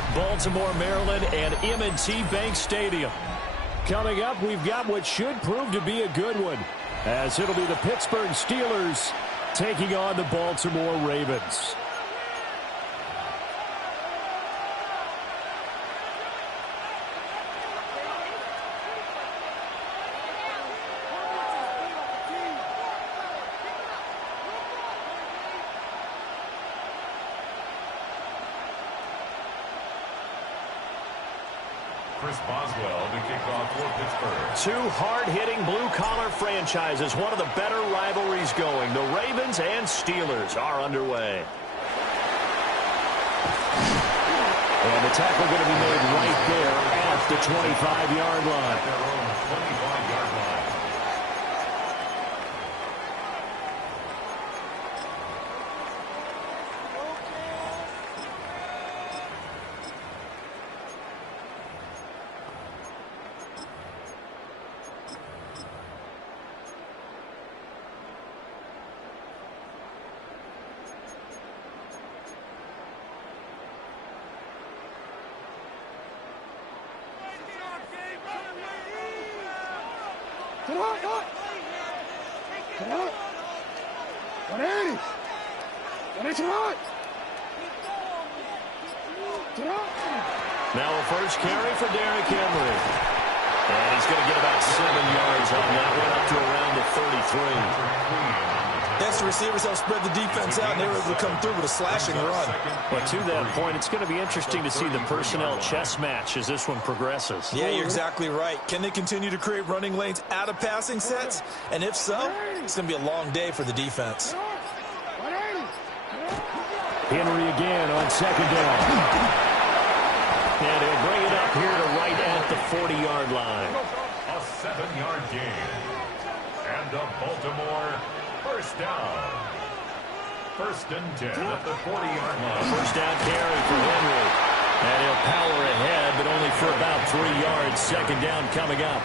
at Baltimore, Maryland, and M&T Bank Stadium. Coming up, we've got what should prove to be a good one, as it'll be the Pittsburgh Steelers taking on the Baltimore Ravens. Chris Boswell to kick off for Pittsburgh. Two hard-hitting blue-collar franchises, one of the better rivalries going. The Ravens and Steelers are underway. And the tackle going to be made right there at the 25-yard line. Their own 25-yard line. Now a first carry for Derrick Henry. And he's going to get about 7 yards on that one, up to around the 33. Yes, the receivers help spread the defense out, and they were able to come through with a slashing run. But to that point, it's going to be interesting to see the personnel chess match as this one progresses. Yeah, you're exactly right. Can they continue to create running lanes out of passing sets? And if so, it's going to be a long day for the defense. Henry again on second down. And he'll bring it up here to right at the 40-yard line. A 7-yard gain. And a Baltimore first down. First and 10 at the 40-yard line. First down carry for Henry. And he'll power ahead, but only for about 3 yards. Second down coming up.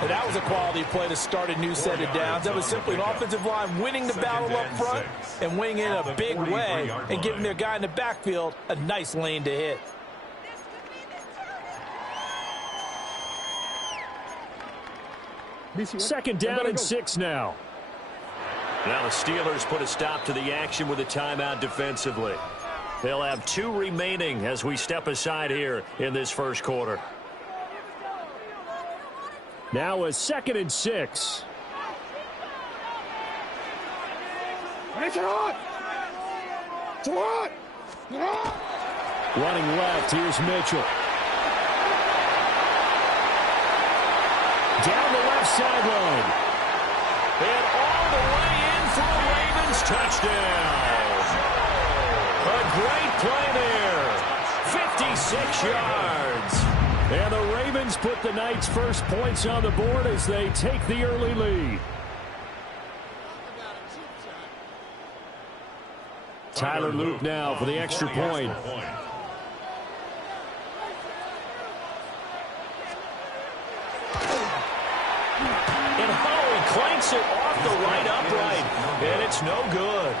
And that was a quality play to start a new set of downs. That was simply an offensive line winning the battle up front and winning in a big way and giving their guy in the backfield a nice lane to hit. Second down and 6 now. Now the Steelers put a stop to the action with a timeout defensively. They'll have 2 remaining as we step aside here in this first quarter. Now a 2nd and 6. Running left, here's Mitchell. Down the left sideline. And all the way in for a Ravens touchdown. A great play there. 56 yards. And the Ravens put the Knights' first points on the board as they take the early lead. Tyler Luke now for the extra point. And Howie clanks it off the right upright. And it's no good.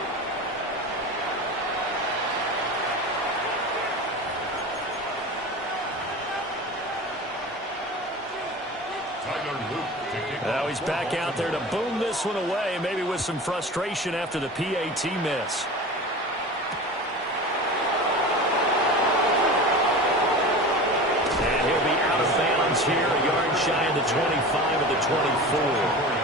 Now he's back out there to boom this one away, maybe with some frustration after the PAT miss. And he'll be out of bounds here, a yard shy of the 25 of the 24.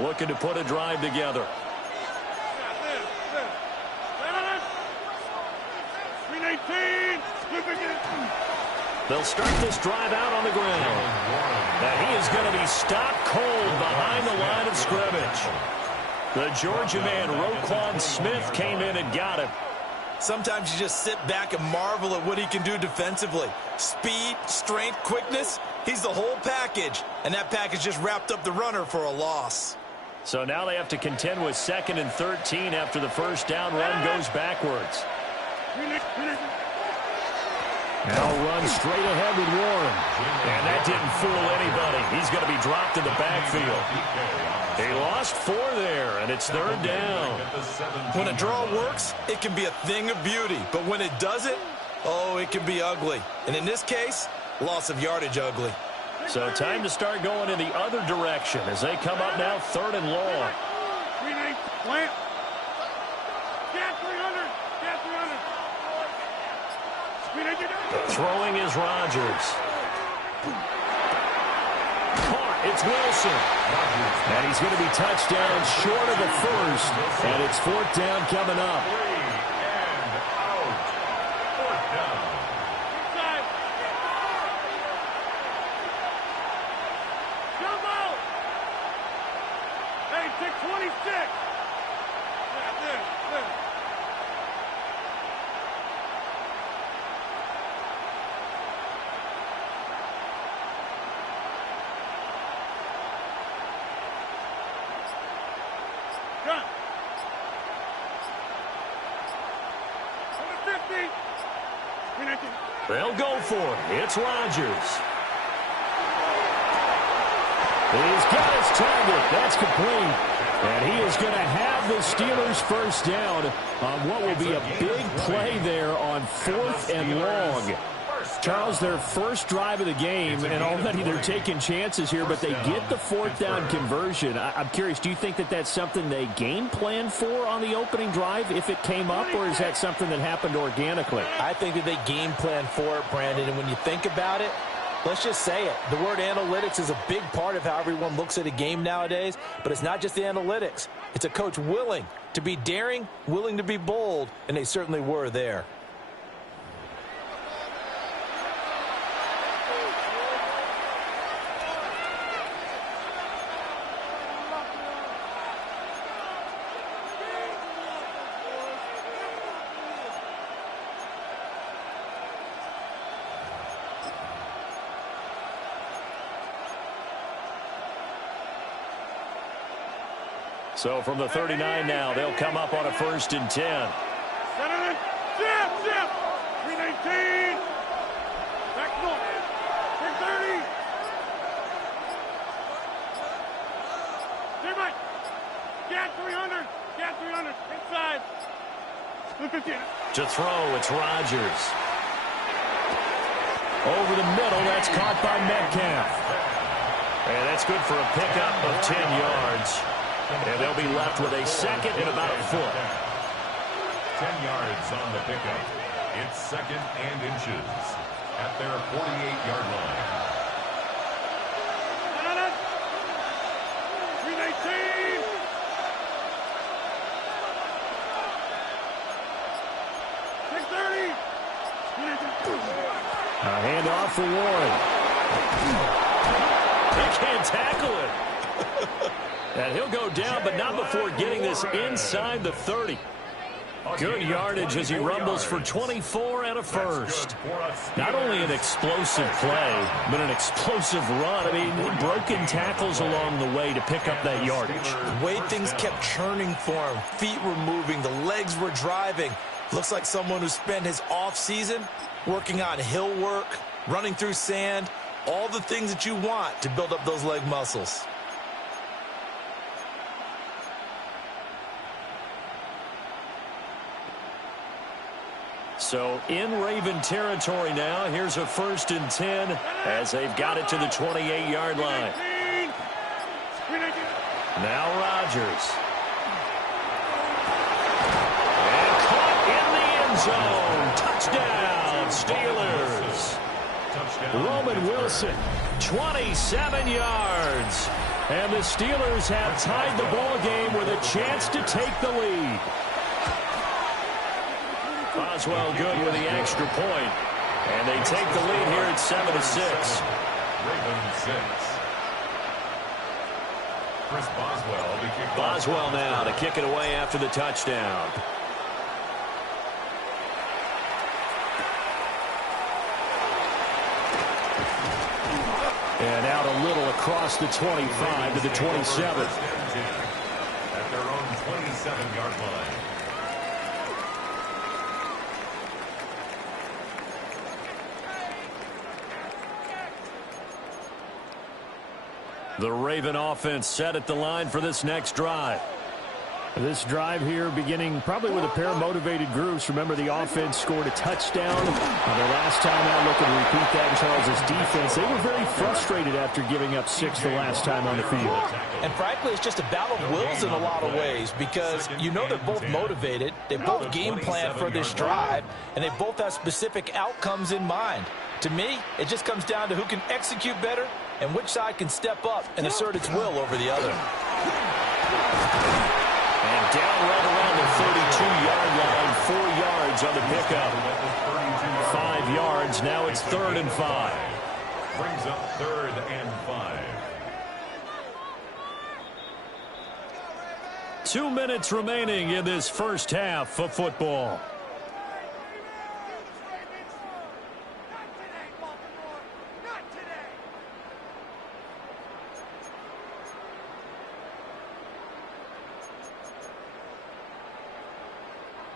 Looking to put a drive together. They'll start this drive out on the ground. Now he is going to be stopped cold behind the line of scrimmage. The Georgia man, Roquan Smith, came in and got him. Sometimes you just sit back and marvel at what he can do defensively. Speed, strength, quickness, he's the whole package. And that package just wrapped up the runner for a loss. So now they have to contend with 2nd and 13 after the first down run goes backwards. Now run straight ahead with Warren. And that didn't fool anybody. He's going to be dropped in the backfield. He lost 4 there, and it's 3rd down. When a draw works, it can be a thing of beauty. But when it doesn't, oh, it can be ugly. And in this case, loss of yardage ugly. So time to start going in the other direction as they come up now 3rd and long. Throwing is Rodgers. Caught. It's Wilson. And he's going to be touched down short of the first. And it's 4th down coming up. They'll go for it. It's Rodgers. He's got his target. That's complete. And he is going to have the Steelers first down on what will be a big play there on 4th and long. Charles, their first drive of the game, and already they're taking chances here, but they get the 4th down conversion. I'm curious, do you think that that's something they game plan for on the opening drive if it came up, or is that something that happened organically? I think that they game plan for it, Brandon, and when you think about it, let's just say it. The word analytics is a big part of how everyone looks at a game nowadays, but it's not just the analytics. It's a coach willing to be daring, willing to be bold, and they certainly were there. So from the 39 now, they'll come up on a 1st and 10. Center, Jeff, 319. Back north. 330. J-Mike. Cat 300. Cat 300. Inside. Look at you. To throw, it's Rodgers. Over the middle, that's caught by Metcalf. And that's good for a pickup of 10 yards. And they'll be left with a 2nd and about a foot. 10 yards on the pickup. It's 2nd and inches at their 48-yard line. 319. A handoff for Warren. He can't tackle it. And he'll go down, but not before getting this inside the 30. Good yardage as he rumbles for 24 and a first. Not only an explosive play, but an explosive run. I mean, broken tackles along the way to pick up that yardage. The way things kept churning for him, feet were moving, the legs were driving. Looks like someone who spent his off-season working on hill work, running through sand, all the things that you want to build up those leg muscles. So in Raven territory now, here's a 1st and 10 as they've got it to the 28-yard line. Now Rodgers. And caught in the end zone. Touchdown, Steelers. Roman Wilson, 27 yards. And the Steelers have tied the ball game with a chance to take the lead. Boswell good with the extra point. And they take the lead here at 7-6. Ravens 6. Chris Boswell to kick Boswell now to kick it away after the touchdown. And out a little across the 25 to the 27. 7-yard line. The Raven offense set at the line for this next drive. This drive here beginning probably with a pair of motivated groups. Remember, the offense scored a touchdown on their last time out. Looking to repeat that in Charles' defense. They were very frustrated after giving up 6 the last time on the field. And frankly, it's just a battle of wills in a lot of ways because you know they're both motivated. They both game plan for this drive, and they both have specific outcomes in mind. To me, it just comes down to who can execute better and which side can step up and assert its will over the other. And down right around the 32-yard line, 4 yards on the pickup. 5 yards, now it's 3rd and 5. Brings up 3rd and 5. 2 minutes remaining in this first half of football.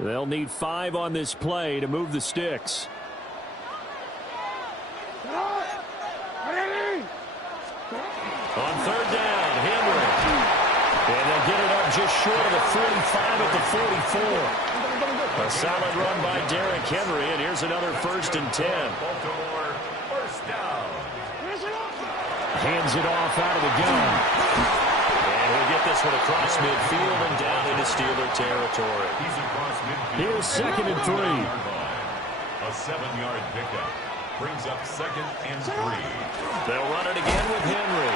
They'll need 5 on this play to move the sticks. On 3rd down, Henry. And they'll get it up just short of the 45 at the 44. A solid run by Derrick Henry, and here's another 1st and 10. Baltimore, 1st down. Hands it off out of the gun. And he'll get this one across midfield and down into Steeler territory. He's across midfield. Here's 2nd and 3. A 7-yard pickup. Brings up 2nd and 3. They'll run it again with Henry.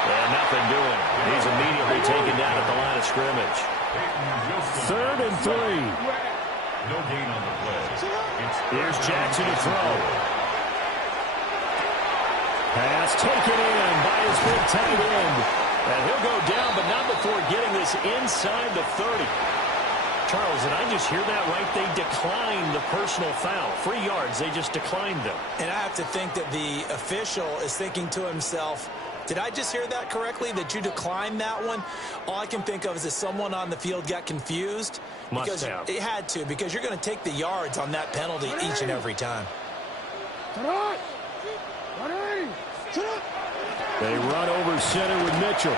And nothing doing. He's immediately taken down at the line of scrimmage. 3rd and 3. No gain on the play. Here's Jackson to throw. Pass taken in by his big tight end. And he'll go down, but not before getting this inside the 30. Charles, did I just hear that right? They declined the personal foul. 3 yards, they just declined them. And I have to think that the official is thinking to himself, did I just hear that correctly, that you declined that one? All I can think of is that someone on the field got confused. Must have. It had to, because you're going to take the yards on that penalty each and every time. They run over center with Mitchell.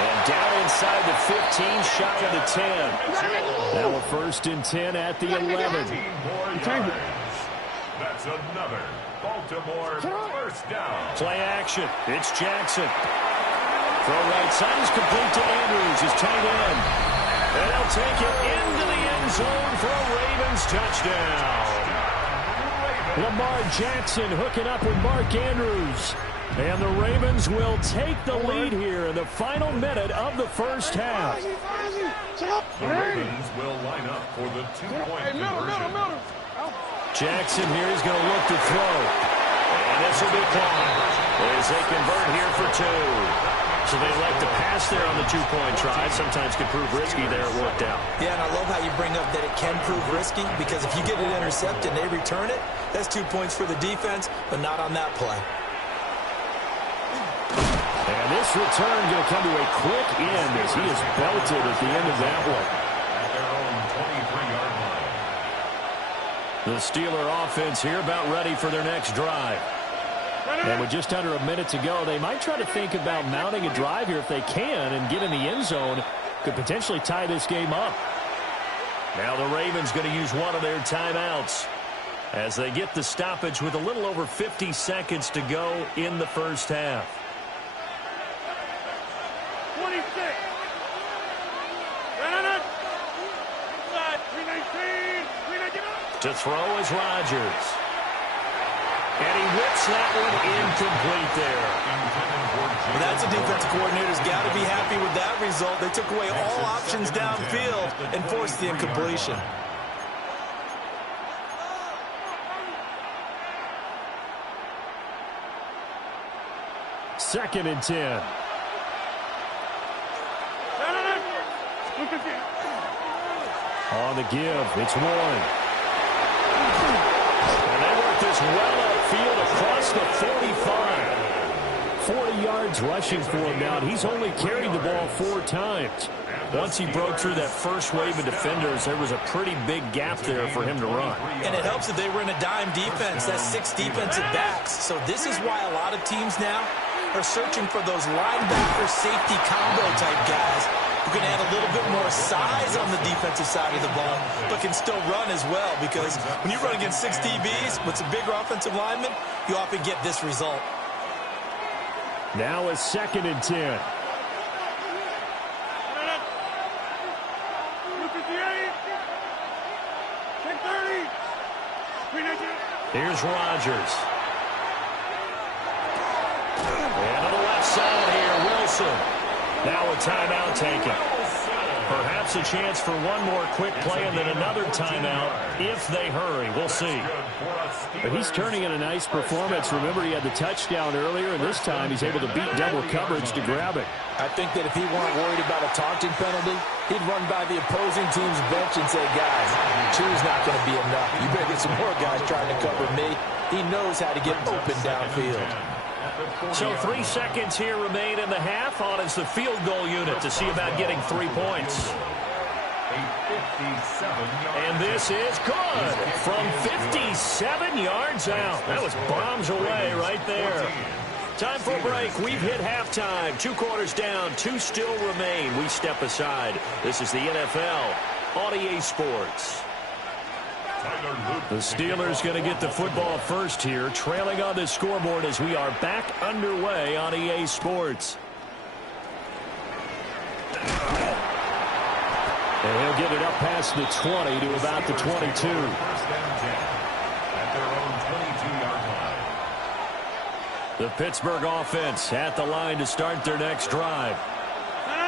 And down inside the 15, shy of the 10. Now a 1st and 10 at the 11. 14 more yards. That's another Baltimore 1st down. Play action. It's Jackson. Throw right side is complete to Andrews, his tight end. And he'll take it into the end zone for a Ravens touchdown. Lamar Jackson hooking up with Mark Andrews. And the Ravens will take the lead here in the final minute of the first half. The Ravens will line up for the 2-point conversion. Jackson here is going to look to throw. And this will be caught as they convert here for 2. So they like to pass there on the 2-point try. Sometimes can prove risky there. It worked out. Yeah, and I love how you bring up that it can prove risky, because if you get it intercepted and they return it, that's 2 points for the defense, but not on that play. And this return going to come to a quick end as he is belted at the end of that one. At their own 23-yard line. The Steeler offense here about ready for their next drive. And with just under a minute to go, they might try to think about mounting a drive here if they can and get in the end zone. Could potentially tie this game up. Now the Ravens going to use one of their timeouts as they get the stoppage with a little over 50 seconds to go in the first half. 26. Inside. 319. 319. To throw is Rodgers. And he whips that one incomplete there. Well, that's a defensive coordinator's got to be happy with that result. They took away all options downfield and forced the incompletion. Second and 10. On the give, it's Warren. And they work this well upfield across the 45. 40 yards rushing for him now, and he's only carried the ball 4 times. Once he broke through that first wave of defenders, there was a pretty big gap there for him to run. And it helps that they were in a dime defense. That's 6 defensive backs. So this is why a lot of teams now are searching for those linebacker safety combo type guys who can add a little bit more size on the defensive side of the ball, but can still run as well, because when you run against 6 DBs with some bigger offensive linemen, you often get this result. Now a 2nd and 10. Here's Rodgers. And to the left side here, Wilson. Now a timeout taken. Perhaps a chance for one more quick play and then another timeout if they hurry. We'll see. But he's turning in a nice performance. Remember, he had the touchdown earlier, and this time he's able to beat double coverage to grab it. I think that if he weren't worried about a taunting penalty, he'd run by the opposing team's bench and say, guys, 2's not going to be enough. You better get some more guys trying to cover me. He knows how to get open downfield. So 3 seconds here remain in the half. On is the field goal unit to see about getting 3 points. And this is good from 57 yards out. That was bombs away right there. Time for a break. We've hit halftime. 2 quarters down. 2 still remain. We step aside. This is the NFL on EA Sports. The Steelers going to get the football first here, trailing on the scoreboard as we are back underway on EA Sports. And he'll get it up past the 20 to about the 22. The Pittsburgh offense at the line to start their next drive.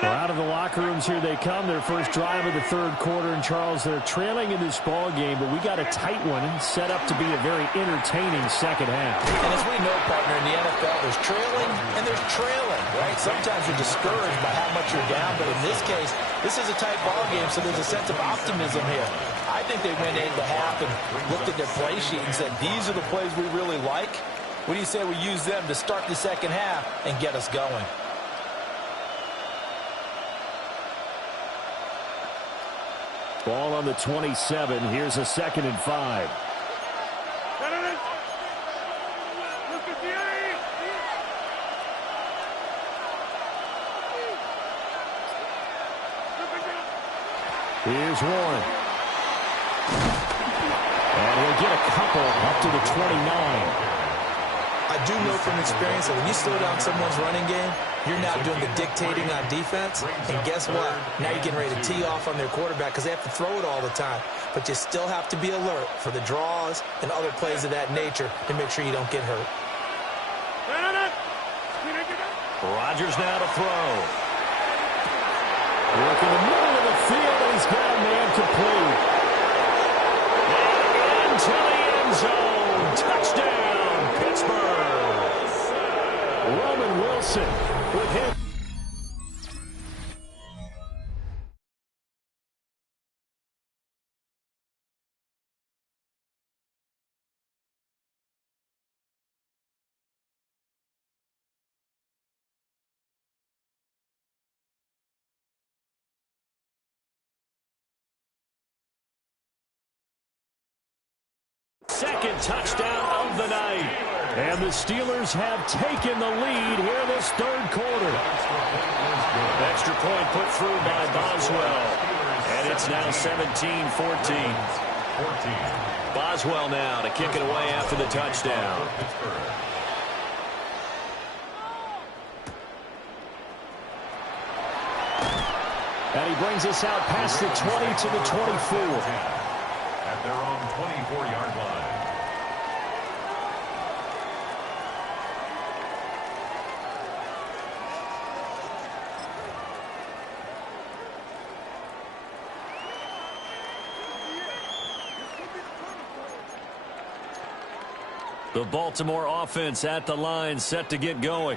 Well, out of the locker rooms here they come. Their first drive of the 3rd quarter. And, Charles, they're trailing in this ball game, but we got a tight one set up to be a very entertaining second half. And as we know, partner, in the NFL, there's trailing and there's trailing, right? Sometimes you're discouraged by how much you're down, but in this case, this is a tight ball game, so there's a sense of optimism here. I think they went into half and looked at their play sheet and said, these are the plays we really like. What do you say we use them to start the second half and get us going? Ball on the 27. Here's a 2nd and 5. Here's Warren. And he'll get a couple up to the 29. I do know from experience that when you slow down someone's running game, you're now doing the dictating on defense. And guess what? Now you're getting ready to tee off on their quarterback because they have to throw it all the time. But you still have to be alert for the draws and other plays of that nature to make sure you don't get hurt. Rodgers now to throw. Look in the middle of the field, and he's got a man complete. And into the end zone. Touchdown, Pittsburgh. Roman Wilson with him. Second touchdown of the night. And the Steelers have taken the lead here this 3rd quarter. Extra point put through by Boswell. And it's now 17-14. Boswell now to kick it away after the touchdown. And he brings us out past the 20 to the 24. At their own 24-yard line. The Baltimore offense at the line, set to get going.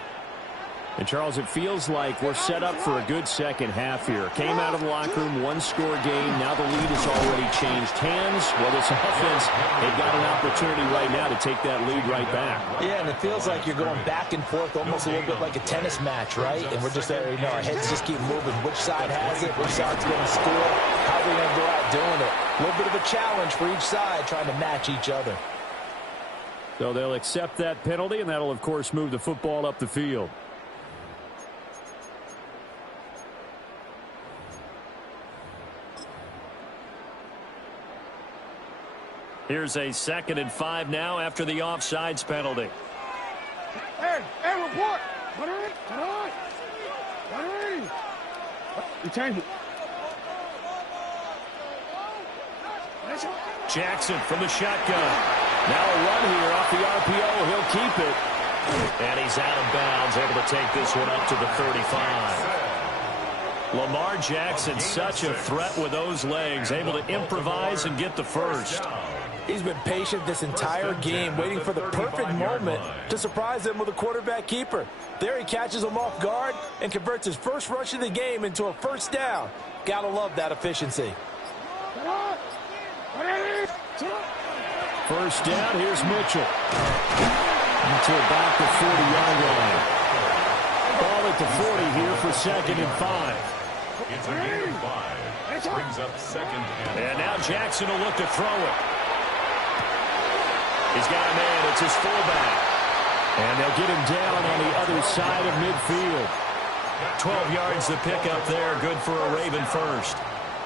And, Charles, it feels like we're set up for a good second half here. Came out of the locker room, one-score game. Now the lead has already changed hands. Well, this offense, they've got an opportunity right now to take that lead right back. Yeah, and it feels like you're going back and forth almost a little bit like a tennis match, right? And we're just there, our heads just keep moving. Which side has it? Which side's going to score? How are we going to go out doing it? A little bit of a challenge for each side trying to match each other. So they'll accept that penalty, and that'll, of course, move the football up the field. Here's a 2nd and 5 now after the offsides penalty. Hey, report! Change it. Jackson from the shotgun. Now a run here off the RPO. He'll keep it. And he's out of bounds, able to take this one up to the 35. Lamar Jackson, such a threat with those legs, able to improvise and get the first. He's been patient this entire game, waiting for the perfect moment to surprise them with a quarterback keeper. There he catches him off guard and converts his first rush of the game into a first down. Gotta love that efficiency. First down, here's Mitchell. Into about the 40-yard line. Ball at the 40 here for 2nd and 5. It's a gain of 5. Brings up 2nd and now Jackson will look to throw it. He's got a man. It's his fullback. And they'll get him down on the other side of midfield. 12 yards to pick up there. Good for a Raven first.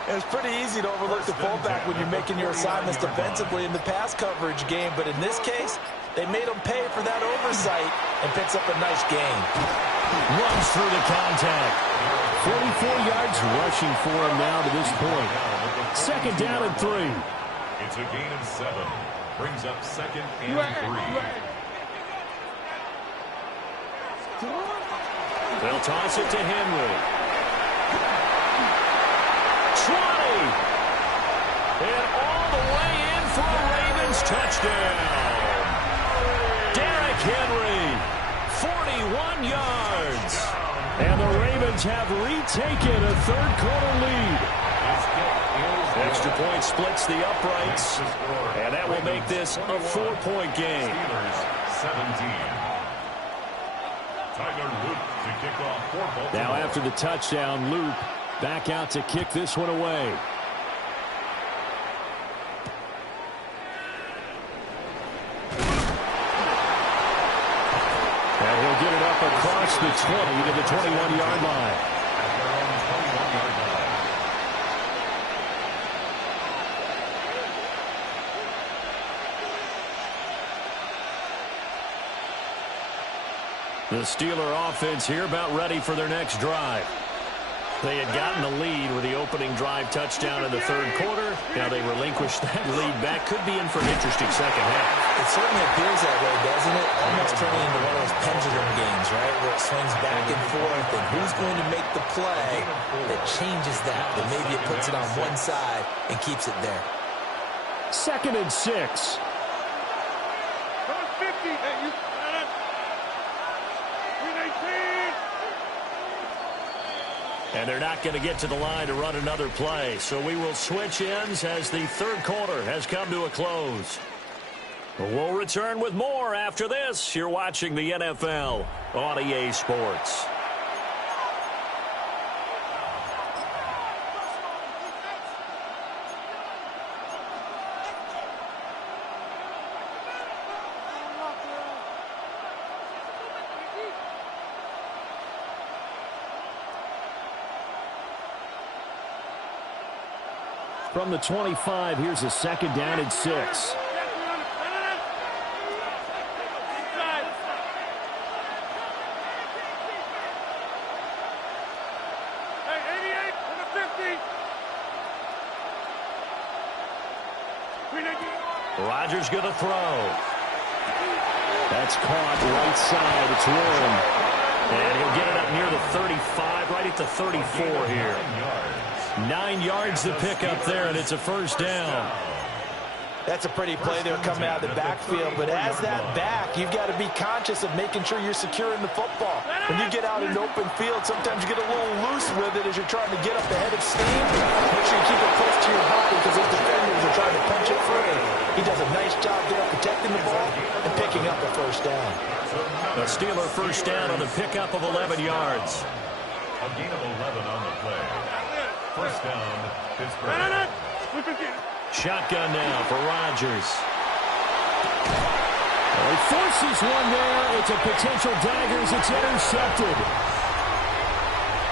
It's pretty easy to overlook the fullback when you're making your assignments defensively in the pass coverage game. But in this case, they made him pay for that oversight and picks up a nice gain. Runs through the contact. 44 yards rushing for him now to this point. 2nd down and 3. It's a gain of 7. Brings up 2nd and 3. They'll toss it to Henry. 20. And all the way in for a Ravens touchdown. Derrick Henry, 41 yards. And the Ravens have retaken a third-quarter lead. Extra point splits the uprights. And that will make this a 4-point game. Steelers 17. Tyler Loop to kick off for Baltimore. Now after the touchdown, Loop back out to kick this one away. And he'll get it up across the 20 to the 21-yard line. At their own 21-yard line. The Steeler offense here about ready for their next drive. They had gotten the lead with the opening drive touchdown in the third quarter. Now they relinquished that lead back. Could be in for an interesting second half. It certainly appears that way, doesn't it? Almost turning into one of those pendulum games, right? Where it swings back and forth, and who's going to make the play that changes that? But maybe it puts it on one side and keeps it there. 2nd and 6. 50. Hey, you got it. 319. And they're not going to get to the line to run another play. So we will switch ends as the third quarter has come to a close. We'll return with more after this. You're watching the NFL on EA Sports. From the 25, here's a 2nd down and 6. Rodgers going to throw. That's caught right side. It's Warren. And he'll get it up near the 35, right at the 34 here. 9 yards to pick up there, and it's a first down. That's a pretty play there coming out of the backfield. But as that back, you've got to be conscious of making sure you're securing the football. When you get out in open field, sometimes you get a little loose with it as you're trying to get up ahead of steam. Make sure you keep it close to your body because those defenders are trying to punch it free. He does a nice job there protecting the ball and picking up a first down. A Steeler first down on the pickup of 11 yards. A gain of 11 on the play. First down, Pittsburgh. Shotgun now for Rodgers. He forces one there. It's a potential dagger as it's intercepted.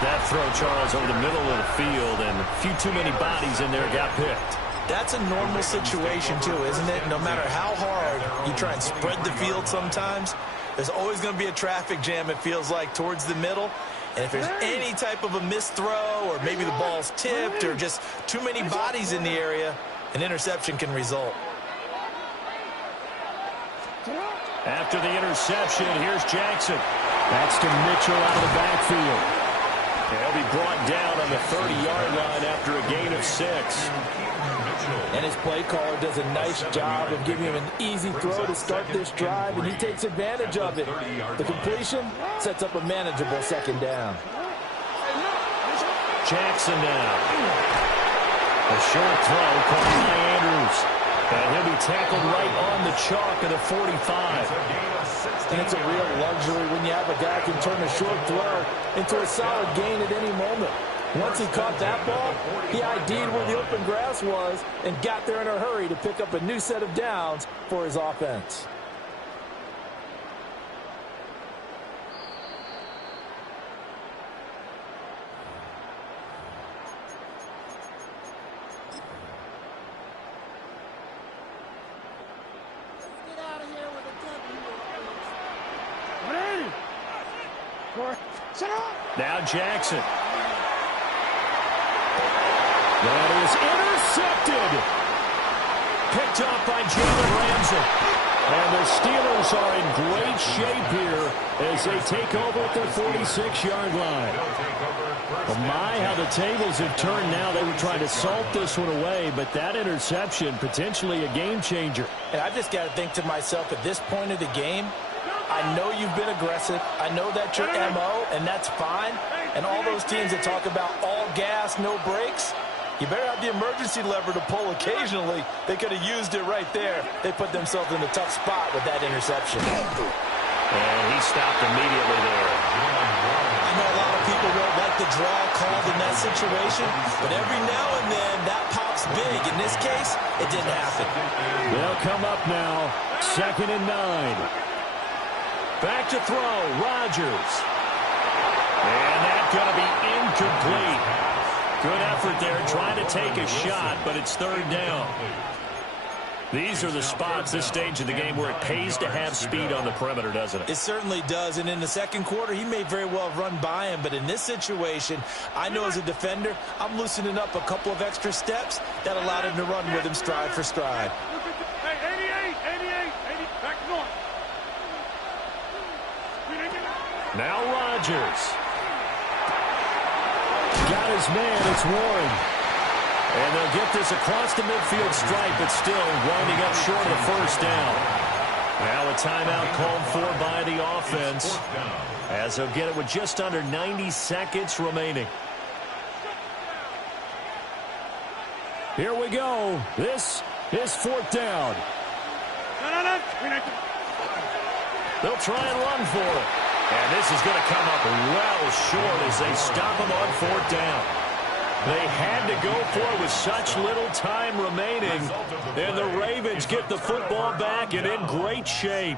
That throw, Charles, over the middle of the field, and a few too many bodies in there got picked. That's a normal situation, too, isn't it? No matter how hard you try and spread the field sometimes, there's always going to be a traffic jam, it feels like, towards the middle. And if there's any type of a missed throw or maybe the ball's tipped or just too many bodies in the area, an interception can result. After the interception, here's Jackson. That's to Mitchell out of the backfield. He'll be brought down on the 30-yard line after a gain of 6. And his play caller does a nice job of giving him an easy throw to start this drive, and he takes advantage of it. The completion sets up a manageable second down. Jackson now. A short throw caught by Andrews. And he'll be tackled right on the chalk at the 45. And it's a real luxury when you have a guy who can turn a short throw into a solid gain at any moment. Once he caught that ball, he ID'd where the open grass was and got there in a hurry to pick up a new set of downs for his offense. Now Jackson. That is intercepted. Picked up by Jalen Ramsey. And the Steelers are in great shape here as they take over at the 46-yard line. Well, my, how the tables have turned now. They were trying to salt this one away, but that interception, potentially a game changer. And I just got to think to myself, at this point of the game, I know you've been aggressive. I know that's your MO, and that's fine. And all those teams that talk about all gas, no brakes, you better have the emergency lever to pull occasionally. They could have used it right there. They put themselves in a tough spot with that interception. And he stopped immediately there. I know a lot of people won't like the draw called in that situation, but every now and then that pops big. In this case, it didn't happen. They'll come up now, 2nd and 9. Back to throw, Rodgers. And that's going to be incomplete. Good effort there, trying to take a shot, but it's 3rd down. These are the spots, this stage of the game, where it pays to have speed on the perimeter, doesn't it? It certainly does, and in the second quarter, he may very well run by him, but in this situation, I know as a defender, I'm loosening up a couple of extra steps that allowed him to run with him stride for stride. Hey, 88, back north. Now Rodgers. Got his man, it's Warren. And they'll get this across the midfield stripe, but still winding up short of the first down. Now a timeout called for by the offense, as they'll get it with just under 90 seconds remaining. Here we go. This is 4th down. They'll try and run for it. And this is going to come up well short as they stop him on 4th down. They had to go for it with such little time remaining. And the Ravens get the football back and in great shape.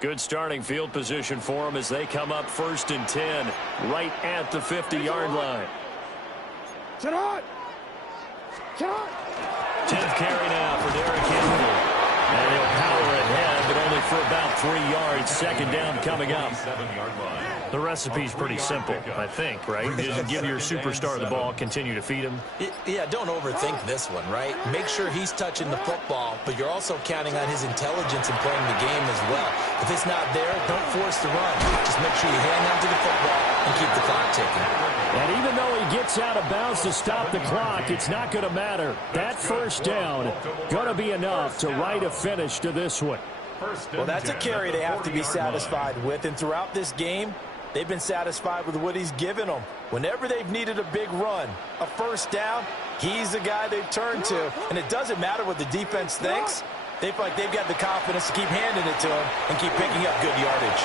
Good starting field position for them as they come up 1st and 10, right at the 50-yard line. 10th carry now for Derrick Henry. And he'll power ahead, but only for about 3 yards. Second down coming up. 7-yard line. The recipe's pretty simple, I think, right? Just give your superstar the ball, continue to feed him. Yeah, don't overthink this one, right? Make sure he's touching the football, but you're also counting on his intelligence in playing the game as well. If it's not there, don't force the run. Just make sure you hang on to the football and keep the clock ticking. And even though he gets out of bounds to stop the clock, it's not going to matter. That first down going to be enough to write a finish to this one. Well, that's a carry they have to be satisfied with, and throughout this game, they've been satisfied with what he's given them. Whenever they've needed a big run, a first down, he's the guy they've turned to. And it doesn't matter what the defense thinks. They feel like they've got the confidence to keep handing it to him and keep picking up good yardage.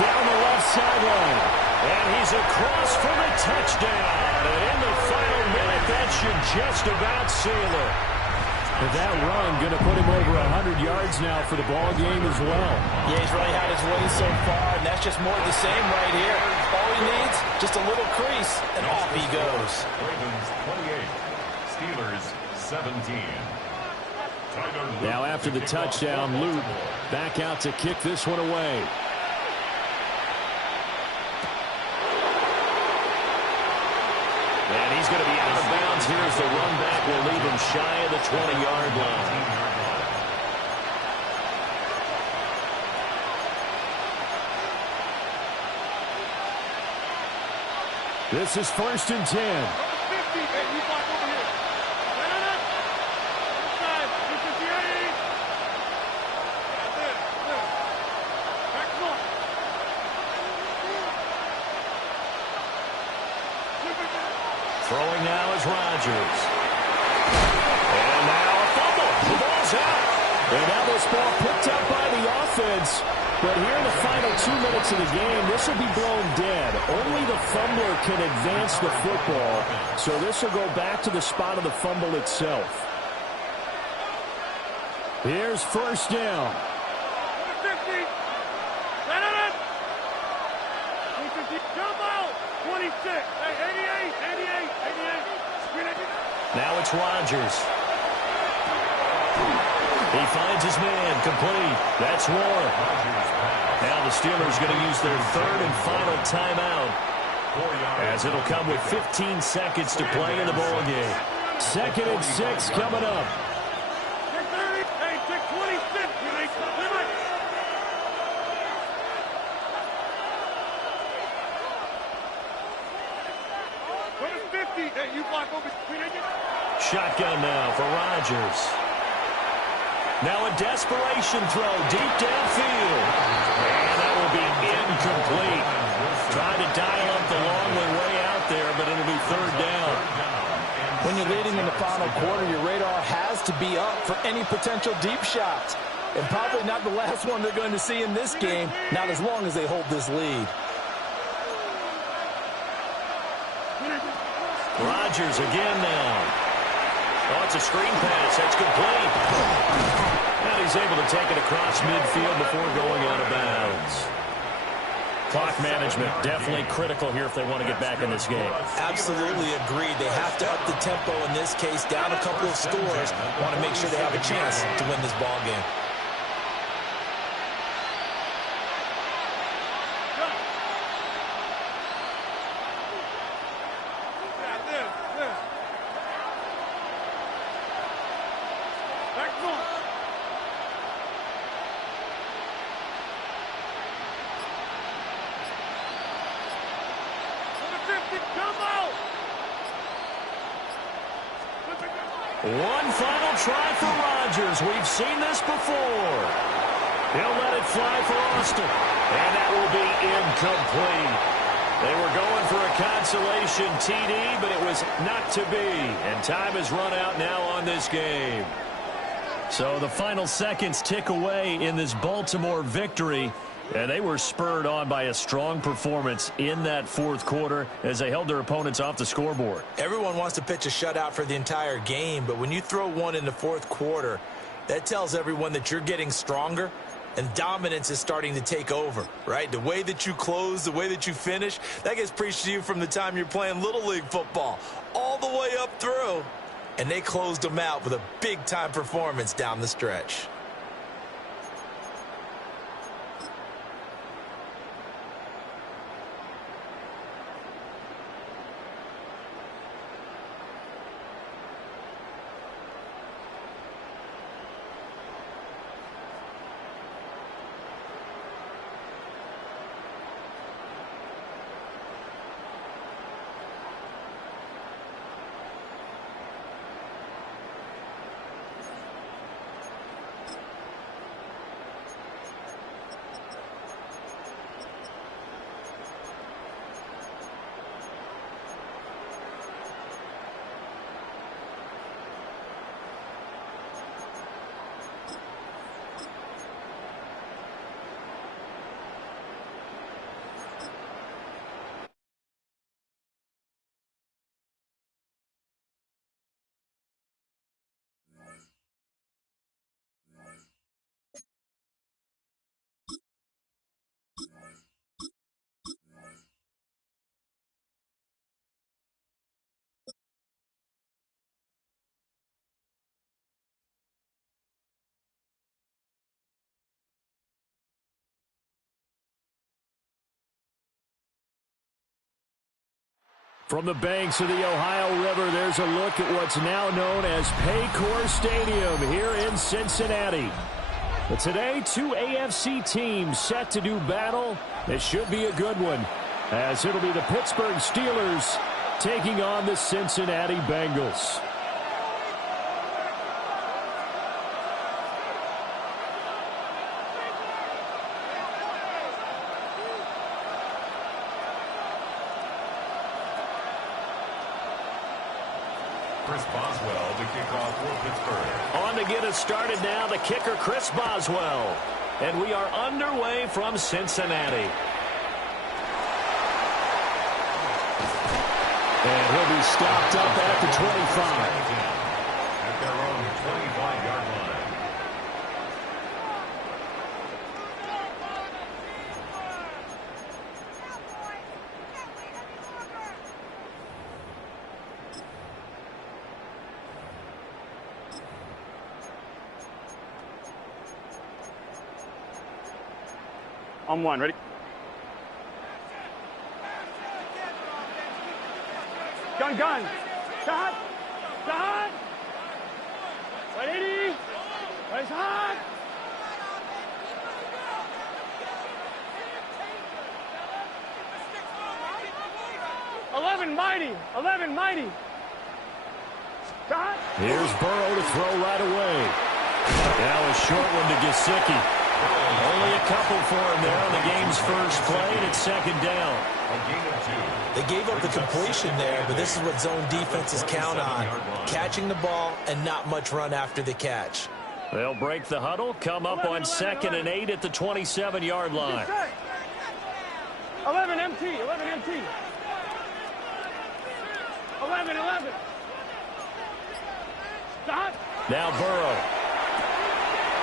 Down the left sideline. And he's across for the touchdown. And in the final minute, that should just about seal it. But that run going to put him over 100 yards now for the ball game as well. Yeah, he's really had his way so far, and that's just more of the same right here. All he needs, just a little crease, and off he goes. Ravens 28, Steelers 17. Now after the touchdown, Luke back out to kick this one away. And he's going to be out of bounds here as the run back will leave him shy of the 20-yard line. This is 1st and 10. Throwing now is Rodgers. And now a fumble. The ball's out. And now this ball picked up by the offense. But here in the final 2 minutes of the game, this will be blown dead. Only the fumbler can advance the football. So this will go back to the spot of the fumble itself. Here's 1st down. 26. Hey, 88. Now it's Rodgers. He finds his man, complete. That's Warren. Now the Steelers going to use their 3rd and final timeout, as it'll come with 15 seconds to play in the ball game. 2nd and 6 coming up. Hey, 6:26. Hey, you block over. Shotgun now for Rodgers. Now a desperation throw deep downfield. And that will be incomplete. Trying to dial up the long way out there, but it'll be 3rd down. When you're leading in the final quarter, your radar has to be up for any potential deep shots. And probably not the last one they're going to see in this game, not as long as they hold this lead. Rodgers again now. Oh, it's a screen pass. That's complete. And he's able to take it across midfield before going out of bounds. Clock management definitely critical here if they want to get back in this game. Absolutely agreed. They have to up the tempo in this case, down a couple of scores. Want to make sure they have a chance to win this ball game. One final try for Rodgers. We've seen this before. He'll let it fly for Austin. And that will be incomplete. They were going for a consolation TD, but it was not to be. And time has run out now on this game. So the final seconds tick away in this Baltimore victory. And they were spurred on by a strong performance in that 4th quarter as they held their opponents off the scoreboard. Everyone wants to pitch a shutout for the entire game, but when you throw one in the 4th quarter, that tells everyone that you're getting stronger and dominance is starting to take over, right? The way that you close, the way that you finish, that gets preached to you from the time you're playing Little League football all the way up through. and they closed them out with a big-time performance down the stretch. From the banks of the Ohio River, there's a look at what's now known as Paycor Stadium here in Cincinnati. But today, two AFC teams set to do battle. This should be a good one, as it'll be the Pittsburgh Steelers taking on the Cincinnati Bengals. Chris Boswell to kick off for Pittsburgh. On to get us started now, the kicker, Chris Boswell. And we are underway from Cincinnati. And he'll be stopped up at the 25. At their own 25-yard line. On one, ready? Gun, gun. Shot. Shot. 180. Nice hot. Mighty. 11 mighty. Shot. Here's Burrow to throw right away. Now a short one to Gesicki. Only a couple for him there on the game's first play, and it's second down. They gave up the completion there, but this is what zone defenses count on, catching the ball and not much run after the catch. They'll break the huddle, come up on 2nd and 8 at the 27-yard line. 11 MT, 11 MT. 11. Stop. Now Burrow.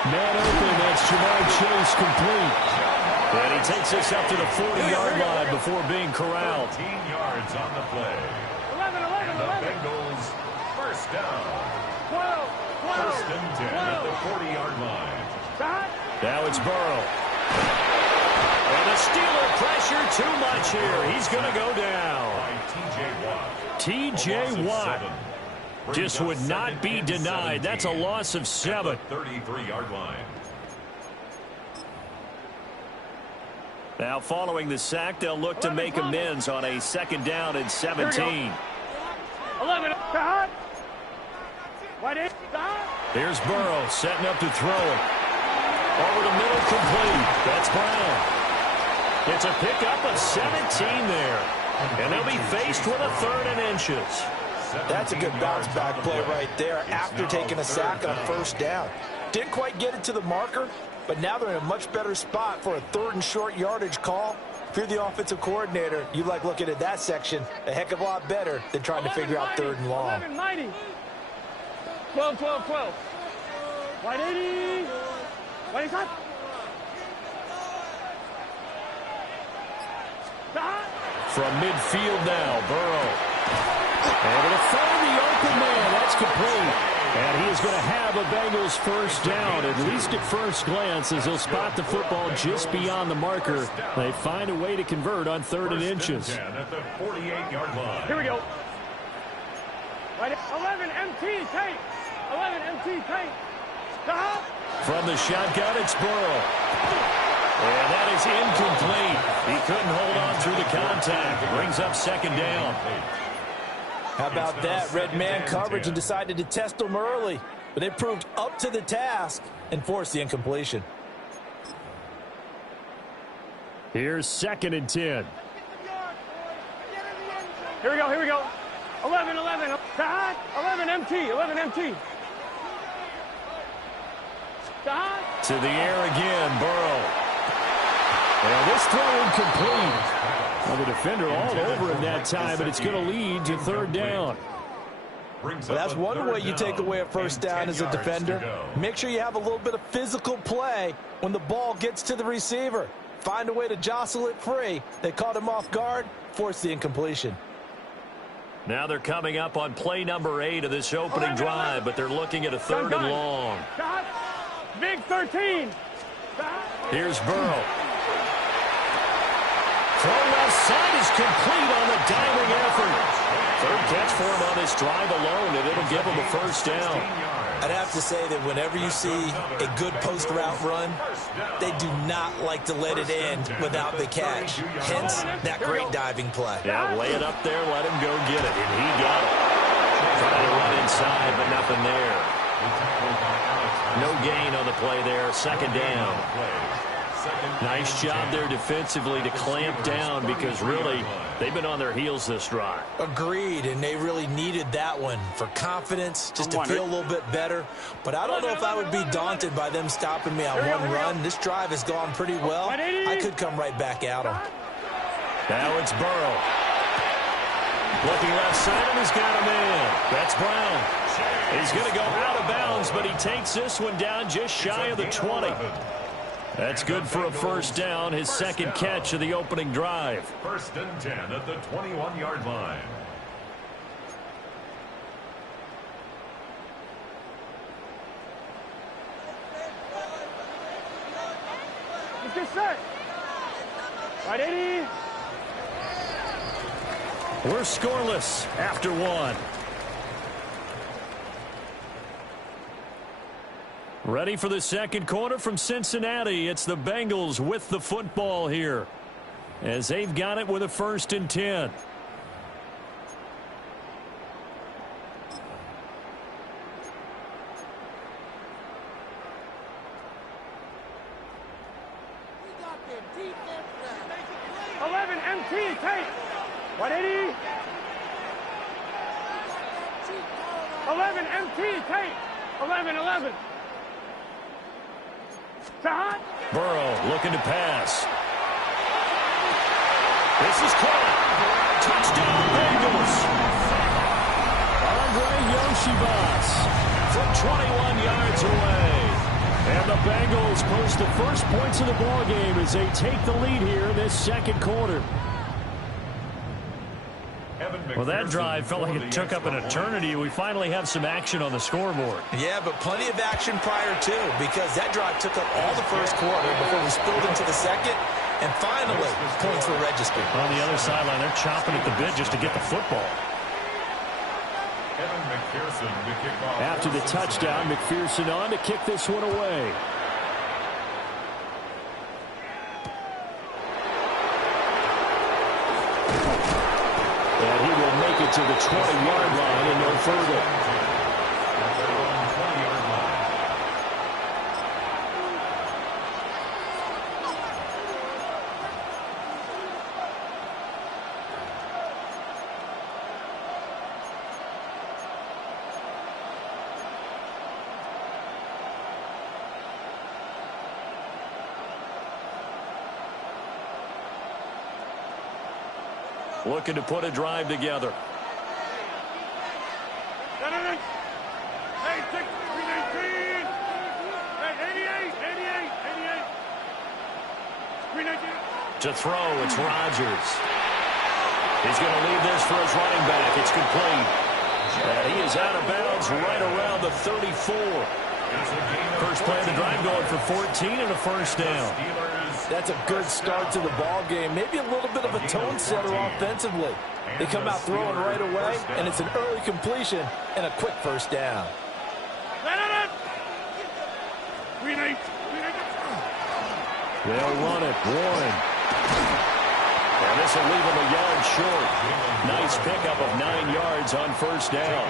Man open, that's Jamar Chase complete. And he takes us up to the 40-yard line before being corralled. 13 yards on the play. 11. And the Bengals first down. 12. First and 10 at the 40-yard line. Stop. Now it's Burrow. And the Steeler pressure too much here. He's going to go down. By T.J. Watt. T.J. Watt just would not be denied. That's a loss of 7. 33-yard line. Now following the sack, they'll look to make amends on a 2nd down and 17. 11. Stop. Wide eight. Stop. Here's Burrow setting up to throw it. Over the middle, complete. That's Brown. It's a pickup of 17 there. And they'll be faced with a 3rd and inches. That's a good bounce-back play right there after taking a sack on 1st down. Didn't quite get it to the marker, but now they're in a much better spot for a 3rd and short yardage call. If you're the offensive coordinator, you like looking at that section a heck of a lot better than trying to figure out 3rd and long. 11 mighty. 12. Wide 80. Wide hot. Stop. From midfield now, Burrow. Able to find the open man. That's complete. And he is going to have a Bengals first down, at least at first glance, as he'll spot the football just beyond the marker. They find a way to convert on 3rd and inches. At the 48-yard line. Here we go. Right, 11 MT tape. 11 MT tape. Stop. From the shotgun, it's Burrow. And that is incomplete. He couldn't hold on through the contact. It brings up 2nd down. How about that? Red man coverage and decided to test them early. But they proved up to the task and forced the incompletion. Here's 2nd and 10. Here we go, here we go. 11, 11. 11 MT, 11 MT. To the air again, Burrow. Well, this throw incomplete. Well, the defender all over him that time, but it's going to lead to 3rd down. Well, that's one way you take away a first down as a defender. Make sure you have a little bit of physical play when the ball gets to the receiver. Find a way to jostle it free. They caught him off guard, forced the incompletion. Now they're coming up on play number 8 of this opening drive, but they're looking at a 3rd and long. Big 13. Here's Burrow. Throw left side is complete on the diving effort. 3rd catch for him on this drive alone, and it'll give him a first down. I'd have to say that whenever you see a good post route run, they do not like to let it end without the catch. Hence, that great diving play. Yeah, lay it up there, let him go get it, and he got it. Trying to run inside, but nothing there. No gain on the play there, 2nd down. Nice job there defensively to clamp down because really they've been on their heels this drive. Agreed, and they really needed that one for confidence, just to feel a little bit better. But I don't know if I would be daunted by them stopping me on one run. This drive has gone pretty well. I could come right back at them. Now it's Burrow. Looking left side, and he's got a man. That's Brown. He's going to go out of bounds, but he takes this one down just shy of the 20. That's good for a first down, his 2nd catch of the opening drive. 1st and 10 at the 21-yard line. Get set. Right, 80. We're scoreless after 1. Ready for the 2nd quarter from Cincinnati. It's the Bengals with the football here as they've got it with a 1st and 10. MT tape. 180. 11 MT tape. 11. Burrow looking to pass. This is caught. Touchdown Bengals. Andre Yoshibas from 21 yards away. And the Bengals post the first points of the ball game as they take the lead here in this 2nd quarter. Well, that drive felt like it took up an eternity. We finally have some action on the scoreboard. Yeah, but plenty of action prior to, because that drive took up all the first quarter before we spilled into the 2nd, and finally, points were registered. On the other sideline, they're chomping at the bit just to get the football. After the touchdown, McPherson on to kick this one away. And he will make it to the 20-yard line and no further. Looking to put a drive together. Hey, 319. Hey, 88. 319. To throw, it's Rodgers. He's going to leave this for his running back. It's complete. And he is out of bounds right around the 34. First play of the drive going for 14 and a first down. That's a good start to the ball game. Maybe a little bit of a tone setter offensively. They come out throwing right away, and it's an early completion and a quick first down. They'll run it. Warren. And this will leave him a yard short. Nice pickup of 9 yards on first down.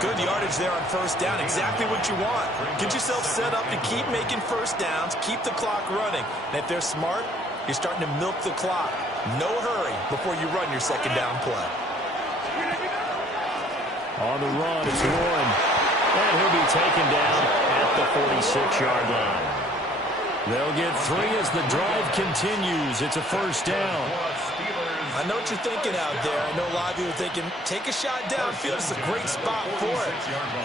Good yardage there on first down. Exactly what you want. Get yourself set up to keep making first downs, keep the clock running. And if they're smart, you're starting to milk the clock. No hurry before you run your second down play. On the run, it's Warren. And he'll be taken down at the 46-yard line. They'll get 3 as the drive continues. It's a first down. I know what you're thinking out there. I know a lot of you are thinking, take a shot downfield. It's a great spot for it.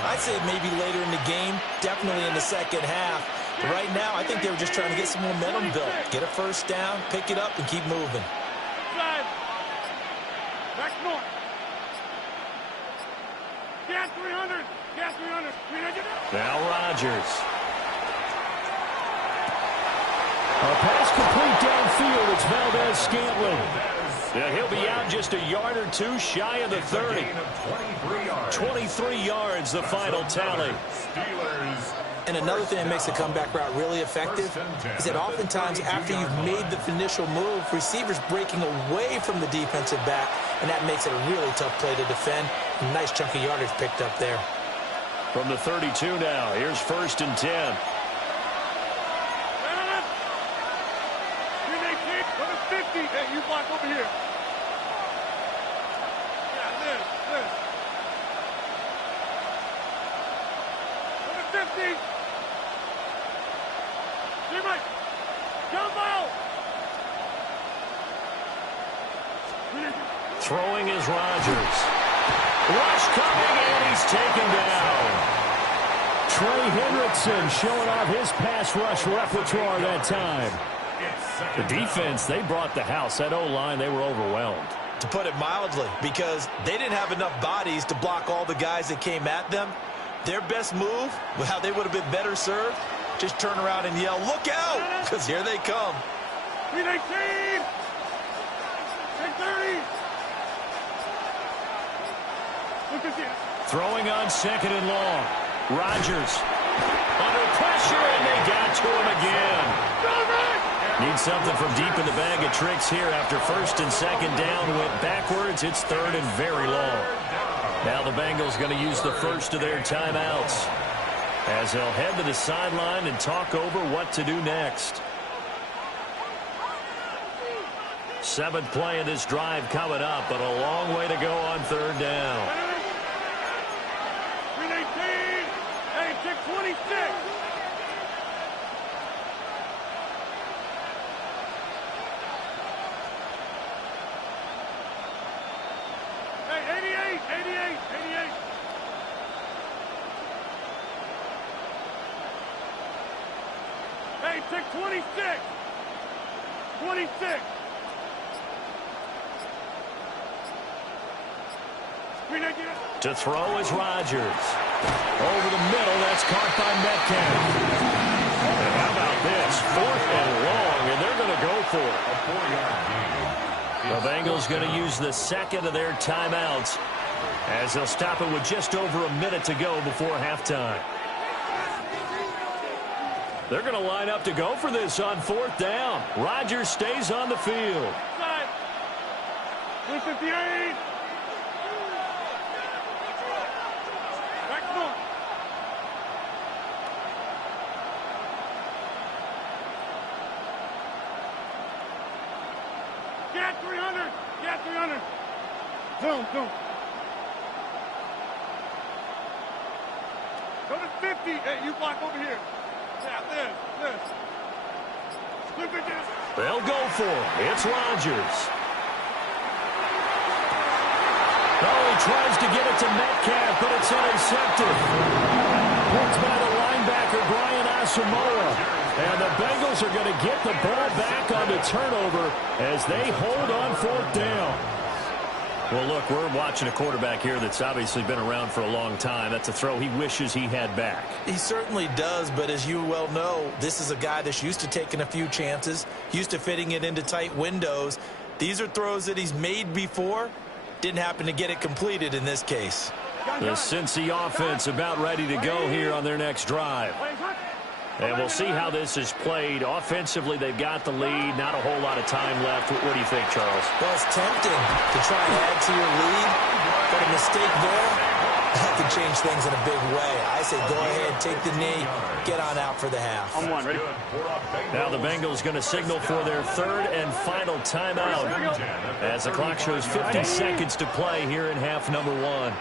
I'd say maybe later in the game, definitely in the second half. But right now, I think they were just trying to get some momentum built. Get a first down, pick it up, and keep moving. Back north. Gas 300. Gas 300. Now Rodgers. A pass complete downfield. It's Valdez-Scantling. Yeah, he'll be out just a yard or two shy of the 30. 23 yards, the final tally. And another thing that makes the comeback route really effective is that oftentimes after you've made the initial move, receivers breaking away from the defensive back, and that makes it a really tough play to defend. A nice chunk of yardage picked up there. From the 32 now, here's 1st and 10. Hey, you block over here. Yeah, this. Over 50. Team right. Jumbo. Throwing is Rodgers. Rush coming, and he's taken down. Trey Hendrickson showing off his pass rush repertoire that time. The defense, they brought the house. That O-line, they were overwhelmed. To put it mildly, because they didn't have enough bodies to block all the guys that came at them. Their best move, how they would have been better served, just turn around and yell, look out, because here they come. 319! 630! Look at this. Throwing on 2nd and long. Rodgers under pressure, and they got to him again. Need something from deep in the bag of tricks here after 1st and 2nd down. Went backwards. It's 3rd and very long. Now the Bengals going to use the first of their timeouts as they'll head to the sideline and talk over what to do next. 7th play of this drive coming up, but a long way to go on 3rd down. 319! Hey, 626! Hey, 88! Hey, 626! 26! To throw is Rodgers. Over the middle, that's caught by Metcalf. And how about this? 4th and long, and they're going to go for it. A 4-yard gain. The Bengals going to use the 2nd of their timeouts as they'll stop it with just over a minute to go before halftime. They're going to line up to go for this on 4th down. Rodgers stays on the field. 158! Get 300! Get 300! Zoom. Go to 50. Hey, you block over here. Yeah, this. Look at this. They'll go for it. It's Rodgers. Oh, he tries to get it to Metcalf, but it's intercepted. Picked by the linebacker, Brian Asamoah. And the Bengals Bengals are going to get the ball back on the turnover as they hold on 4th down. Well, look, we're watching a quarterback here that's obviously been around for a long time. That's a throw he wishes he had back. He certainly does, but as you well know, this is a guy that's used to taking a few chances, used to fitting it into tight windows. These are throws that he's made before. Didn't happen to get it completed in this case. The Cincy offense about ready to go here on their next drive. And we'll see how this is played. Offensively, they've got the lead. Not a whole lot of time left. What do you think, Charles? Well, it's tempting to try and add to your lead, but a mistake there, that could change things in a big way. I say go ahead, take the knee, get on out for the half. On one, ready? Now the Bengals going to signal for their 3rd and final timeout as the clock shows 50 seconds to play here in half number 1.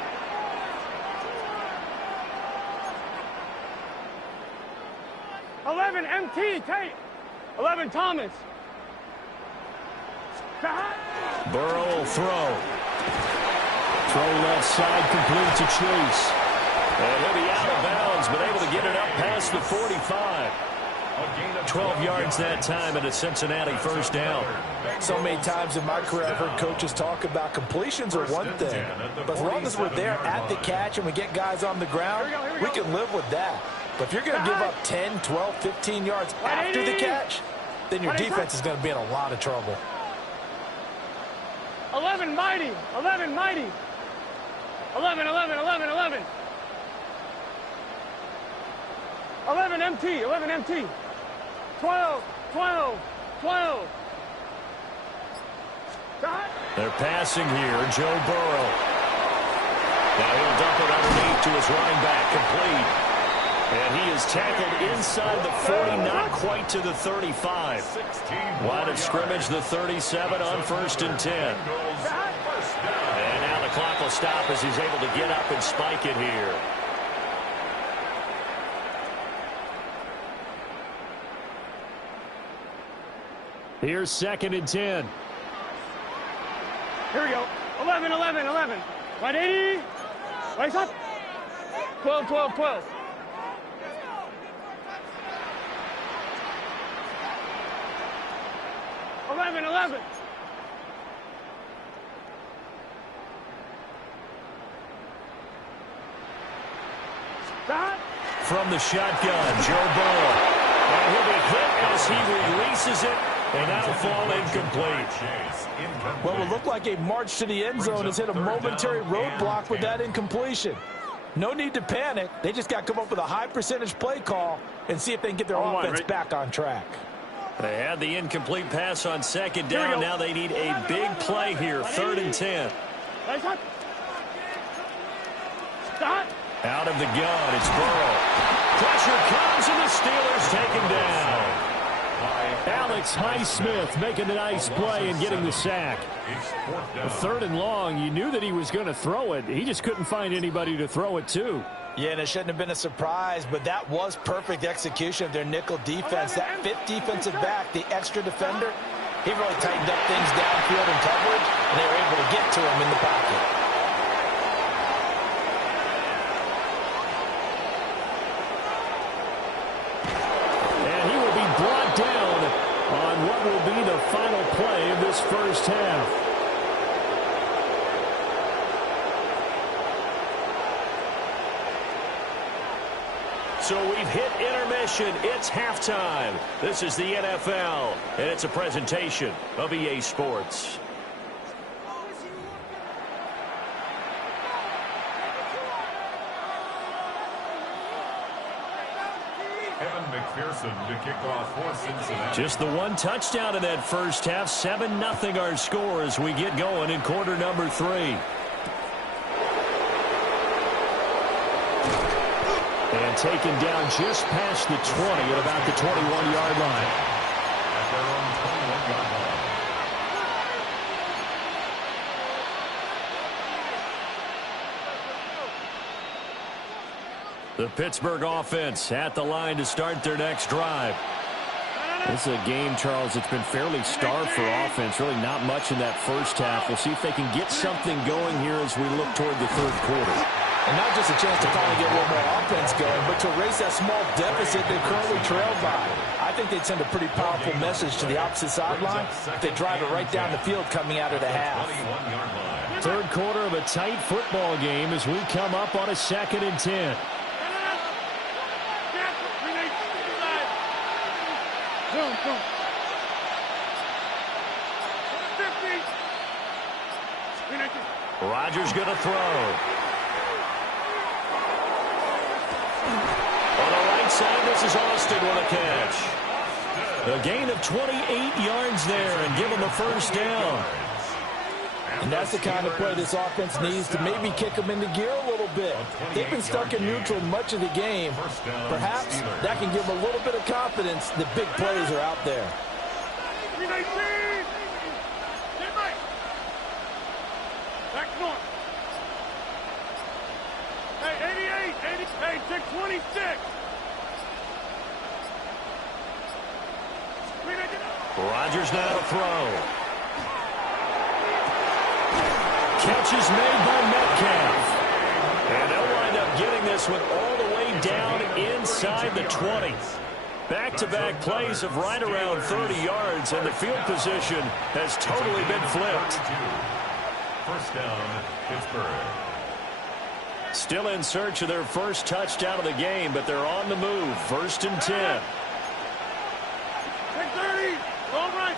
11 MT, Tate. 11 Thomas. Burrow will throw. Throw left side, complete to Chase. And he'll be out of bounds, but able to get it up past the 45. 12 yards that time and a Cincinnati 1st down. So many times in my career I've heard coaches talk about completions are one thing, but as long as we're there at the catch and we get guys on the ground, we can live with that. But if you're going to give up 10, 12, 15 yards after the catch, then your defense is going to be in a lot of trouble. 11 mighty. 11 mighty. 11, 11, 11, 11. 11 MT. 11 MT. 12, 12, 12. They're passing here. Joe Burrow. Now he'll dump it underneath to his running back, complete. And he is tackled inside the 40, not quite to the 35. Line of scrimmage, the 37 on 1st and 10. And now the clock will stop as he's able to get up and spike it here. Here's 2nd and 10. Here we go. 11, 11, 11. 180. Right up. 12, 12, 12. 11, 11. From the shotgun, Joe Burrow. And he'll be hit as he releases it, and that'll fall incomplete. What would look like a march to the end zone has hit a momentary roadblock with that incompletion. No need to panic. They just got to come up with a high percentage play call and see if they can get their offense back on track. They had the incomplete pass on 2nd down. Now they need a big play here, 3rd and 10. Out of the gun, it's Burrow. Pressure comes, and the Steelers take him down. Alex Highsmith making a nice play and getting the sack. 3rd and long, you knew that he was going to throw it. He just couldn't find anybody to throw it to. Yeah, and it shouldn't have been a surprise, but that was perfect execution of their nickel defense. That 5th defensive back, the extra defender, he really tightened up things downfield in coverage, and they were able to get to him in the pocket. And he will be brought down on what will be the final play of this 1st half. So we've hit intermission. It's halftime. This is the NFL, and it's a presentation of EA Sports. Evan McPherson to kick off for Cincinnati. Just the one touchdown in that 1st half. 7-0 our score as we get going in quarter number 3. And taken down just past the 20 at about the 21-yard line. At their own 21-yard line. The Pittsburgh offense at the line to start their next drive. This is a game, Charles, that's been fairly starved for offense. Really not much in that 1st half. We'll see if they can get something going here as we look toward the 3rd quarter. And not just a chance to finally get a little more offense going, but to erase that small deficit they're currently trailed by. I think they'd send a pretty powerful message to the opposite sideline if they drive it right down the field coming out of the half. Third quarter of a tight football game as we come up on a 2nd and 10. Rodgers going to throw. On the right side, this is Austin with a catch. A gain of 28 yards there and give them a first down. And that's the kind of play this offense needs to maybe kick them into gear a little bit. They've been stuck in neutral much of the game. Perhaps that can give them a little bit of confidence that big plays are out there. Hey, 88, 80, hey, 626. Rodgers now to throw. Catch is made by Metcalf. And they'll wind up getting this one all the way down inside the 20. Back-to-back plays of right around 30 yards, and the field position has totally been flipped. First down, Pittsburgh. Still in search of their first touchdown of the game, but they're on the move. 1st and 10. 630, all right.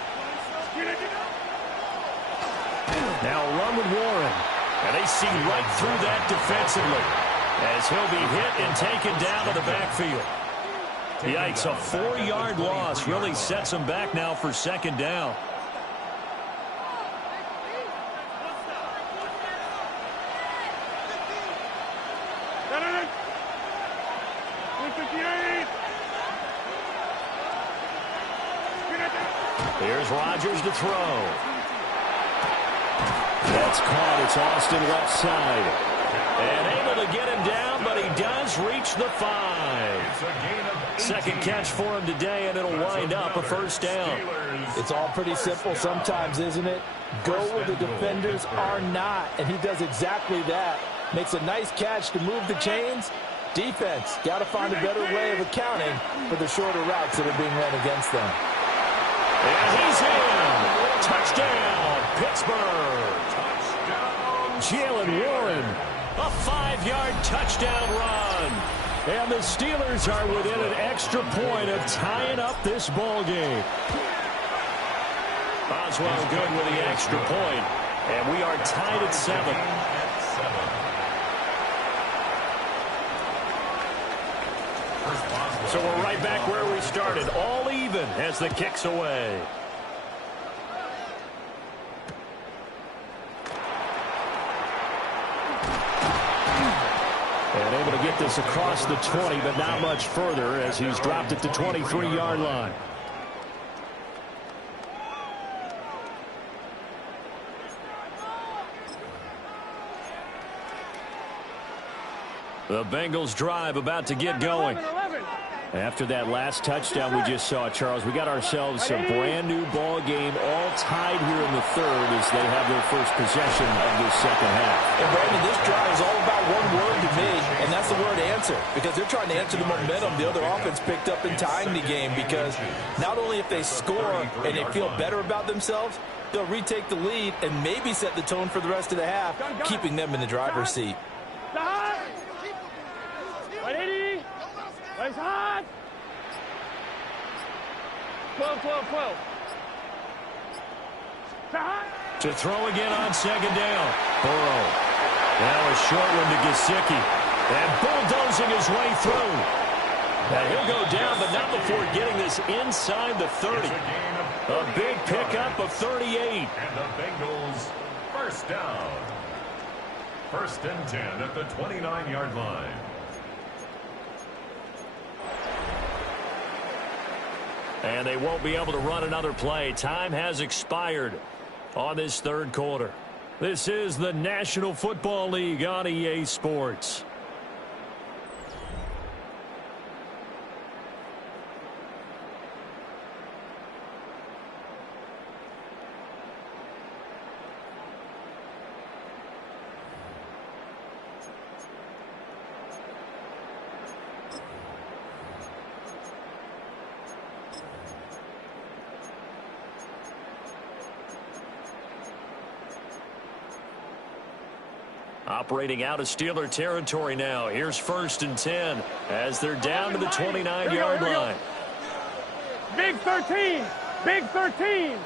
Now run with Warren. And they see right through that defensively as he'll be hit and taken down to the backfield. Yikes, a 4-yard loss really sets them back now for 2nd down. Here's Rodgers to throw. That's caught. It's Austin left side. And able to get him down, but he does reach the 5. Second catch for him today, and it'll wind up a first down. It's all pretty simple sometimes, isn't it? Go where the defenders are not, and he does exactly that. Makes a nice catch to move the chains. Defense, got to find a better way of accounting for the shorter routes that are being run against them. And he's in. Touchdown, Pittsburgh. Jaylen Warren. A 5-yard touchdown run. And the Steelers are within an extra point of tying up this ball game. Boswell good with the extra point. And we are tied at 7. So we're right back where we started, all even as the kick's away. And able to get this across the 20, but not much further as he's dropped at the 23-yard line. The Bengals drive about to get going. After that last touchdown we just saw, Charles, we got ourselves a brand-new ball game, all tied here in the third as they have their first possession of this second half. And, Brandon, this drive is all about one word to me, and that's the word answer, because they're trying to answer the momentum the other offense picked up in tying the game, because not only if they score and they feel better about themselves, they'll retake the lead and maybe set the tone for the rest of the half, keeping them in the driver's seat. 180. Nice hot. 12, 12, 12. To throw again on second down. Burrow. Now a short one to Gesicki. And bulldozing his way through. And he'll go down, but not before getting this inside the 30. A big pickup of 38. And the Bengals first down. 1st and 10 at the 29-yard line. And they won't be able to run another play. Time has expired on this third quarter. This is the National Football League on EA Sports. Operating out of Steeler territory now. Here's 1st and 10 as they're down to the 29-yard line. Big 13. Big 13.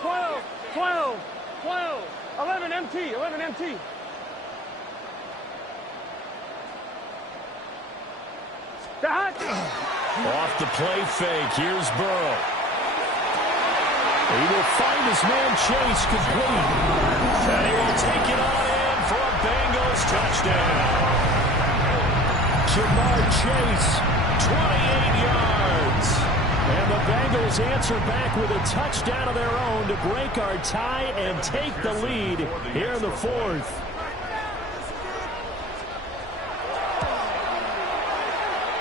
12. 12. 12. 11 MT. 11 MT. Off the play fake. Here's Burrow. He will find his man Chase complete. And he will take it on in for a Bengals touchdown. Jamar Chase, 28 yards. And the Bengals answer back with a touchdown of their own to break our tie and take the lead here in the 4th.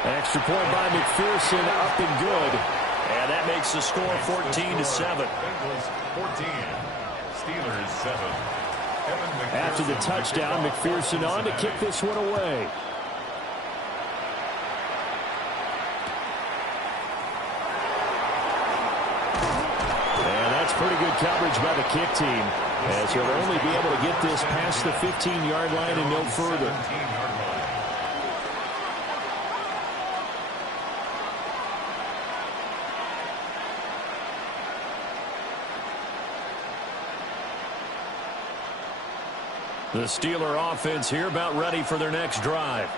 Extra point by McPherson, up and good. And that makes the score 14-7. Bengals 14, Steelers 7. After the touchdown, McPherson on to kick this one away. And that's pretty good coverage by the kick team, as he'll only be able to get this past the 15-yard line and no further. The Steeler offense here about ready for their next drive.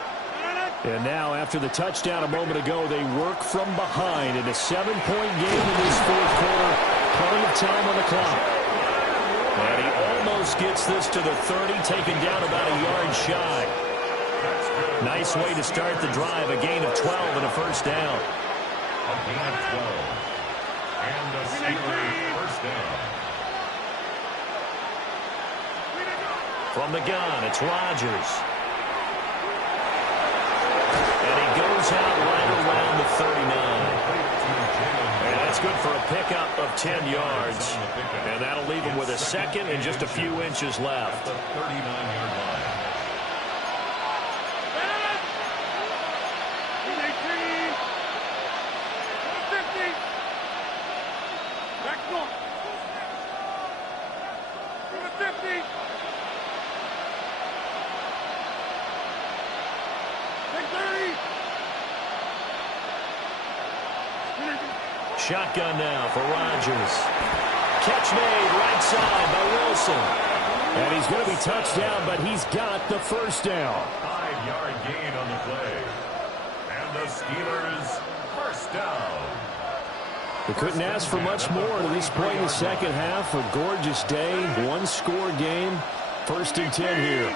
And now, after the touchdown a moment ago, they work from behind in a 7-point game in this 4th quarter. Plenty of time on the clock. And he almost gets this to the 30, taken down about a yard shy. Nice way to start the drive, a gain of 12 and a first down. A gain of 12. And the Steelers first down. From the gun, it's Rodgers. And he goes out right around the 39. And that's good for a pickup of 10 yards. And that'll leave him with a second and just a few inches left. The 39-yard line. Shotgun now for Rodgers. Catch made right side by Wilson. And he's going to be touched down, but he's got the first down. 5-yard gain on the play. And the Steelers first down. They couldn't ask for much more to this point in the second half. A gorgeous day, one-score game. 1st and 10 here.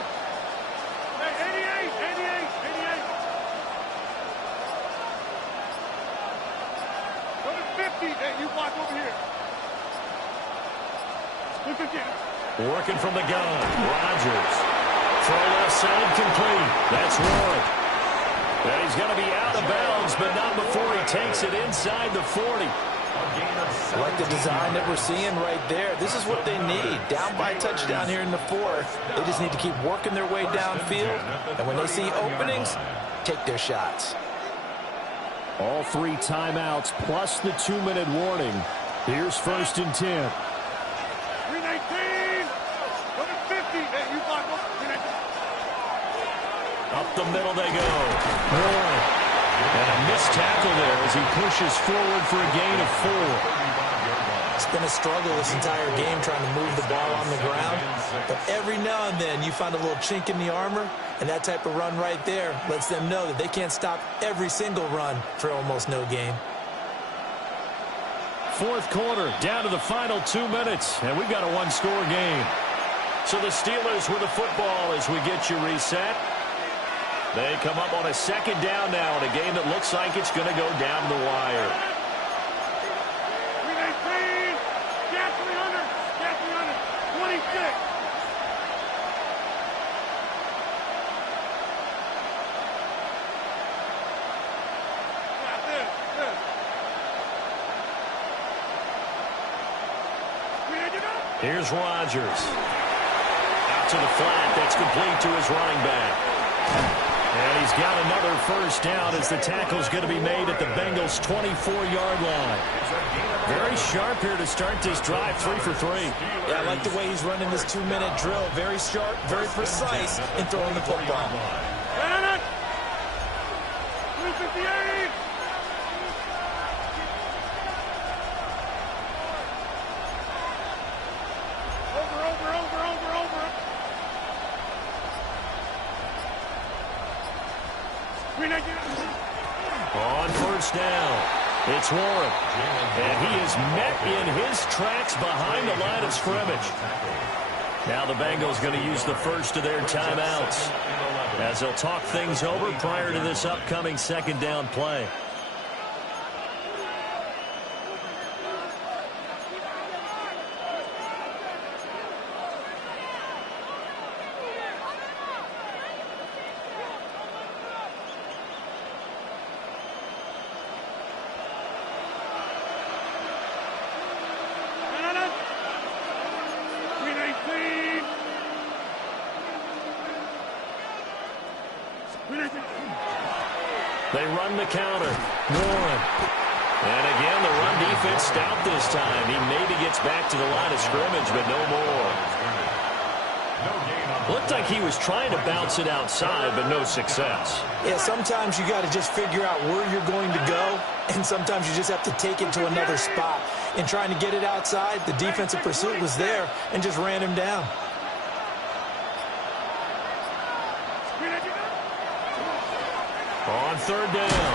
50, you block over here. Working from the gun. Rodgers. Throw left side complete. That's Warren. And he's going to be out of bounds, but not before he takes it inside the 40. I like the design that we're seeing right there. This is what they need. Down by a touchdown here in the 4th. They just need to keep working their way downfield. And when they see openings, take their shots. All 3 timeouts plus the 2-minute warning. Here's 1st and 10. 319. Go to 50. You block up. Up the middle they go. And a missed tackle there as he pushes forward for a gain of 4. It's been a struggle this entire game trying to move the ball on the ground. But every now and then you find a little chink in the armor, and that type of run right there lets them know that they can't stop every single run for almost no gain. 4th quarter, down to the final 2 minutes, and we've got a one-score game. So the Steelers with the football as we get you reset. They come up on a 2nd down now in a game that looks like it's going to go down the wire. 319. Gas 300. Gas 300. 26. Here's Rodgers. Out to the flat. That's complete to his running back. And he's got another first down as the tackle's going to be made at the Bengals' 24-yard line. Very very sharp here to start this drive, 3 for 3. Yeah, I like the way he's running this 2-minute drill. Very sharp, very precise in throwing the football. 258. On first down, it's Warren. And he is met in his tracks behind the line of scrimmage. Now the Bengals going to use the first of their timeouts as they'll talk things over prior to this upcoming second down play. They run the counter. Warren. And again, the run defense stopped this time. He maybe gets back to the line of scrimmage, but no more. Looked like he was trying to bounce it outside, but no success. Yeah, sometimes you got to just figure out where you're going to go, and sometimes you just have to take it to another spot. In trying to get it outside, the defensive pursuit was there and just ran him down. On third down,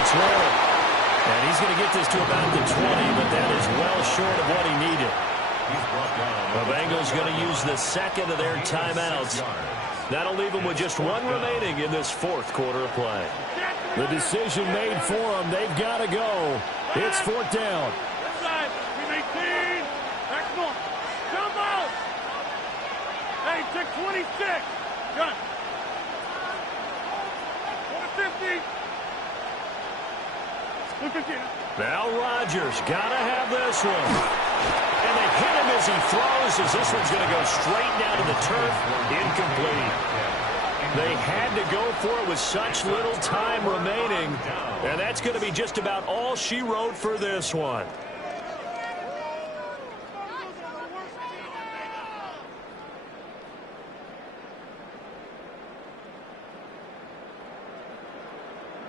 it's Warren. And he's going to get this to about the 20, but that is well short of what he needed. The Bengals going to use the second of their timeouts. That'll leave them with just one remaining in this fourth quarter of play. The decision made for them. They've got to go. It's fourth down. Hey, 626. Gun. 150. Now Rodgers got to have this one. And they hit him as he throws, as this one's going to go straight down to the turf. Incomplete. They had to go for it with such little time remaining. And that's going to be just about all she wrote for this one.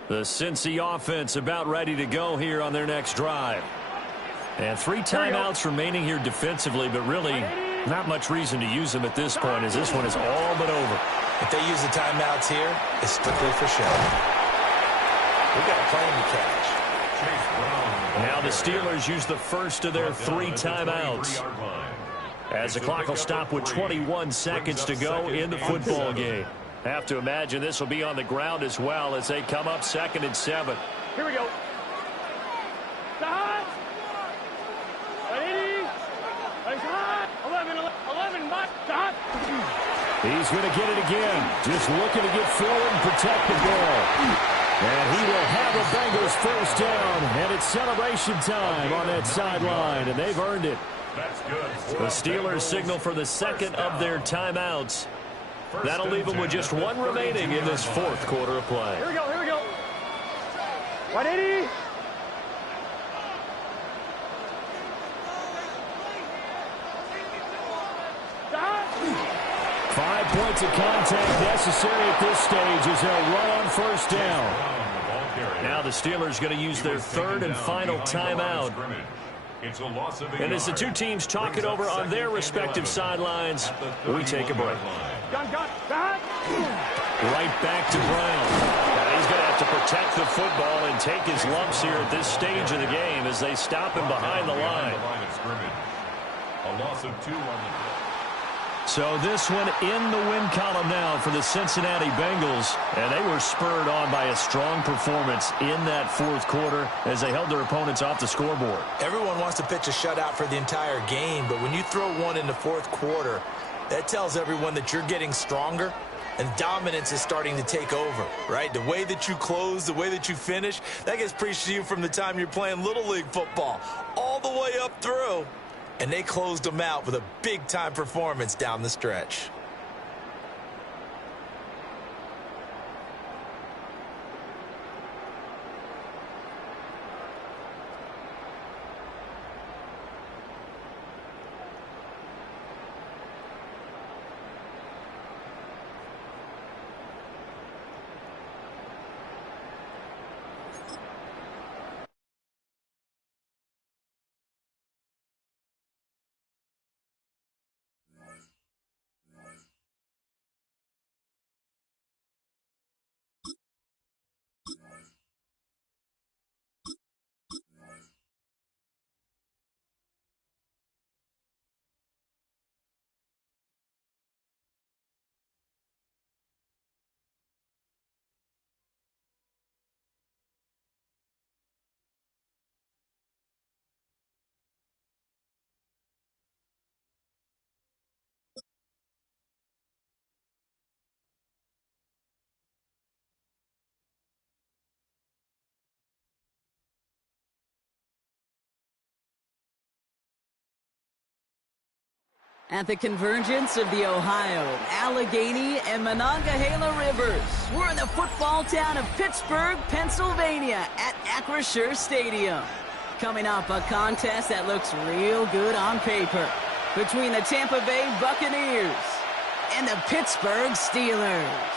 The Cincy offense about ready to go here on their next drive. And 3 timeouts remaining here defensively, but really not much reason to use them at this point, as this one is all but over. If they use the timeouts here, it's strictly for show. We got a plane to catch. Now the Steelers use the first of their 3 timeouts, as the clock will stop with 21 seconds to go in the football game. Have to imagine this will be on the ground as well as they come up 2nd and 7. Here we go. Stop. 80. Stop. 11. Stop. He's going to get it again. Just looking to get forward and protect the ball. And he will have the Bengals first down. And it's celebration time on that sideline. And they've earned it. That's good. The Steelers signal for the second of their timeouts. That'll leave them with just one remaining in this fourth quarter of play. Here we go. 180. Stop. 5 points of contact necessary at this stage as they'll run on first down. Now the Steelers going to use their third and final timeout. And as the two teams talk it over on their respective sidelines, we take a break. Gun. Right back to Brown. Now he's going to have to protect the football and take his lumps here at this stage of the game as they stop him behind the line. A loss of 2 on the... So this one in the win column now for the Cincinnati Bengals. And they were spurred on by a strong performance in that fourth quarter as they held their opponents off the scoreboard. Everyone wants to pitch a shutout for the entire game, but when you throw one in the fourth quarter, that tells everyone that you're getting stronger and dominance is starting to take over, right? The way that you close, the way that you finish, that gets preached to you from the time you're playing Little League football all the way up through. And they closed them out with a big-time performance down the stretch. At the convergence of the Ohio, Allegheny, and Monongahela Rivers, we're in the football town of Pittsburgh, Pennsylvania at Acrisure Stadium. Coming up, a contest that looks real good on paper between the Tampa Bay Buccaneers and the Pittsburgh Steelers.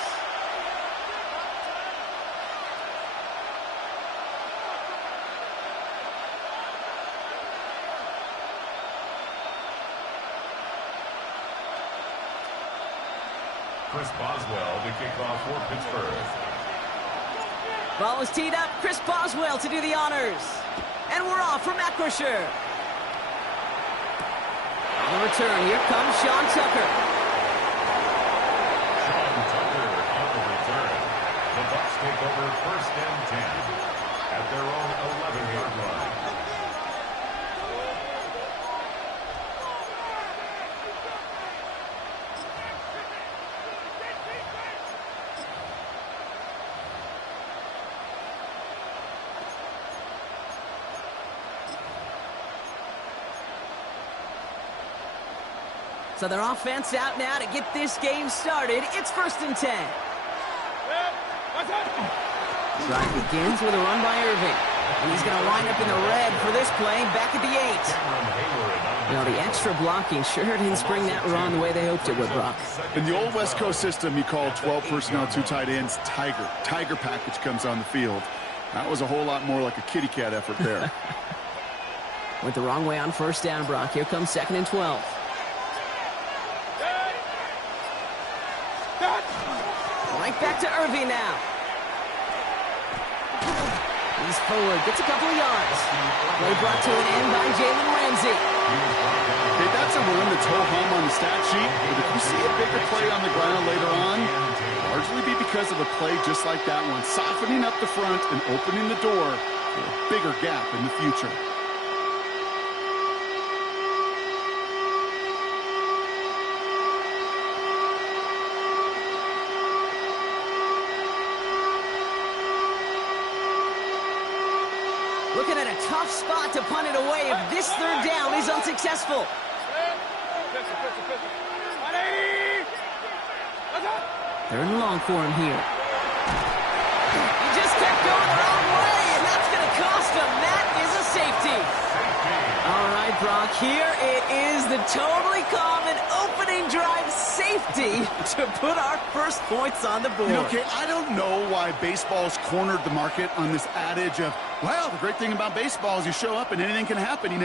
Chris Boswell to kick off for Pittsburgh. Ball is teed up. Chris Boswell to do the honors. And we're off from Acrisure. On the return, here comes Sean Tucker. Sean Tucker on the return. The Bucs take over 1st and 10 at their own 11-yard line. So their offense out now to get this game started. It's 1st and 10. Drive begins with a run by Irving. And he's going to wind up in the red for this play back at the 8. You know, the extra blocking sure didn't spring that run the way they hoped it would, Brock. In the old West Coast system, you call 12 personnel, 2 tight ends, Tiger. Tiger package comes on the field. That was a whole lot more like a kitty cat effort there. Went the wrong way on 1st down, Brock. Here comes 2nd and 12. Right back to Irving now. He's forward, gets a couple of yards. Play brought to an end by Jalen Ramsey. Hey, that's a run that's whole home on the stat sheet, but if you see a bigger play on the ground later on, largely be because of a play just like that one, softening up the front and opening the door for a bigger gap in the future. Looking at a tough spot to punt it away if this 3rd down is unsuccessful. They're in long for him here. He just kept going the wrong way, and that's going to cost him. That is a safety. All right, Brock, here it is, the totally common opening drive safety to put our first points on the board. Okay, I don't know why baseball's cornered the market on this adage of, well, the great thing about baseball is you show up and anything can happen. You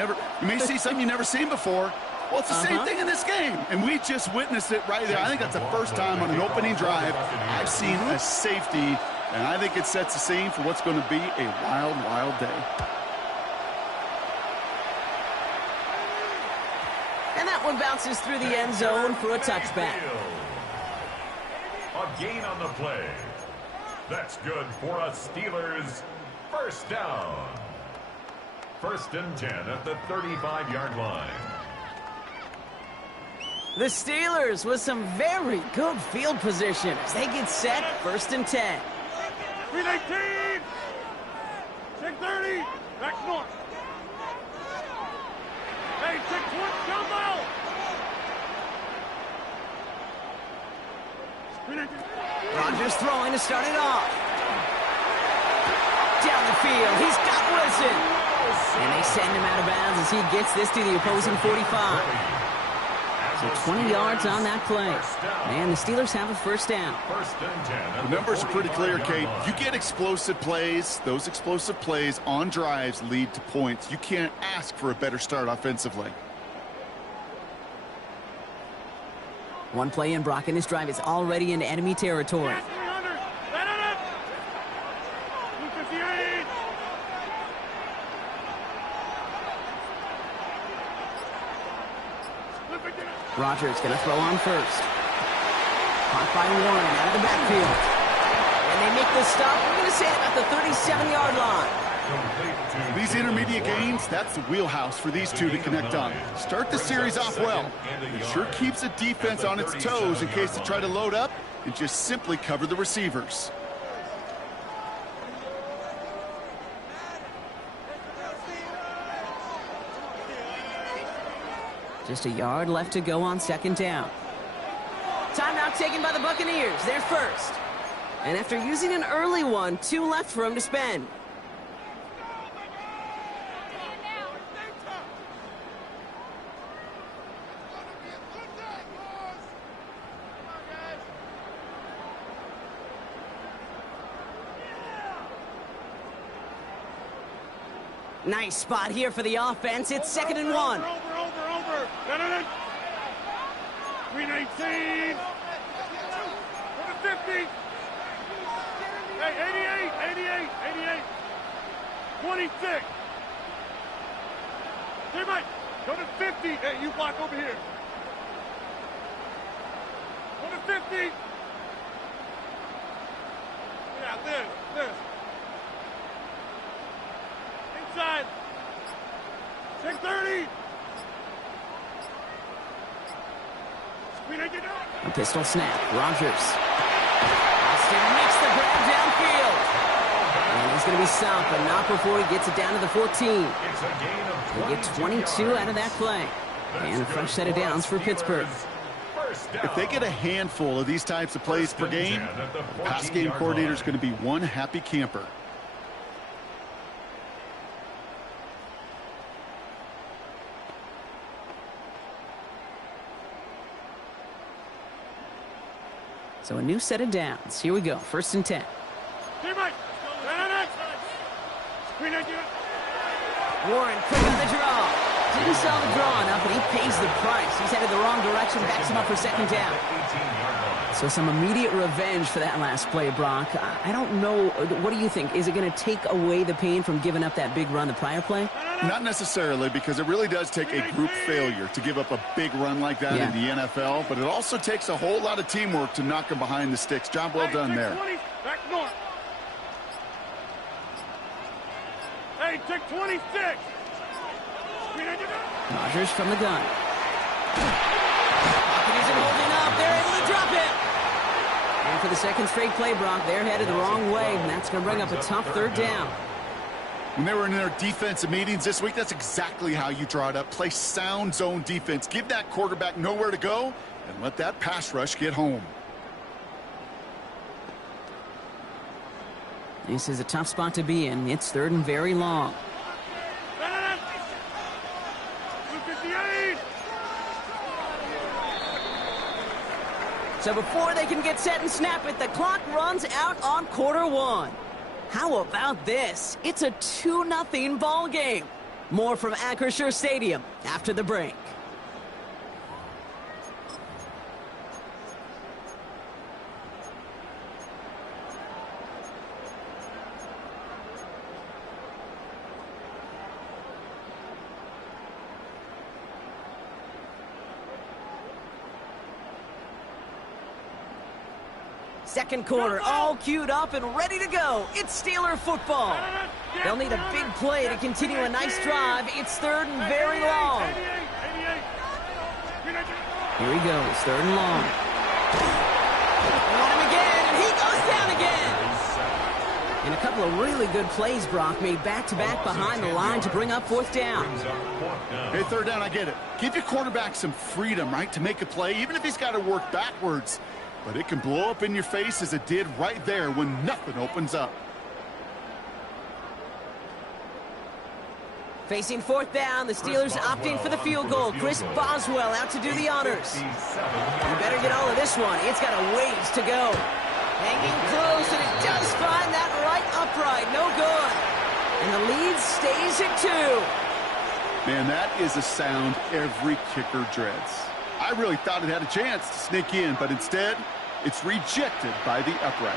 may see something you've never seen before. Well, it's the same thing in this game, and we just witnessed it right there. I think that's the first time on an opening drive I've seen a safety, and I think it sets the scene for what's going to be a wild, wild day. And that one bounces through the end zone for a touchback. A gain on the play. That's good for a Steelers 1st down. 1st and 10 at the 35-yard line. The Steelers with some very good field position as they get set 1st and 10. 319! 630! Back north! Hey, 6-1, jumbo! 319! Rodgers throwing to start it off. Down the field, he's got Wilson. And they send him out of bounds as he gets this to the opposing 45. So 20 yards on that play. And the Steelers have a 1st down. 1st and 10. The numbers are pretty clear, Kate. You get explosive plays. Those explosive plays on drives lead to points. You can't ask for a better start offensively. One play in, Brock, and this drive is already into enemy territory. 300! Let it up! 258! Rodgers going to throw on 1st. Caught by Warren out of the backfield. And they make the stop. We're going to say about the 37-yard line. These intermediate gains, that's the wheelhouse for these two to connect on. Start the series off well. It sure keeps the defense on its toes in case they try to load up and just simply cover the receivers. Just a yard left to go on second down. Timeout taken by the Buccaneers. They're first. And after using an early one, 2 left for him to spend. Nice spot here for the offense. It's 2nd and 1. Over. 319. Go to 50. Hey, 88. 26. Hey, Mike, go to 50. Hey, you block over here. Go to 50. Yeah, this. Inside. 630. A pistol snap. Rodgers. Austin makes the grab downfield. And he's going to be stopped, but not before he gets it down to the 14. They get 22 out of that play. And a fresh set of downs for Pittsburgh. If they get a handful of these types of plays per game, the pass game coordinator is going to be one happy camper. So a new set of downs. Here we go. 1st and 10. Warren quick on the draw. Didn't sell the draw enough, but he pays the price. He's headed the wrong direction. Backs him up for 2nd down. So some immediate revenge for that last play, Brock. I don't know. What do you think? Is it going to take away the pain from giving up that big run the prior play? Not necessarily, because it really does take a group failure to give up a big run like that in the NFL, but it also takes a whole lot of teamwork to knock them behind the sticks. Job well done there. Back north. Hey, take 26. Rodgers from the gun. Buccaneers are holding up. They're able to drop it. And for the 2nd straight play, Brock, they're headed the wrong way, and that's going to bring up a tough 3rd down. When they were in their defensive meetings this week, that's exactly how you draw it up. Play sound zone defense. Give that quarterback nowhere to go and let that pass rush get home. This is a tough spot to be in. It's 3rd and very long. So before they can get set and snap it, the clock runs out on quarter 1. How about this? It's a 2-0 ball game. More from Acrisure Stadium after the break. Second quarter, all queued up and ready to go. It's Steeler football. They'll need a big play to continue a nice drive. It's 3rd and very long. Here he goes, 3rd and long. On him again, and he goes down again. And a couple of really good plays, Brock, made back-to-back behind the line to bring up 4th down. Hey, 3rd down, I get it. Give your quarterback some freedom, right, to make a play, even if he's got to work backwards. But it can blow up in your face as it did right there when nothing opens up. Facing 4th down, the Steelers opting for the field goal. Chris Boswell out to do the honors. You better get all of this one. It's got a ways to go. Hanging close, and it does find that right upright. No good. And the lead stays at 2. Man, that is a sound every kicker dreads. I really thought it had a chance to sneak in, but instead, it's rejected by the upright.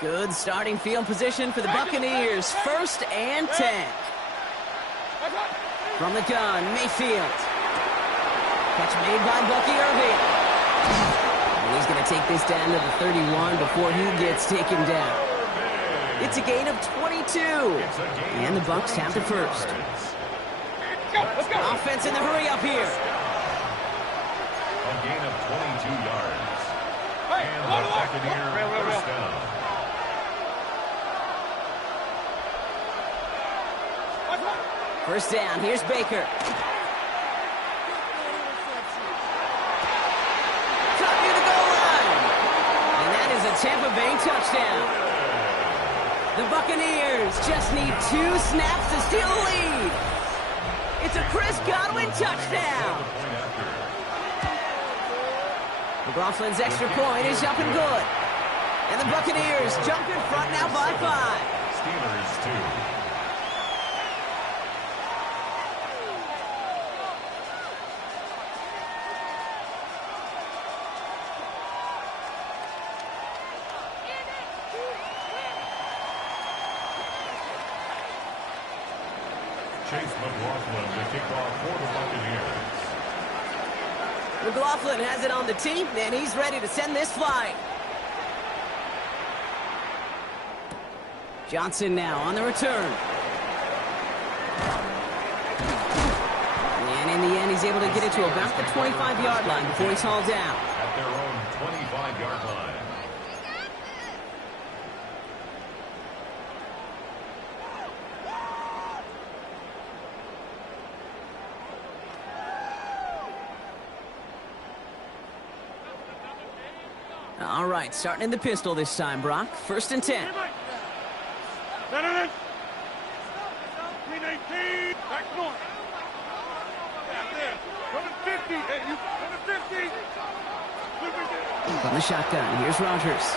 Good starting field position for the Buccaneers. 1st and 10. From the gun, Mayfield. Catch made by Bucky Irving. he's going to take this down to the 31 before he gets taken down. It's a gain of 22. And the Bucs have the first. Let's go. Offense in the hurry up here. A gain of 22 yards. Hey, And the Buccaneers first down. First down, here's Baker. Cut near the goal line. And that is a Tampa Bay touchdown. The Buccaneers just need 2 snaps to steal the lead. It's a Chris Godwin touchdown. McLaughlin's extra point is up and good. And the Buccaneers jump in front now by 5. Steelers 2. Chase McLaughlin to kick off for the Buccaneers. McLaughlin has it on the tee, and he's ready to send this flying. Johnson now on the return. And in the end, he's able to get it to about the 25-yard line before he's hauled down. At their own 25-yard line. All right, starting in the pistol this time, Brock. 1st and 10. Green 18. Back north. Yeah, there. Coming 50. Hey, you coming 50. On the shotgun, here's Rodgers.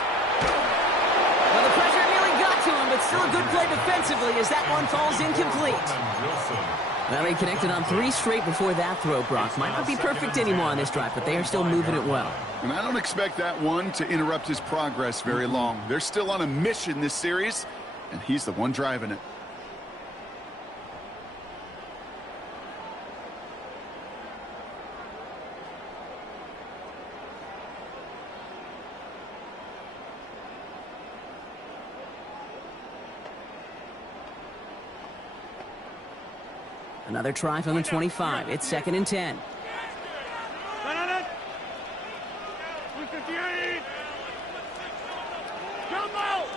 Well, the pressure nearly got to him, but still a good play defensively as that one falls incomplete. Well, he connected on 3 straight before that throw, Brock. Might not be perfect anymore on this drive, but they are still moving it well. And I don't expect that one to interrupt his progress very long. They're still on a mission this series, and he's the one driving it. Another try from the 25. It's 2nd and 10. 358. Jump out.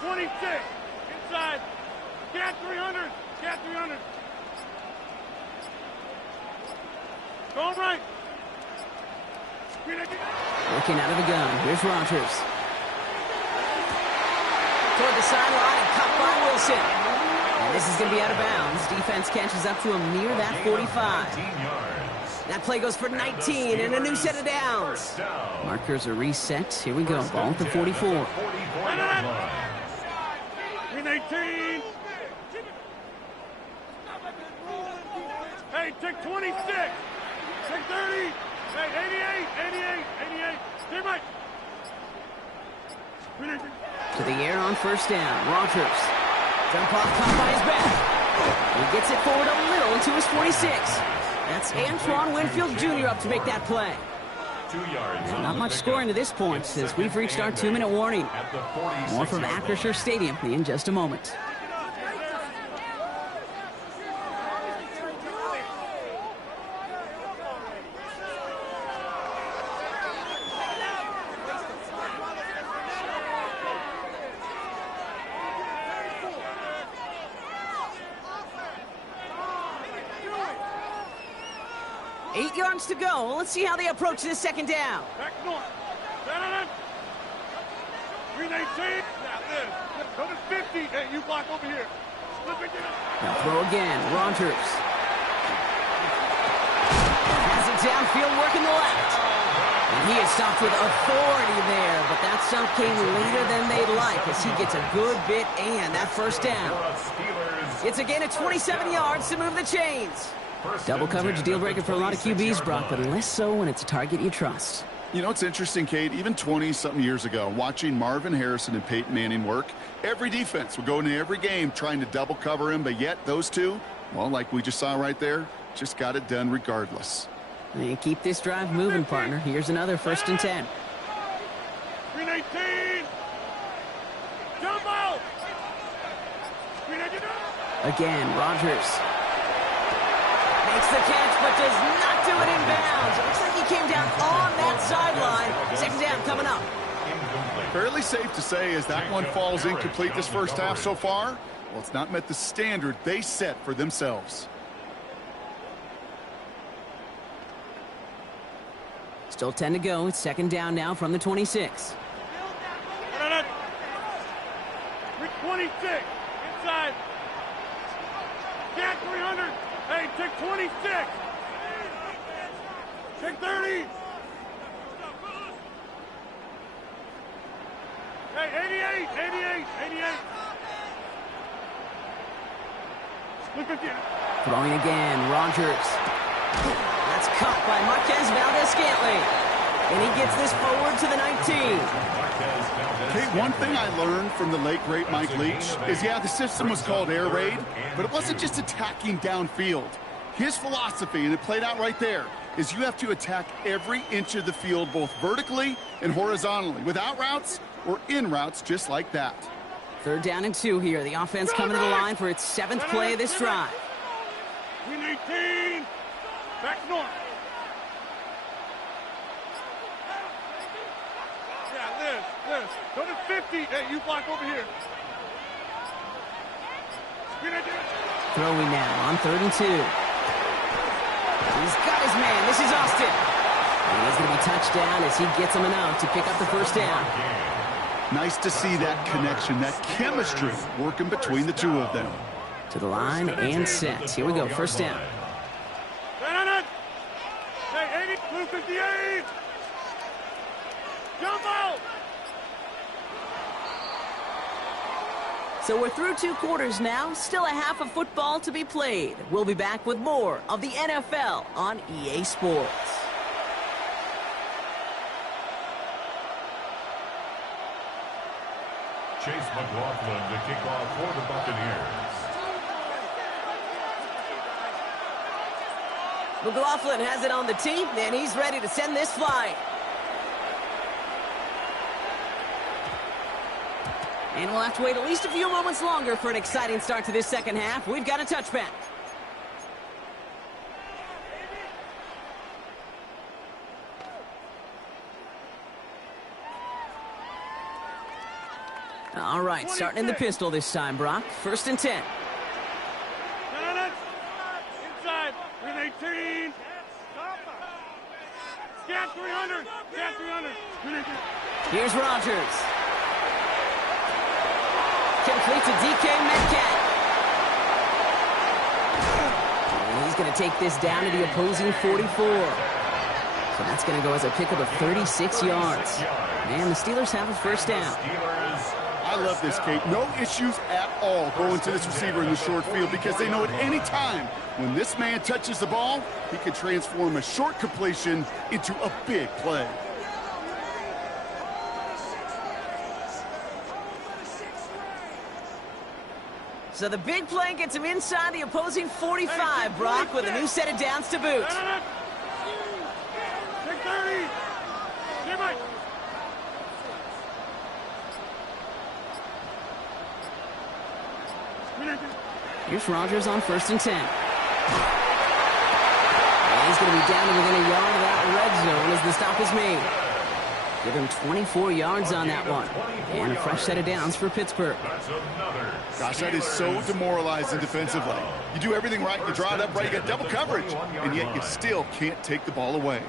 26. Inside. Cat 300. Cat 300. Go right. Looking out of the gun. Here's Rodgers. Toward the sideline and caught by Wilson. And this is going to be out of bounds. Defense catches up to him near that 45. That play goes for 19 and a new set of downs. Markers are reset. Here we go. Ball at the 44. Green 18. Hey, take 26. Take 30. Hey, 88. Stay right. To the air on 1st down. Rodgers. Jump off, caught by his back. He gets it forward a little into his 46. That's Antoine Winfield Jr. up to make that play. 2 yards. And not much scoring to this point since we've reached our 2-minute warning. More from Acrisure Stadium in just a moment. To go. Let's see how they approach this 2nd down. Back north. Green 18. Now this. Coming 50. Hey, you block over here. Now throw again. Rodgers. Has it downfield working the left. And he is stopped with authority there, but that stop came later than they'd like as he gets a good bit and that 1st down. It's a gain of 27 yards to move the chains. Double coverage deal breaker for a lot of QBs, Brock, but less so when it's a target you trust. You know, it's interesting, Kate, even 20-something years ago, watching Marvin Harrison and Peyton Manning work, every defense would go into every game trying to double cover him, but yet those two, well, like we just saw right there, just got it done regardless. And keep this drive moving, partner. Here's another 1st and 10. Green 18. Jump out. Green 18. Again, Rodgers makes the catch, but does not do it in bounds. It looks like he came down on that sideline. 2nd down coming up. Fairly safe to say as that one falls incomplete this first half so far, well, it's not met the standard they set for themselves. Still 10 to go. It's 2nd down now from the 26. 26. Inside. Jack 300. Hey, take 26. Take 30. Hey, 88. Look at you. Throwing again, Rodgers. That's caught by Marquez Valdez-Scantling. And he gets this forward to the 19. Okay, one thing I learned from the late, great Mike Leach is, yeah, the system was called air raid, but it wasn't just attacking downfield. His philosophy, and it played out right there, is you have to attack every inch of the field, both vertically and horizontally, without routes or in routes just like that. 3rd down and 2 here. The offense coming to the line for its 7th play of this drive. Green 18. Back north. Yeah, Liz. Go to 50. Hey, you block over here. Throwing now on 3rd and 2. He's got his man. This is Austin. And he's going to be touchdown as he gets him enough to pick up the 1st down. Nice to see that connection, that chemistry working between the two of them. To the line and set. Here we go. 1st down. Hey, 80, blue 58. Jump out. So we're through 2 quarters now. Still a half of football to be played. We'll be back with more of the NFL on EA Sports. Chase McLaughlin to kick off for the Buccaneers. McLaughlin has it on the tee, and he's ready to send this flying. And we'll have to wait at least a few moments longer for an exciting start to this 2nd half. We've got a touchback. All right, starting in the pistol this time, Brock. 1st and 10. Inside. Green 18. Scat 300. Scat 300. Here's Rodgers. Complete to DK Metcalf. And he's going to take this down to the opposing 44. So that's going to go as a pickup of 36 yards. And the Steelers have a 1st down. I love this, Kate. No issues at all going to this receiver in the short field because they know at any time when this man touches the ball, he can transform a short completion into a big play. So the big play gets him inside the opposing 45, Brock, with a new set of downs to boot. Take 30. Give it. Here's Rodgers on 1st and 10. And he's going to be down to within a yard of that red zone as the stop is made. Give him 24 yards on that one. And a fresh set of downs for Pittsburgh. Gosh, that is so demoralizing defensively. You do everything right, you draw it up right, you get double coverage, and yet you still can't take the ball away.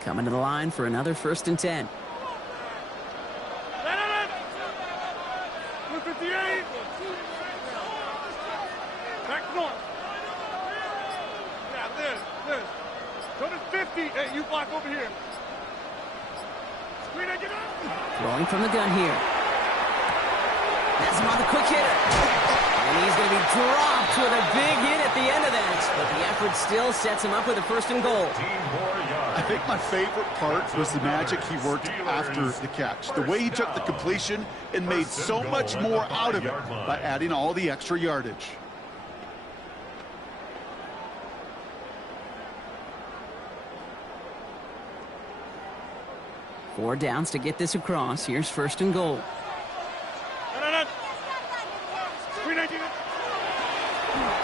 Coming to the line for another 1st and 10. 58. Back north. Yeah, Liz. Go to 50. Hey, you block over here. Screen, get up. Throwing from the gun here. That's him on the quick hitter. And he's going to he dropped with a big hit at the end of that. But the effort still sets him up with a 1st and goal. I think my favorite part was the magic he worked after the catch. The way he took the completion and made so much more out of it by adding all the extra yardage. Four downs to get this across. Here's 1st and goal.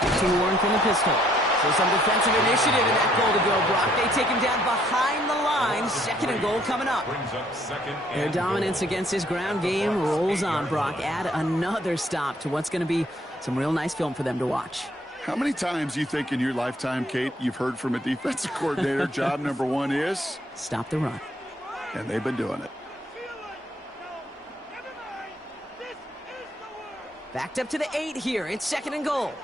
Pitching Warren from the pistol. So some defensive initiative in that goal to go, Brock. They take him down behind the line. 2nd and goal coming up. Their dominance against his ground game rolls on, Brock. Add another stop to what's going to be some real nice film for them to watch. How many times you think in your lifetime, Kate, you've heard from a defensive coordinator, job number 1 is? Stop the run. And they've been doing it. Backed up to the 8 here. It's 2nd and goal.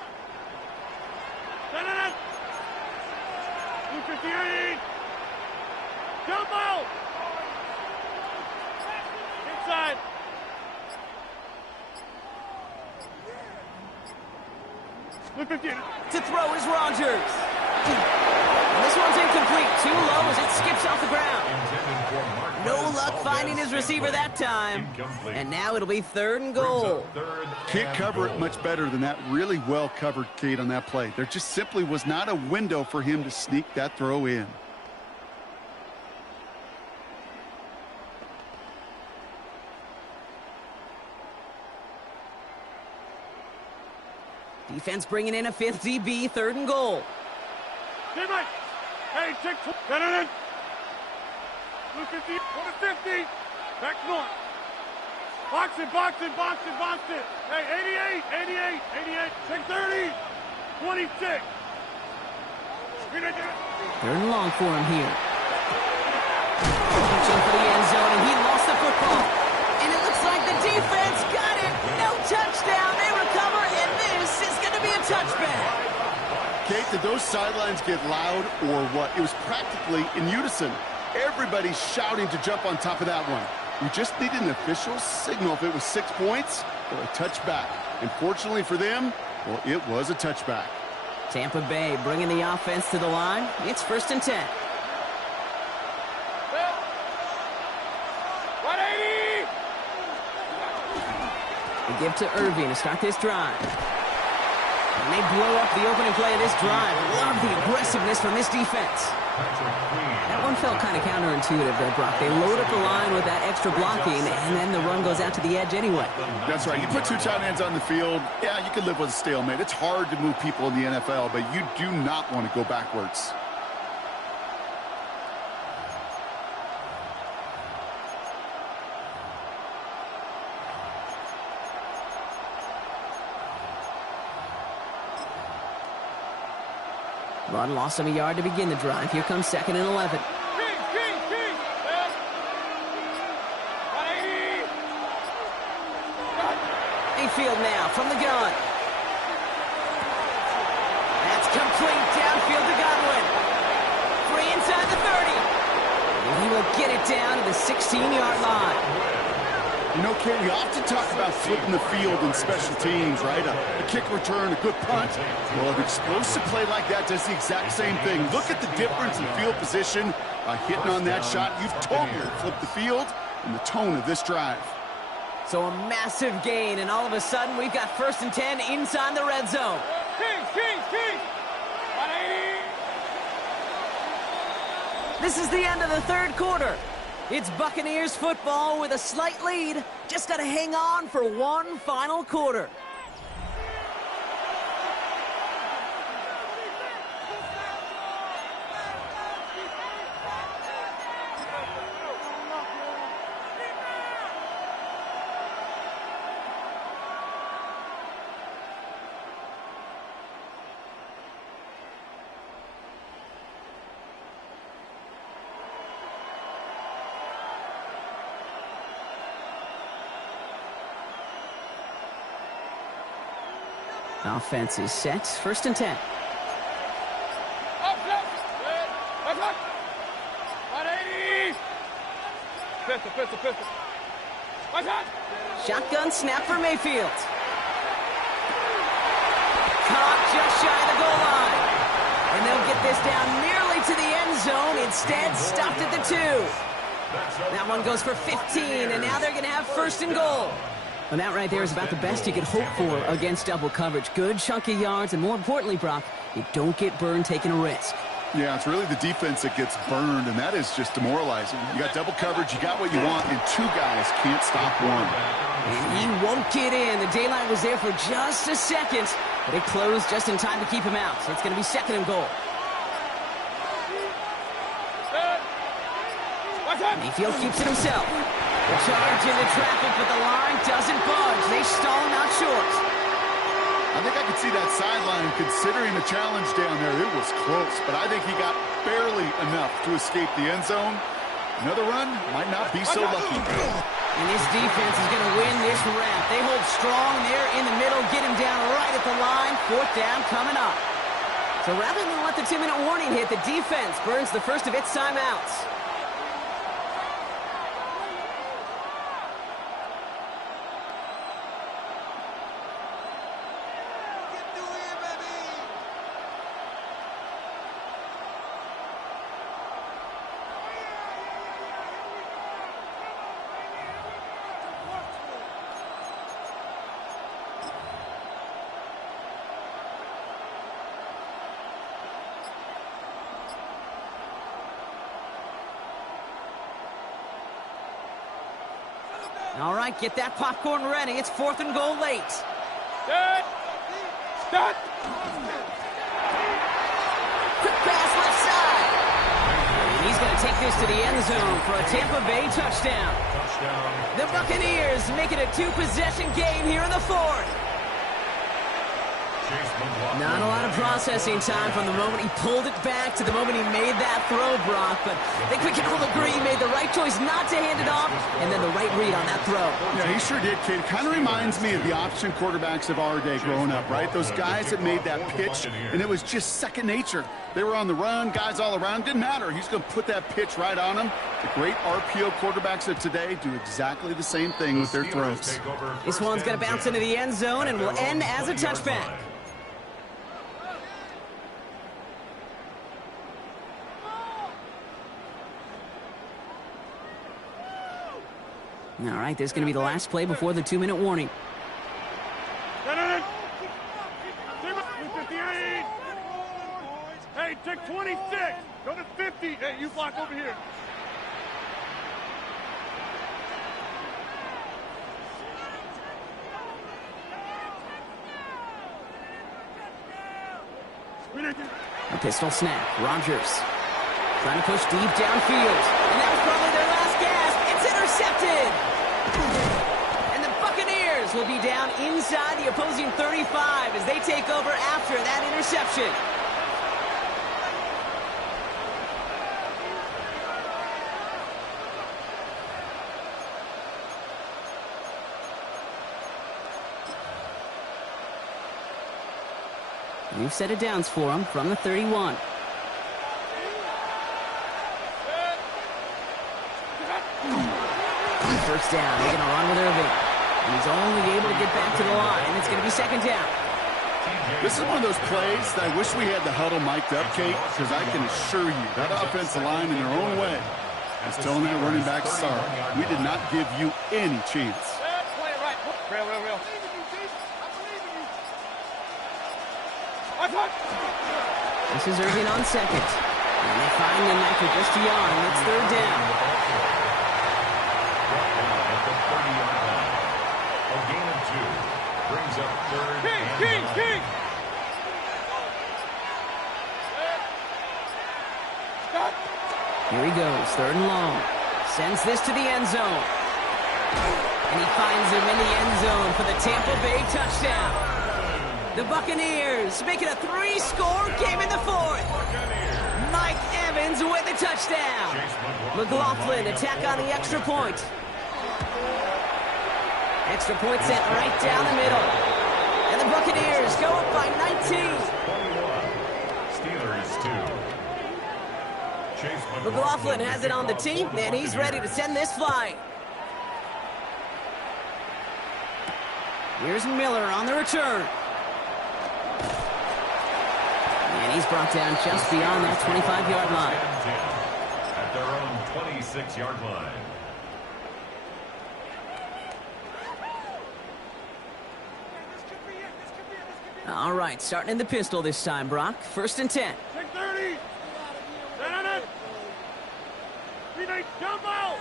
258. Jump out. Inside. To throw is Rogers. And this one's incomplete. Too low as it skips off the ground. No luck finding his receiver that time. And now it'll be 3rd and goal. Can't cover it much better than that. Really well covered, Kate, on that play. There just simply was not a window for him to sneak that throw in. Defense bringing in a 5th DB, 3rd and goal. Hey, 6. 250. 150. Back north. Box it. Hey, 88. 630. 26. 3rd and long for him here. Pitching for the end zone, and he lost the football. And it looks like the defense got it. No touchdown. They recover, and this is going to be a touchback. Kate, did those sidelines get loud or what? It was practically in unison. Everybody's shouting to jump on top of that one. We just needed an official signal if it was 6 points or a touchback. And fortunately for them, well, it was a touchback. Tampa Bay bringing the offense to the line. It's 1st and 10. 180. They give to Irving to start this drive. And they blow up the opening play of this drive. Love the aggressiveness from this defense. That one felt kind of counterintuitive there, Brock. They load up the line with that extra blocking, and then the run goes out to the edge anyway. That's right. You put 2 tight ends on the field, yeah, you can live with a stalemate. It's hard to move people in the NFL, but you do not want to go backwards. Run lost him a yard to begin the drive. Here comes 2nd and 11. King. 180. Mayfield now from the gun. That's complete downfield to Godwin. Free inside the 30. And he will get it down to the 16-yard line. You know, Kate, we often talk about flipping the field in special teams, right? A kick return, a good punt. Well, an explosive play like that does the exact same thing. Look at the difference in field position by hitting on that shot. You've totally flipped the field and the tone of this drive. So a massive gain, and all of a sudden we've got 1st and 10 inside the red zone. King. 180. This is the end of the 3rd quarter. It's Buccaneers football with a slight lead. Just got to hang on for one final quarter. Offense is set. 1st and 10. 180. Pistol. Shotgun snap for Mayfield. just shy of the goal line. And they'll get this down nearly to the end zone. Instead, stopped at the 2. That one goes for 15, and now they're going to have first and goal. And that right there is about the best you could hope for against double coverage. Good chunky yards, and more importantly, Brock, you don't get burned taking a risk. Yeah, it's really the defense that gets burned, and that is just demoralizing. You got double coverage, you got what you want, and 2 guys can't stop one. And he won't get in. The daylight was there for just a second, but it closed just in time to keep him out. So it's going to be second and goal. Mayfield keeps it himself. The charge into traffic, but the line doesn't budge. They stall him out short. I think I could see that sideline considering the challenge down there. It was close, but I think he got barely enough to escape the end zone. Another run might not be so lucky. And this defense is going to win this round. They hold strong there in the middle, get him down right at the line. 4th down coming up. So rather than let the 2-minute warning hit, the defense burns the first of its timeouts. All right, get that popcorn ready. It's 4th and goal late. Start. Quick pass left side. And he's going to take this to the end zone for a Tampa Bay touchdown. The Buccaneers make it a 2-possession game here in the 4th. Not a lot of processing time from the moment he pulled it back to the moment he made that throw, Brock. But I think we can all agree he made the right choice not to hand it off, and then the right read on that throw. Yeah, he sure did, kid. Kind of reminds me of the option quarterbacks of our day growing up, right? Those guys that made that pitch, and it was just second nature. They were on the run, guys all around. Didn't matter. He's going to put that pitch right on them. The great RPO quarterbacks of today do exactly the same thing with their throws. This one's going to bounce into the end zone and will end as a touchback. All right, this is going to be the last play before the 2-minute warning. Hey, take 26. Go to 50. Hey, you block over here. A pistol snap. Rodgers trying to push deep downfield. And that was probably their last gasp. It's intercepted. And the Buccaneers will be down inside the opposing 35 as they take over after that interception. New set of downs for him from the 31. First down, they're going to run with Irving. And he's only able to get back to the line. It's going to be second down. This is one of those plays that I wish we had the huddle mic'd up, Kate, because I can assure you that offensive line in their own way is telling that running back, sorry, we did not give you any chance. Play it right. Real. This is Irving on second. And they find him after just a yard. It's third down. A gain of 2 brings up third and 9. Here he goes, third and long. Sends this to the end zone. And he finds him in the end zone for the Tampa Bay touchdown. The Buccaneers make it a 3-score game in the 4th. Mike Evans with the touchdown. McLaughlin attack on the extra point. Extra point sent right down the middle. And the Buccaneers go up by 19. Steelers 2. McLaughlin has it on the team, and he's ready to send this flying. Here's Miller on the return. He's brought down just beyond that 25-yard line. At their own 26-yard line. All right, starting in the pistol this time, Brock. 1st and 10. 630. Down it. 3-8, jump out.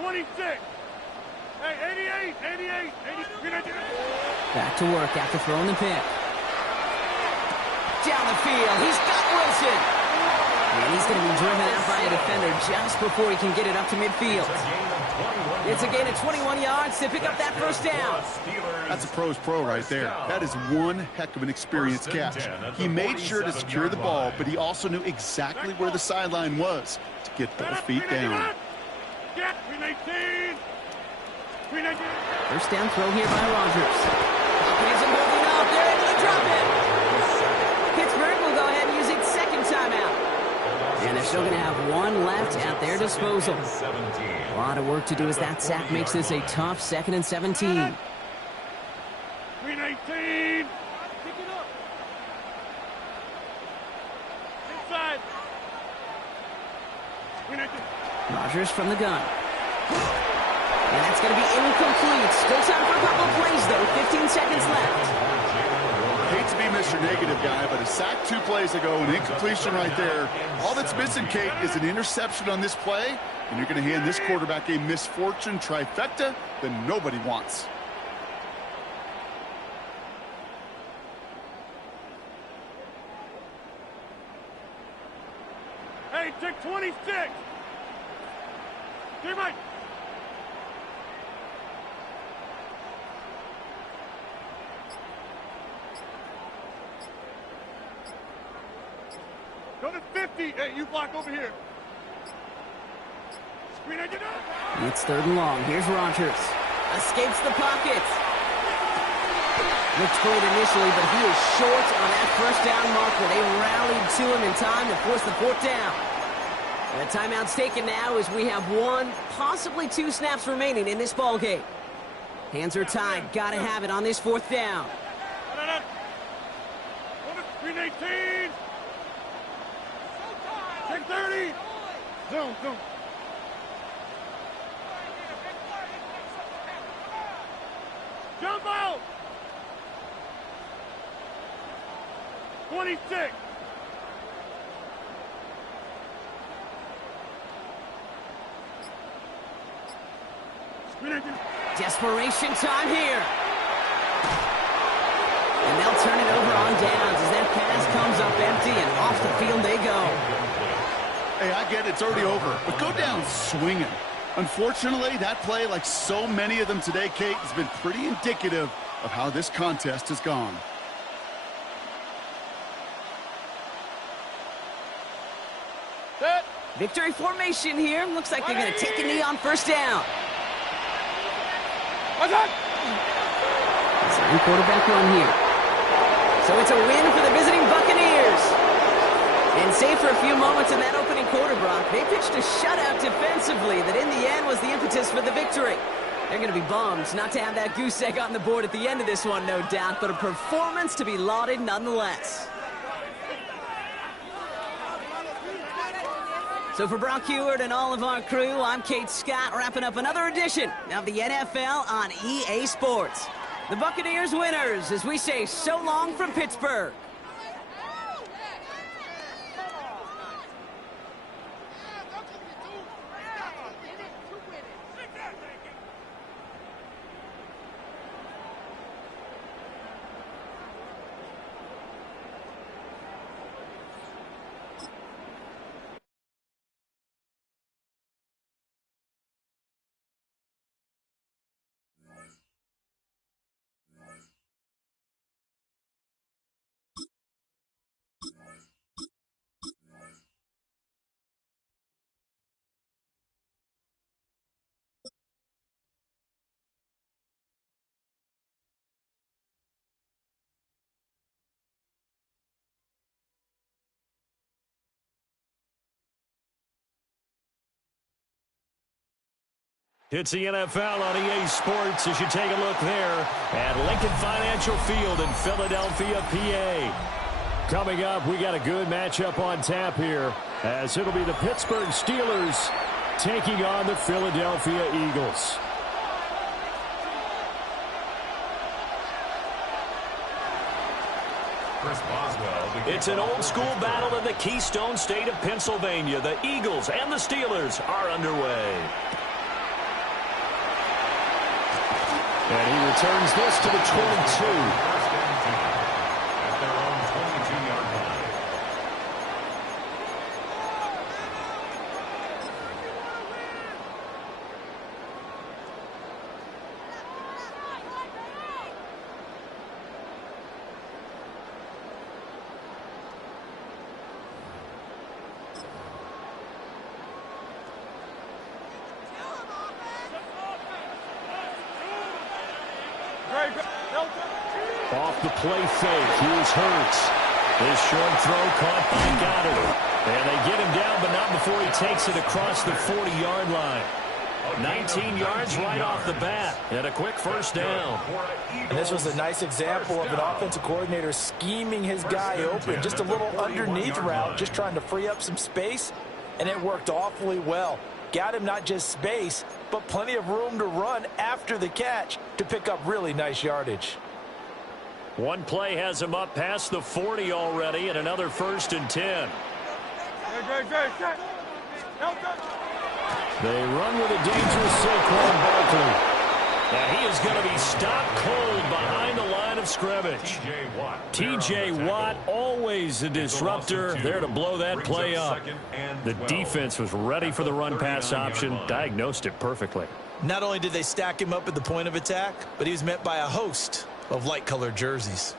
26. Hey, 88. Back to work after throwing the pick. Down the field. He's got Wilson. And he's going to be driven out by a defender just before he can get it up to midfield. It's a gain of 21 yards to pick up that 1st down. That's a pro's pro right there. That is one heck of an experienced catch. He made sure to secure the ball, but he also knew exactly where the sideline was to get both feet down. 1st down throw here by Rodgers. He isn't moving up. They're able to drop it. Pittsburgh will go ahead and use its 2nd timeout. And they're still going to have one left at their disposal. A lot of work to do as that sack makes this a tough 2nd and 17. 3-19. Inside. Rodgers from the gun. And that's going to be incomplete. Still time for a couple of plays, though. 15 seconds left. Hate to be Mr. Negative guy, but a sack 2 plays ago, an incompletion right there. All that's missing, Kate, is an interception on this play, and you're going to hand this quarterback a misfortune trifecta that nobody wants. Hey, take 26. Get Mike. Go to 50. Hey, you block over here. Screen it up. It's 3rd and long. Here's Rodgers. Escapes the pocket. Looked great initially, but he is short on that 1st down marker. They rallied to him in time to force the 4th down. And the timeout's taken now as we have 1, possibly 2 snaps remaining in this ball game. Hands are tied. Got to have it on this 4th down. 3-18. 6-30. Zoom. Jump out. 26. Desperation time here. And they'll turn it over on downs as that pass comes up empty and off the field they go. Hey, I get it, it's already over, but go down swinging. Unfortunately, that play, like so many of them today, Kate, has been pretty indicative of how this contest has gone. Victory formation here. Looks like they're going to take a knee on 1st down. It's a new quarterback run here. So it's a win for the visiting Buccaneers. And save for a few moments in that opening quarter, Brock, they pitched a shutout defensively that in the end was the impetus for the victory. They're going to be bummed not to have that goose egg on the board at the end of this one, no doubt, but a performance to be lauded nonetheless. So for Brock Huard and all of our crew, I'm Kate Scott, wrapping up another edition of the NFL on EA Sports. The Buccaneers winners as we say so long from Pittsburgh. It's the NFL on EA Sports as you take a look there at Lincoln Financial Field in Philadelphia, PA. Coming up, we got a good matchup on tap here, as it'll be the Pittsburgh Steelers taking on the Philadelphia Eagles. It's an old-school battle in the Keystone State of Pennsylvania. The Eagles and the Steelers are underway. And he returns this to the 22. At their own 22-yard line. Off the play fake. Here's Hurts. This short throw caught by Goddard. And they get him down, but not before he takes it across the 40-yard line. 19 yards right off the bat. And a quick first down. And this was a nice example of an offensive coordinator scheming his guy open. Just a little underneath route, just trying to free up some space. And it worked awfully well. Got him not just space, but plenty of room to run after the catch to pick up really nice yardage. One play has him up past the 40 already, and another 1st and 10. They run with a dangerous Saquon Barkley. Now he is going to be stopped cold behind the line of scrimmage. T.J. Watt, always a disruptor, there to blow that play up. The defense was ready for the run-pass option, diagnosed it perfectly. Not only did they stack him up at the point of attack, but he was met by a host of light-colored jerseys.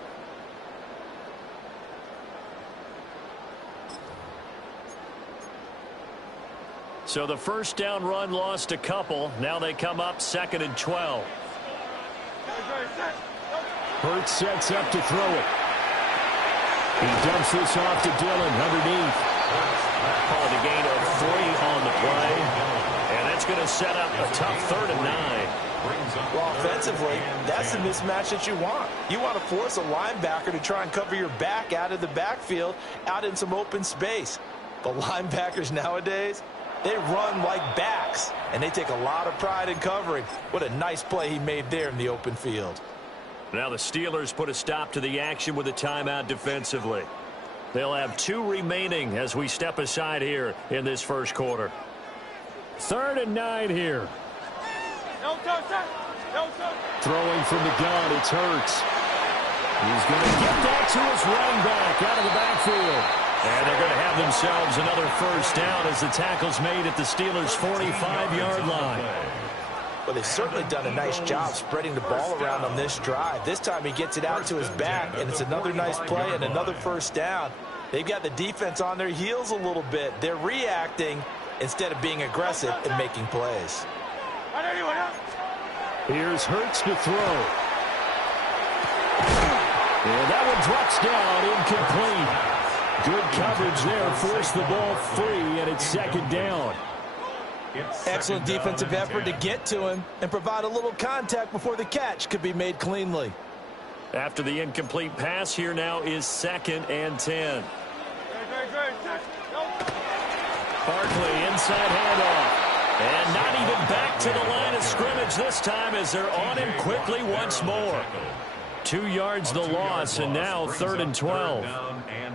So the first down run lost a couple. Now they come up 2nd and 12. Hurts sets up to throw it. He dumps this off to Dillon underneath. Calling a gain of 3 on the play. And that's going to set up a tough 3rd and 9. Well, offensively, that's the mismatch that you want. You want to force a linebacker to try and cover your back out of the backfield, out in some open space. But linebackers nowadays, they run like backs, and they take a lot of pride in covering. What a nice play he made there in the open field. Now the Steelers put a stop to the action with a timeout defensively. They'll have 2 remaining as we step aside here in this first quarter. 3rd and 9 here. Throwing from the gun, it's Hurts. He's going to get that to his running back out of the backfield. And they're going to have themselves another first down as the tackle's made at the Steelers' 45-yard line. Well, they've certainly done a nice job spreading the ball around on this drive. This time he gets it out to his back, and it's another nice play and another first down. They've got the defense on their heels a little bit. They're reacting instead of being aggressive and making plays. Here's Hurts to throw. And that one drops down, incomplete. Good coverage there, forced the ball free, and it's 2nd down. Excellent defensive effort to get to him and provide a little contact before the catch could be made cleanly. After the incomplete pass, here now is 2nd and 10. Barkley, inside handoff. And not even back to the line of scrimmage this time as they're on him quickly once more. 2 yards the loss, and now 3rd and 12.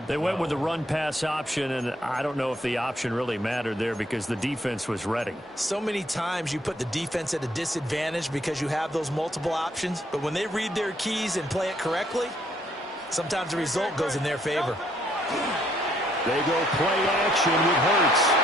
They went with the run-pass option, and I don't know if the option really mattered there because the defense was ready. So many times you put the defense at a disadvantage because you have those multiple options, but when they read their keys and play it correctly, sometimes the result goes in their favor. They go play action with Hurts.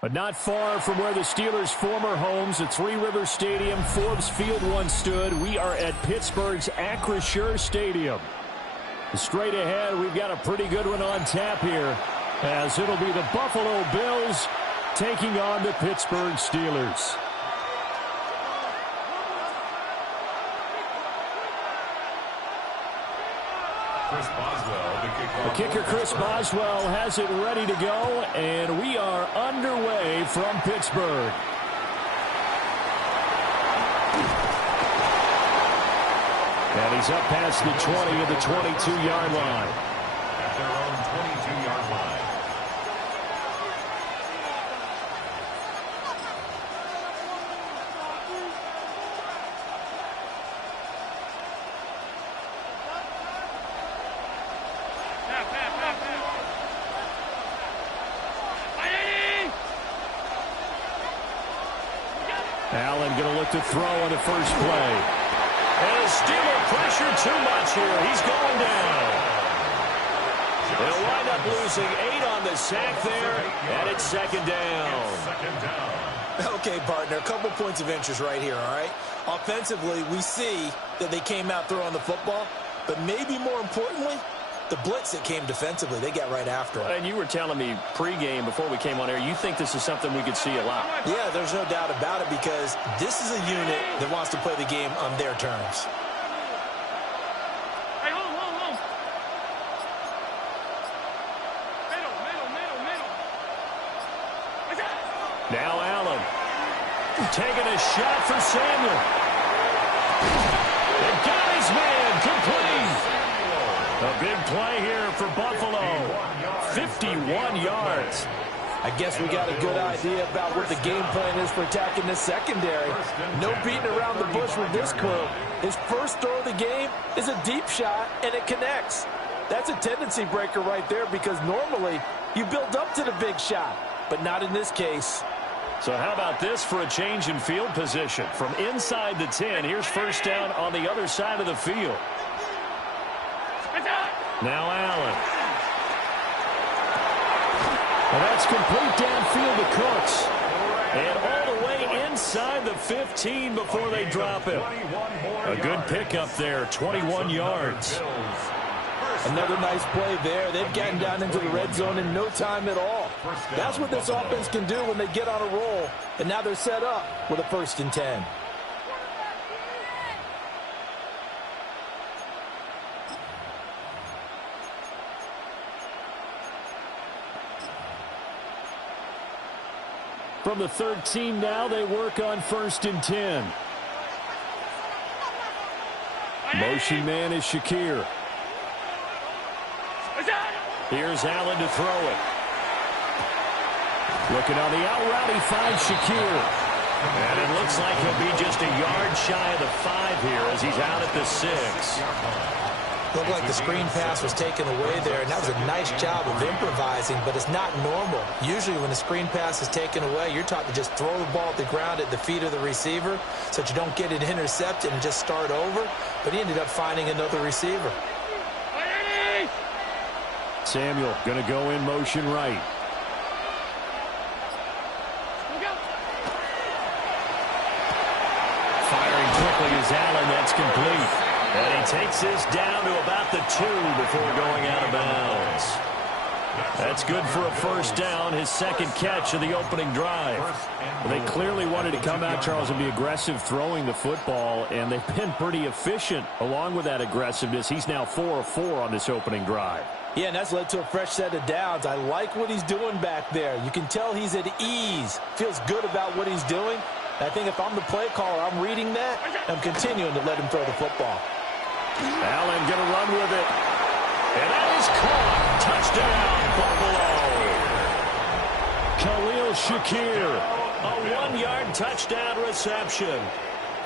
But not far from where the Steelers' former homes at Three Rivers Stadium, Forbes Field once stood, we are at Pittsburgh's Acrisure Stadium. Straight ahead, we've got a pretty good one on tap here, as it'll be the Buffalo Bills taking on the Pittsburgh Steelers. Chris Boswell, the kicker Chris Boswell has it ready to go, and we are underway from Pittsburgh. And he's up past the 20 of the 22-yard line. At their own 22-yard line. Allen going to look to throw on the first play. And a Steeler pressure too much here. He's going down. They'll wind up losing 8 on the sack there, and it's second down. Okay, partner, a couple points of interest right here, all right? Offensively, we see that they came out throwing the football, but maybe more importantly, the blitz that came defensively, they got right after it. And you were telling me pregame before we came on air, you think this is something we could see a lot. Yeah, there's no doubt about it, because this is a unit that wants to play the game on their terms. Hey, hold. Middle. Now Allen taking a shot for Samuel. They got his man complete. A big play here for Buffalo. 51 yards. I guess we got a good idea about what the game plan is for attacking this secondary. No beating around the bush with this crew. His first throw of the game is a deep shot, and it connects. That's a tendency breaker right there, because normally you build up to the big shot, but not in this case. So how about this for a change in field position? From inside the 10, here's first down on the other side of the field. Now Allen. And that's complete downfield to Cooks. And all the way inside the 15 before they drop him. A good pickup there, 21 yards. Another nice play there. They've gotten down into the red zone in no time at all. That's what this offense can do when they get on a roll. And now they're set up with a 1st and 10. From the 13 now, they work on 1st and 10. Motion man is Shakir. Here's Allen to throw it. Looking on the out route, he finds Shakir. And it looks like he'll be just a yard shy of the 5 here as he's out at the 6. Looked like the screen pass was taken away there, and that was a nice job of improvising, but it's not normal. Usually when the screen pass is taken away, you're taught to just throw the ball at the ground at the feet of the receiver so that you don't get it intercepted and just start over, but he ended up finding another receiver. Samuel going to go in motion right. Firing quickly is Allen. That's complete. And he takes this down to about the 2 before going out of bounds. That's good for a first down, his second catch of the opening drive. Well, they clearly wanted to come out, Charles, and be aggressive throwing the football, and they've been pretty efficient along with that aggressiveness. He's now 4 of 4 on this opening drive. Yeah, and that's led to a fresh set of downs. I like what he's doing back there. You can tell he's at ease, feels good about what he's doing. I think if I'm the play caller, I'm reading that, and I'm continuing to let him throw the football. Allen going to run with it. And that is caught. Touchdown, Buffalo. Khalil Shakir. A 1-yard touchdown reception.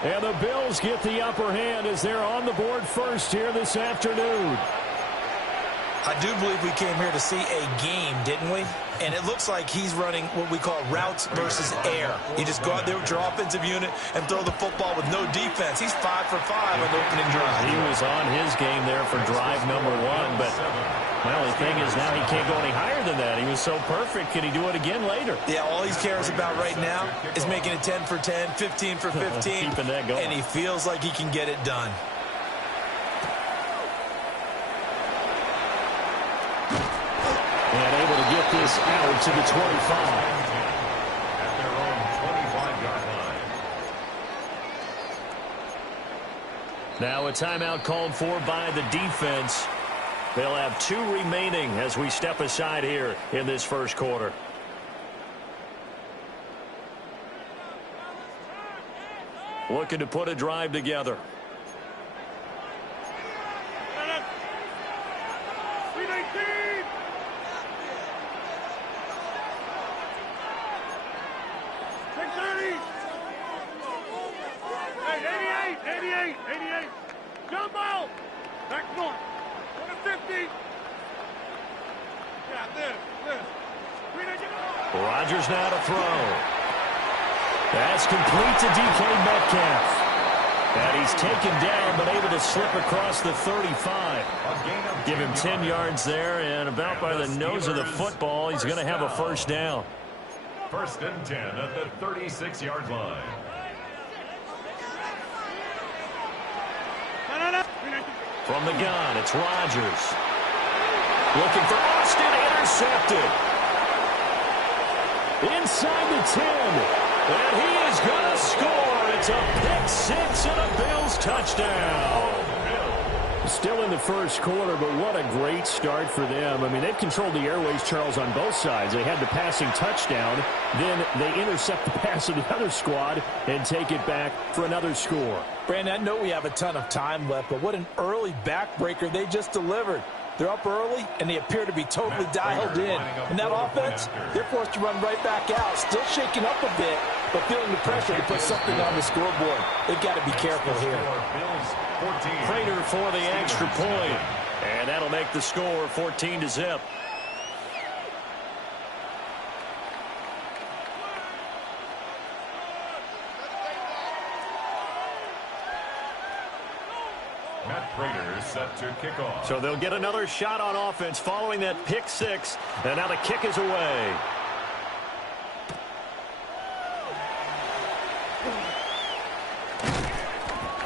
And the Bills get the upper hand as they're on the board first here this afternoon. I do believe we came here to see a game, didn't we? And it looks like he's running what we call routes versus air. You just go out there with your offensive unit and throw the football with no defense. He's 5 for 5 on the opening drive. He was on his game there for drive number 1, but Well, the thing is now he can't go any higher than that. He was so perfect. Can he do it again later? Yeah, all he cares about right now is making it 10 for 10, 15 for 15. Keeping that going. And he feels like he can get it done. And able to get this out to the 25. At their own 25-yard line. Now a timeout called for by the defense. They'll have 2 remaining as we step aside here in this first quarter. Looking to put a drive together. Jumbo! Back north. 150. Yeah, this. Rodgers now to throw. That's complete to DK Metcalf. And he's taken down, but able to slip across the 35. Give him 10 yards there, and about by the nose of the football, he's going to have a first down. 1st and 10 at the 36-yard line. From the gun, it's Rodgers. Looking for Austin, intercepted. Inside the 10. And he is going to score. It's a pick-6 and a Bills touchdown. Still in the first quarter, but what a great start for them. I mean, they've controlled the airways, Charles, on both sides. They had the passing touchdown. Then they intercept the pass of the other squad and take it back for another score. Brandon, I know we have a ton of time left, but what an early backbreaker they just delivered. They're up early, and they appear to be totally dialed in. And that offense, they're forced to run right back out. Still shaking up a bit, but feeling the pressure to put something on the scoreboard. They've got to be careful here. Prater for the extra point. And that'll make the score 14-0. Matt Prater is set to kick off. So they'll get another shot on offense following that pick-6. And now the kick is away.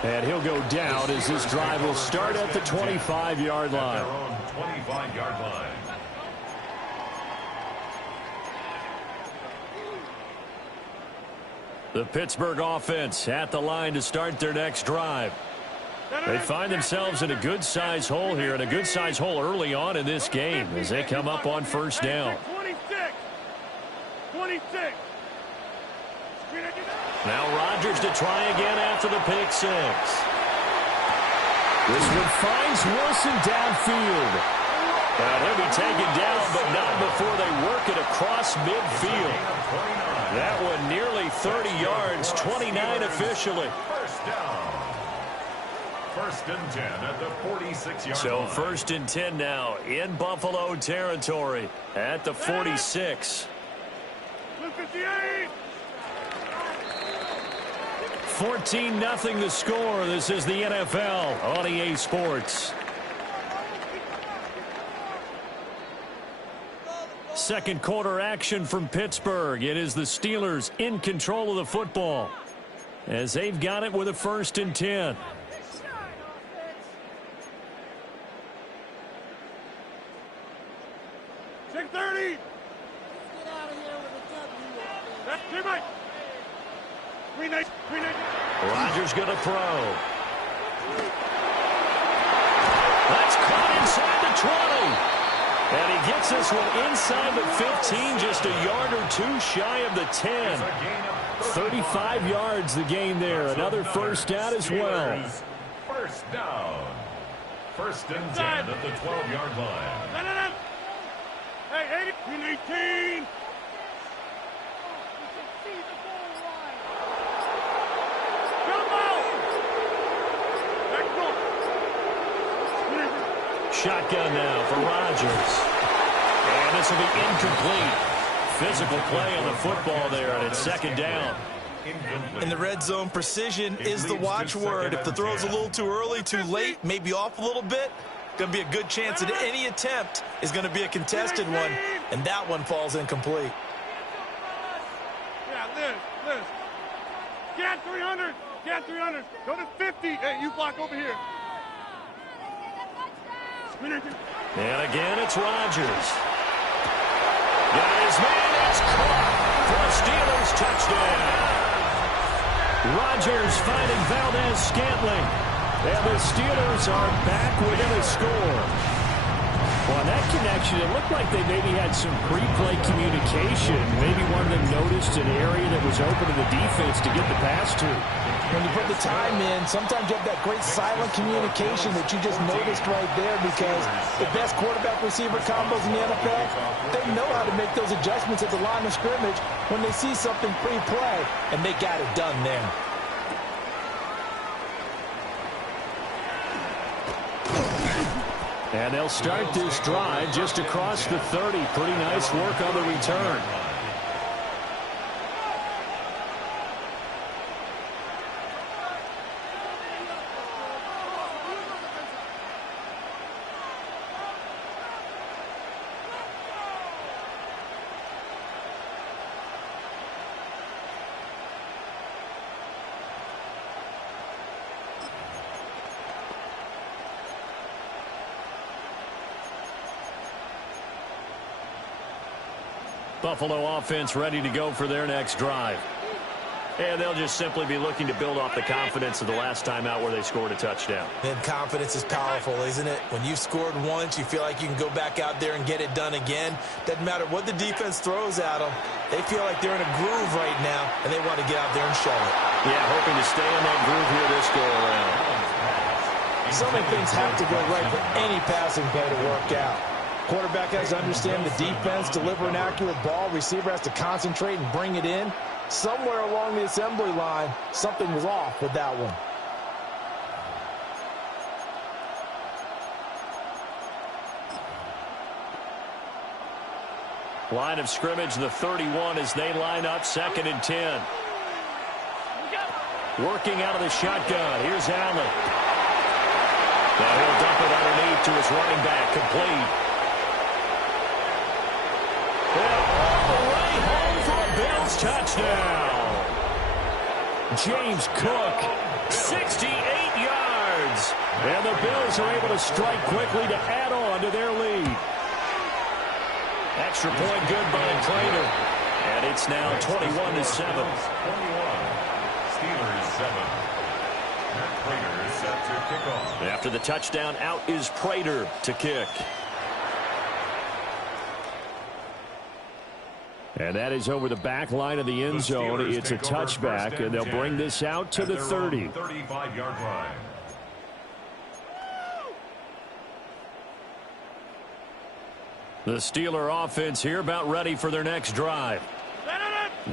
And he'll go down as this drive will start at the 25-yard line. At their own 25-yard line. The Pittsburgh offense at the line to start their next drive. They find themselves in a good-sized hole here, and a good-sized hole early on in this game as they come up on first down. 26. Now Rodgers to try again after the pick-6. This one finds Wilson downfield. And he'll be taken down, but not before they work it across midfield. That one nearly 30 yards, 29 officially. First down. 1st and 10 at the 46-yard line. So 1st and 10 now in Buffalo territory at the 46. 14-0 the score. This is the NFL on EA Sports. Second quarter action from Pittsburgh. It is the Steelers in control of the football as they've got it with a 1st and 10. Rodgers going to throw. That's caught inside the 20. And he gets this one inside the 15, just a yard or 2 shy of the 10. 35 yards the gain there. Another first down as well. First down. 1st and 10 at the 12-yard line. Hey, 18. Shotgun now for Rodgers. And this will be incomplete. Physical play on the football there, and it's 2nd down. In the red zone, precision is the watchword. If the throw's a little too early, too late, maybe off a little bit, going to be a good chance that any attempt is going to be a contested one, and that one falls incomplete. Yeah, Liz. Get 300. Get 300. Go to 50. Hey, you block over here. And again, it's Rodgers. Got his man. It's caught for a Steelers touchdown. Rodgers finding Valdez-Scantling. And the Steelers are back within a score. Well, on that connection, it looked like they maybe had some pre-play communication. Maybe one of them noticed an area that was open to the defense to get the pass to. When you put the time in, sometimes you have that great silent communication that you just noticed right there, because the best quarterback-receiver combos in the NFL, they know how to make those adjustments at the line of scrimmage when they see something pre-play, and they got it done there. And they'll start this drive just across the 30. Pretty nice work on the return. Buffalo offense ready to go for their next drive. And they'll just simply be looking to build off the confidence of the last time out where they scored a touchdown. And confidence is powerful, isn't it? When you've scored once, you feel like you can go back out there and get it done again. Doesn't matter what the defense throws at them. They feel like they're in a groove right now, and they want to get out there and show it. Yeah, hoping to stay in that groove here this go-around. So many things have to go right for any passing play to work out. Quarterback has to understand the defense, deliver an accurate ball. Receiver has to concentrate and bring it in. Somewhere along the assembly line, something was off with that one. Line of scrimmage, the 31 as they line up 2nd and 10. Working out of the shotgun. Here's Allen. Now he'll dump it underneath to his running back, complete. Touchdown. James Cook, 68 yards. And the Bills are able to strike quickly to add on to their lead. Extra point good by Prater. And it's now 21-7. 21. Steelers 7. And Prater is set to kick off. After the touchdown, out is Prater to kick. And that is over the back line of the end zone. It's a touchback, and they'll bring this out to the 30. 35-yard line. The Steeler offense here about ready for their next drive.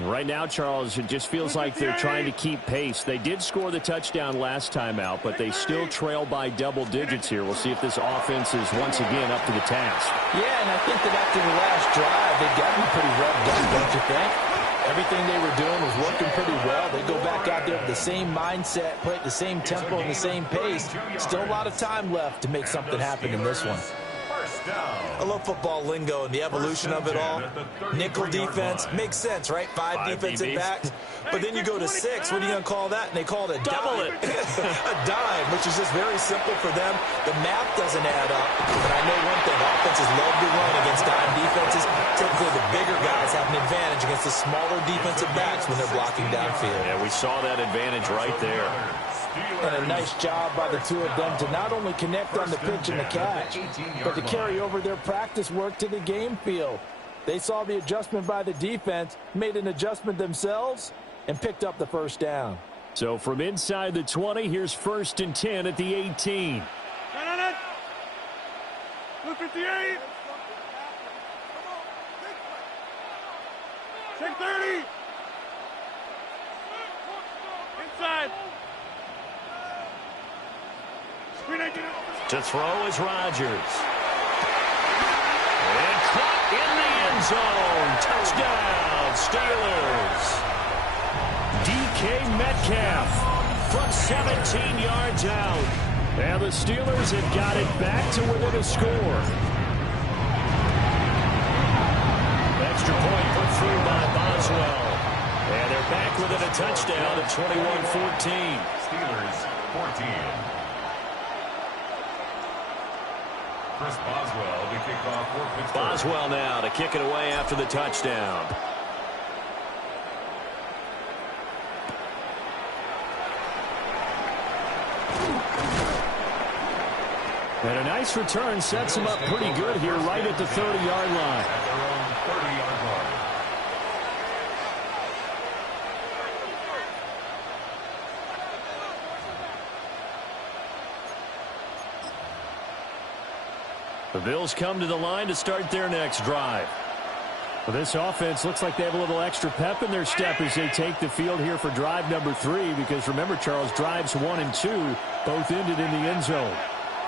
Right now, Charles, it just feels like they're trying to keep pace. They did score the touchdown last time out, but they still trail by double digits here. We'll see if this offense is once again up to the task. Yeah, and I think that after the last drive, they've gotten pretty revved up, don't you think? Everything they were doing was working pretty well. They go back out there with the same mindset, play at the same tempo and the same pace. Still a lot of time left to make something happen in this one. I love football lingo and the evolution of it all. Nickel defense makes sense, right? Five defensive backs. But then you go to 6. What are you going to call that? And they call it a double dime. A dime, which is just very simple for them. The math doesn't add up. But I know one thing. Offenses love to run against dime defenses. Typically, the bigger guys have an advantage against the smaller defensive backs when they're blocking downfield. Yeah, we saw that advantage right there. And a nice job by the two of them to not only connect on the pitch and the catch, but to carry over their practice work to the game field. They saw the adjustment by the defense, made an adjustment themselves, and picked up the first down. So from inside the 20, here's 1st and 10 at the 18. 258. 630. Inside. To throw is Rodgers. And caught in the end zone. Touchdown, Steelers. DK Metcalf From 17 yards out. And the Steelers have got it back to within a score. Extra point put through by Boswell. And they're back within a touchdown at 21-14. Steelers 14. Chris Boswell to kick off for Pittsburgh. Boswell now to kick it away after the touchdown. And a nice return sets him up pretty good here right at the 30-yard line. At their own 30-yard line. The Bills come to the line to start their next drive. Well, this offense looks like they have a little extra pep in their step as they take the field here for drive number 3, because remember, Charles, drives 1 and 2 both ended in the end zone.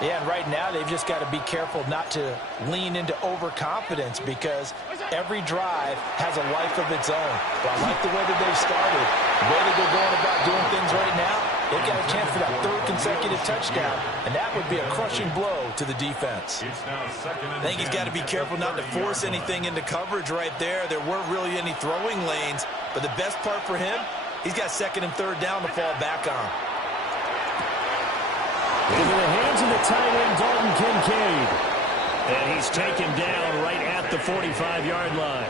Yeah, and right now they've just got to be careful not to lean into overconfidence, because every drive has a life of its own. But I like the way that they've started, the way that they're going about doing things right now. They've got a chance for that 3rd consecutive touchdown, and that would be a crushing blow to the defense. It's now 2nd and I think he's got to be careful not to force anything into coverage right there. There weren't really any throwing lanes, but the best part for him, he's got 2nd and 3rd down to fall back on. Into the hands of the tight end, Dalton Kincaid. And he's taken down right at the 45-yard line.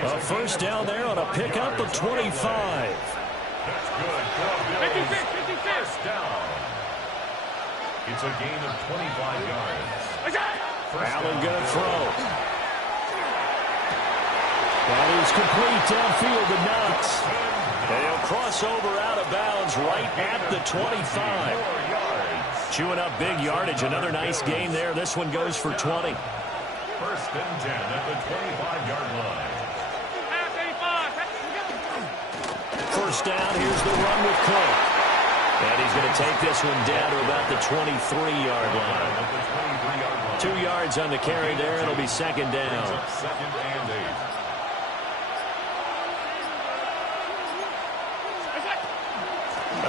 A first down there on a pickup of 25. That's good. 56. First down. It's a gain of 25 yards. Allen going to throw. That is complete downfield to Knox. And he'll cross over out of bounds right at the 25. Chewing up big yardage. Another nice gain there. This one goes for 20. 1st and 10 at the 25-yard line. First down. Here's the run with Cook. And he's going to take this one down to about the 23-yard line. 2 yards on the carry there. It'll be 2nd down. 2nd and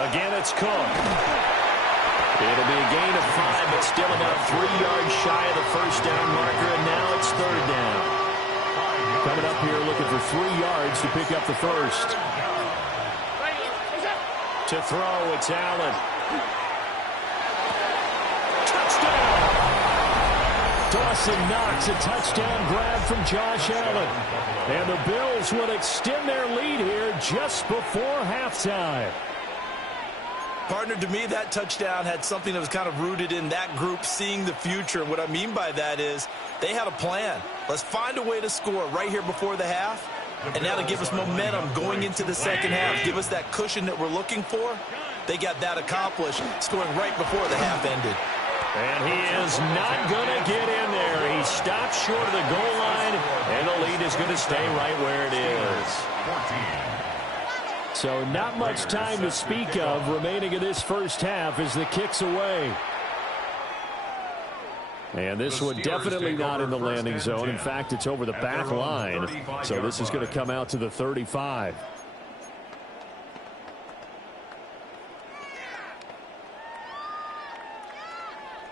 8. Again, it's Cook. It'll be a gain of 5, but still about 3 yards shy of the first down marker, and now it's 3rd down. Coming up here looking for 3 yards to pick up the first. To throw, it's Allen. Touchdown! Dawson Knox, a touchdown grab from Josh Allen. And the Bills would extend their lead here just before halftime. Partner, to me, that touchdown had something that was kind of rooted in that group seeing the future. What I mean by that is they had a plan. Let's find a way to score right here before the half, and that'll give us momentum going into the second half, give us that cushion that we're looking for. They got that accomplished, scoring right before the half ended. And he is not going to get in there. He stopped short of the goal line, and the lead is going to stay right where it is. 14. So not much time to speak of remaining in this first half as the kick's away. And this one definitely not in the landing zone. In fact, it's over the back line. So this is going to come out to the 35.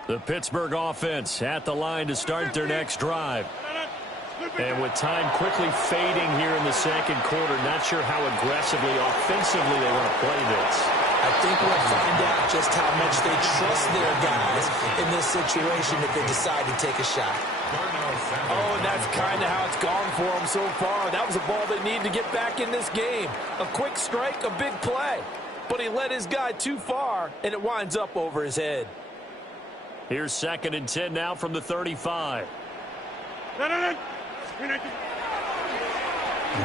The Pittsburgh offense at the line to start their next drive. And with time quickly fading here in the second quarter, not sure how aggressively, offensively they want to play this. I think we'll find out just how much they trust their guys in this situation if they decide to take a shot. Oh, and that's kind of how it's gone for them so far. That was a ball they need to get back in this game. A quick strike, a big play. But he led his guy too far, and it winds up over his head. Here's 2nd and 10 now from the 35.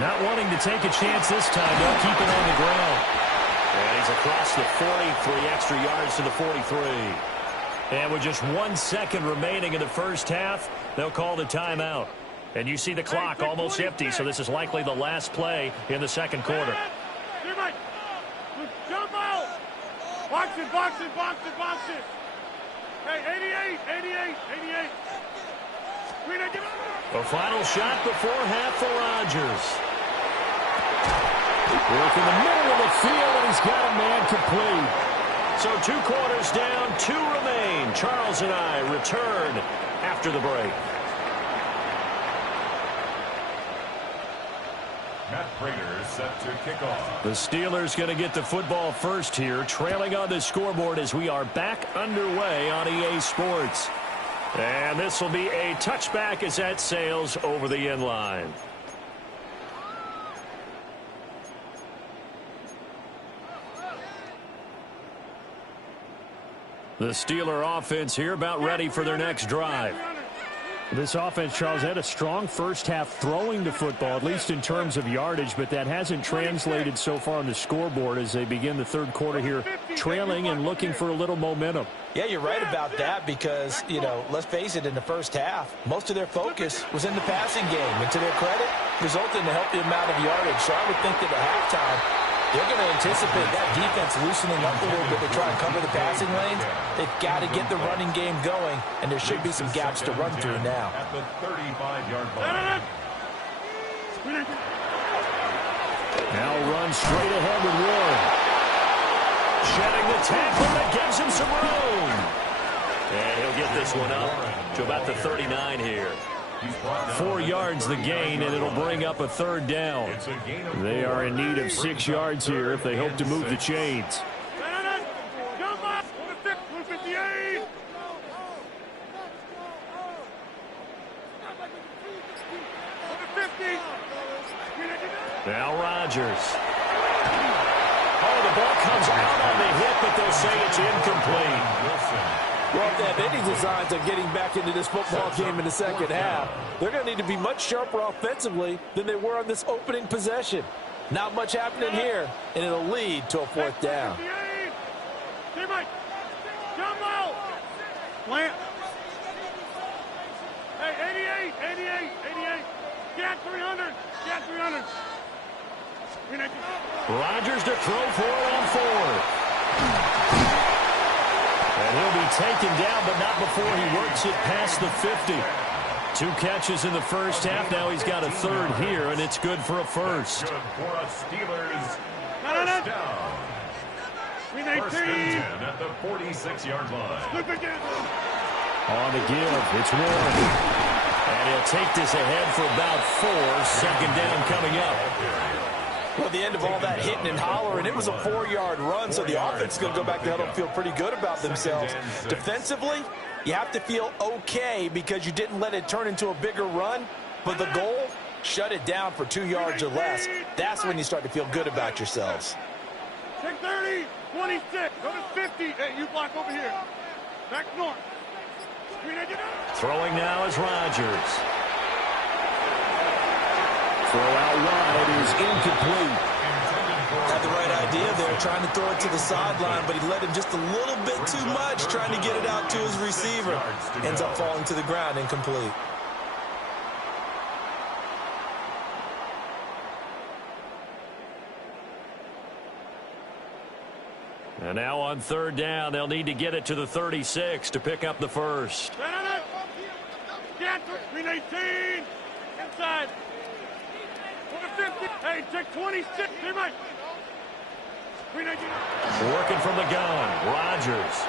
Not wanting to take a chance this time. They'll keep it on the ground. And he's across the 40, 3 extra yards to the 43. And with just 1 second remaining in the first half, they'll call the timeout. And you see the clock almost empty, so this is likely the last play in the second quarter. Jump out! Box it! Hey, 88! A final shot before half for Rodgers. Work in the middle of the field, and he's got a man complete. So 2 quarters down, 2 remain. Charles and I return after the break. Matt Prater set to kick off. The Steelers going to get the football first here, trailing on the scoreboard as we are back underway on EA Sports. And this will be a touchback as that sails over the end line. The Steeler offense here about ready for their next drive. This offense, Charles, had a strong first half throwing the football, at least in terms of yardage, but that hasn't translated so far on the scoreboard as they begin the third quarter here, trailing and looking for a little momentum. Yeah, you're right about that because, you know, let's face it, in the first half, most of their focus was in the passing game. And to their credit, resulted in a healthy amount of yardage. So I would think that at halftime, they're going to anticipate that defense loosening up a little bit to try and cover the passing lanes. They've got to get the running game going, and there should be some gaps to run through now. At the 35-yard line. Now run straight ahead with Warren. Shedding the tackle that gives him some room. And he'll get this one up to about the 39 here. 4 yards the gain, and it'll bring up a third down. They are in need of 6 yards here if they hope to move the chains. Now Rodgers. Oh, the ball comes out on the hit, but they'll say it's incomplete. Well, if they have any designs of getting back into this football game in the second half, they're going to need to be much sharper offensively than they were on this opening possession. Not much happening here, and it'll lead to a 4th down. Plant. Hey, 88. Get 300. Get 300. Rodgers to throw for it on 4th. And he'll be taken down, but not before he works it past the 50. 2 catches in the first half. Now he's got a 3rd here, and it's good for a first. Good for a Steelers first down. First and 10 at the 46-yard line. On the give, it's Warren. And he'll take this ahead for about 4. 2nd down coming up. Well, the end of all that hitting and hollering, it was a 4-yard run, so the offense is going to go back to huddle and feel pretty good about themselves. Defensively, you have to feel okay because you didn't let it turn into a bigger run, but the goal, shut it down for 2 yards or less. That's when you start to feel good about yourselves. 630, 26, go to 50. Hey, you block over here. Back north. Throwing now is Rodgers. Throw out wide is incomplete. Had the right idea there, trying to throw it to the sideline, but he let him just a little bit too much, trying to get it out to his receiver. Ends up falling to the ground, incomplete. And now on 3rd down, they'll need to get it to the 36 to pick up the first. Get 318. Inside. Hey, check 26. Working from the gun, Rodgers.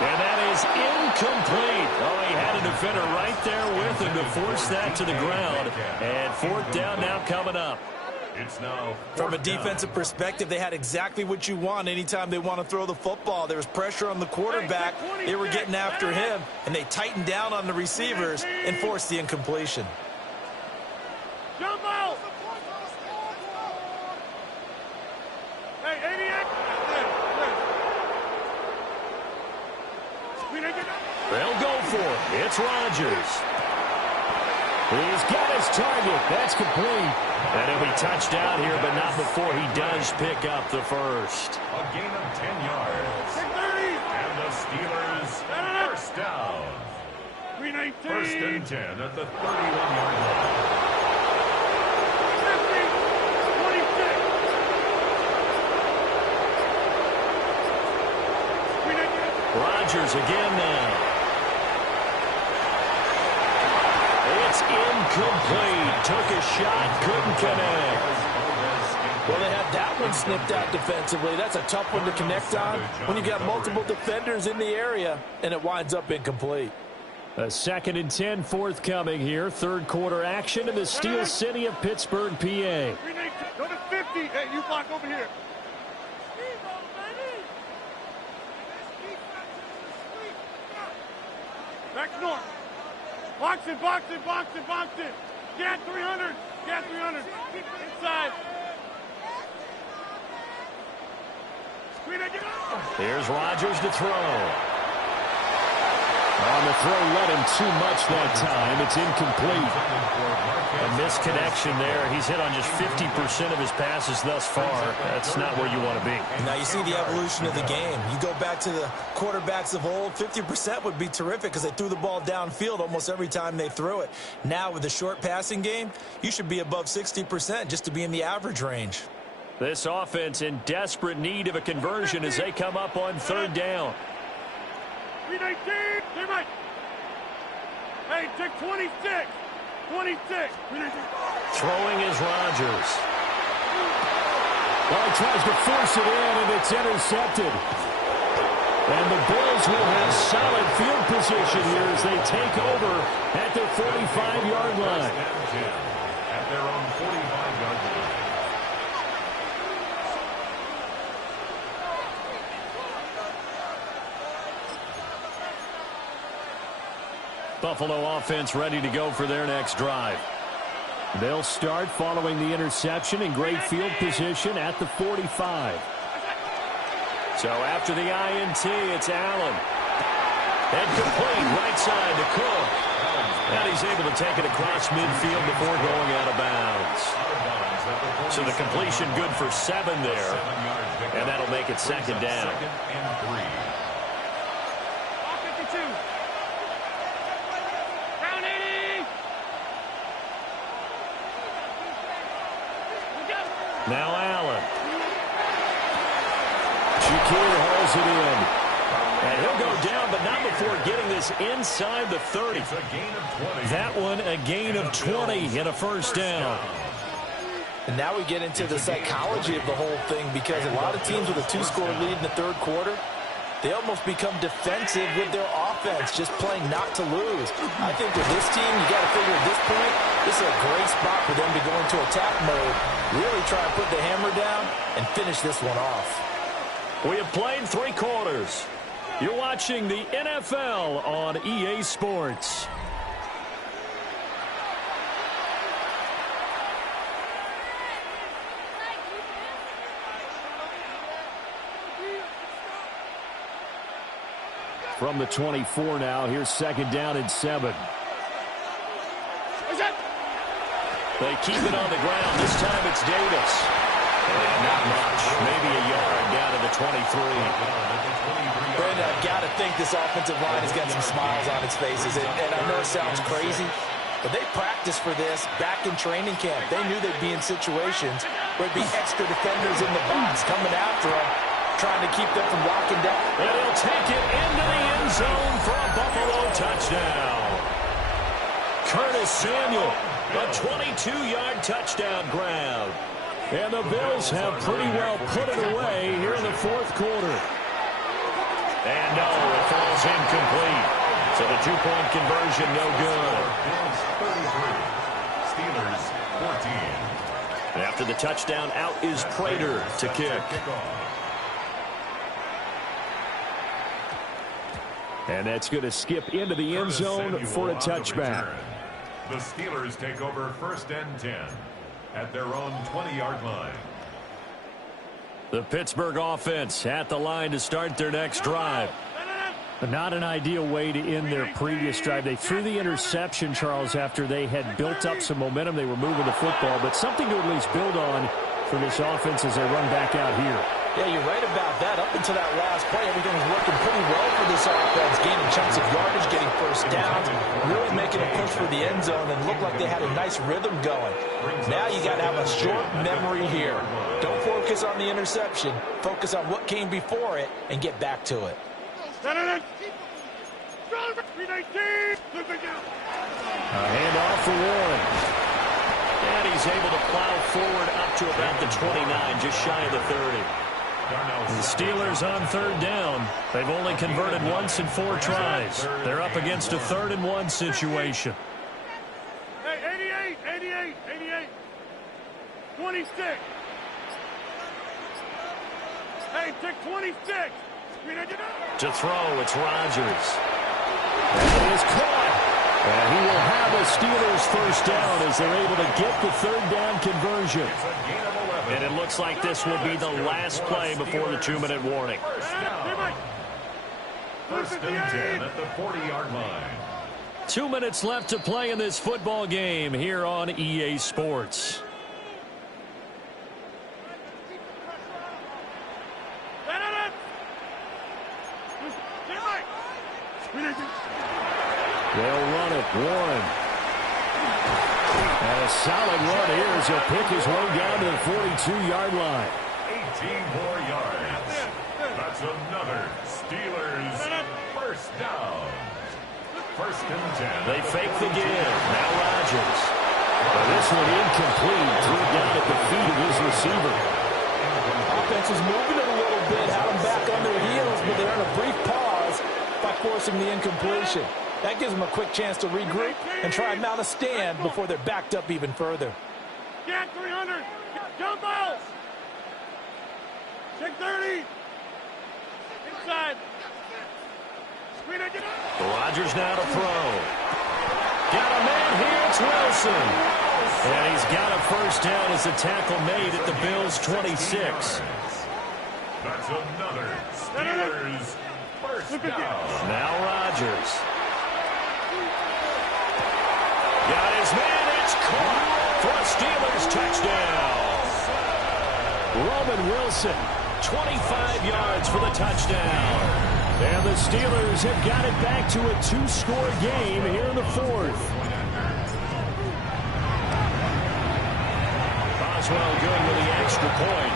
And that is incomplete. Oh, he had a defender right there with him to force that to the ground. And 4th down now coming up. It's now from a defensive perspective, they had exactly what you want anytime they want to throw the football. There was pressure on the quarterback. They were getting after him, and they tightened down on the receivers and forced the incompletion. Jump out! Hey, 88! They'll go for it. It's Rodgers. He's got his target. That's complete. And he'll be touched down here, but not before he does pick up the first. A gain of 10 yards. And the Steelers first down. 1st and 10 at the 31-yard line. Rodgers again now. It's incomplete. Took a shot, couldn't connect. Well, they had that one snipped out defensively. That's a tough one to connect on when you got multiple defenders in the area, and it winds up incomplete. A 2nd and 10 forthcoming here. Third quarter action in the Steel City of Pittsburgh, PA. Go to 50. Hey, you block over here. Back north. Box it, box it, box it, box it. Get 300. Get 300. Inside. Here's Rodgers to throw. On the throw, led him too much that time. It's incomplete. A misconnection there. He's hit on just 50% of his passes thus far. That's not where you want to be. Now you see the evolution of the game. You go back to the quarterbacks of old, 50% would be terrific because they threw the ball downfield almost every time they threw it. Now with the short passing game, you should be above 60% just to be in the average range. This offense in desperate need of a conversion as they come up on 3rd down. 319. Hey, take 26. 26. Throwing is Rodgers. Well, he tries to force it in, and it's intercepted. And the Bills will have solid field position here as they take over at the 45-yard line. At their own 45-yard line. Buffalo offense ready to go for their next drive. They'll start following the interception in great field position at the 45. So after the INT, it's Allen. And complete right side to Cook. And he's able to take it across midfield before going out of bounds. So the completion good for 7 there. And that'll make it 2nd down. Now Allen. Shakir hauls it in. And he'll go down, but not before getting this inside the 30. That one a gain of 20 and a 1st down. And now we get into the psychology of the whole thing because a lot of teams with a 2-score lead in the 3rd quarter, they almost become defensive with their offense, just playing not to lose. I think with this team, you got to figure at this point, this is a great spot for them to go into attack mode, really try and put the hammer down and finish this one off. We have played 3 quarters. You're watching the NFL on EA Sports. From the 24 now, here's 2nd down and 7. They keep it on the ground. This time it's Davis. And not much. Maybe a yard down to the 23. Brandon, I've got to think this offensive line has got some smiles on its faces. And I know it sounds crazy, but they practiced for this back in training camp. They knew they'd be in situations where there'd be extra defenders in the box coming after them, trying to keep them from locking down. And he'll take it into the end zone for a Buffalo touchdown. Curtis Samuel, a 22-yard touchdown grab. And the Bills have pretty well put it away here in the 4th quarter. And no, it falls incomplete. So the 2-point conversion no good. Bills 33, Steelers 14. After the touchdown, out is Prater to kick. And that's going to skip into the end zone for a touchback. The Steelers take over 1st and 10 at their own 20-yard line. The Pittsburgh offense at the line to start their next drive. Not an ideal way to end their previous drive. They threw the interception, Charles, after they had built up some momentum. They were moving the football, but something to at least build on for this offense as they run back out here. Yeah, you're right about that. Up until that last play, everything was working pretty well for this offense, gaining chunks of yardage, getting 1st downs, really making a push for the end zone, and looked like they had a nice rhythm going. Now you got to have a short memory here. Don't focus on the interception. Focus on what came before it and get back to it. A handoff for Warren. And he's able to plow forward up to about the 29, just shy of the 30. The Steelers on third down. They've only converted once in 4 tries. They're up against a 3rd-and-1 situation. Hey, 88. 26. Hey, take 26. To throw, it's Rodgers. And he is caught. And he will have a Steelers first down as they're able to get the 3rd down conversion. And it looks like this will be the last play before the 2-minute warning. First and 10 at the 40-yard line. 2 minutes left to play in this football game here on EA Sports. They'll run it. Warren. And a solid run here as he'll pick his way down to the 42-yard line. 18 more yards. That's another Steelers first down. First and 10. They fake the give. Now Rodgers. But this one incomplete. Threw it down at the feet of his receiver. Offense is moving it a little bit, had them back on their heels, but they're in a brief pause by forcing the incompletion. That gives them a quick chance to regroup and try and mount a stand before they're backed up even further. Get 300. Jump balls. Check 30. Inside. Rodgers now to throw. Got a man here. It's Wilson. And he's got a first down as a tackle made at the Bills' 26. That's another Steelers first down. Now Rodgers. Got his man. It's caught for a Steelers touchdown. Roman Wilson. 25 yards for the touchdown. And the Steelers have got it back to a 2-score game here in the 4th. Boswell good with the extra point.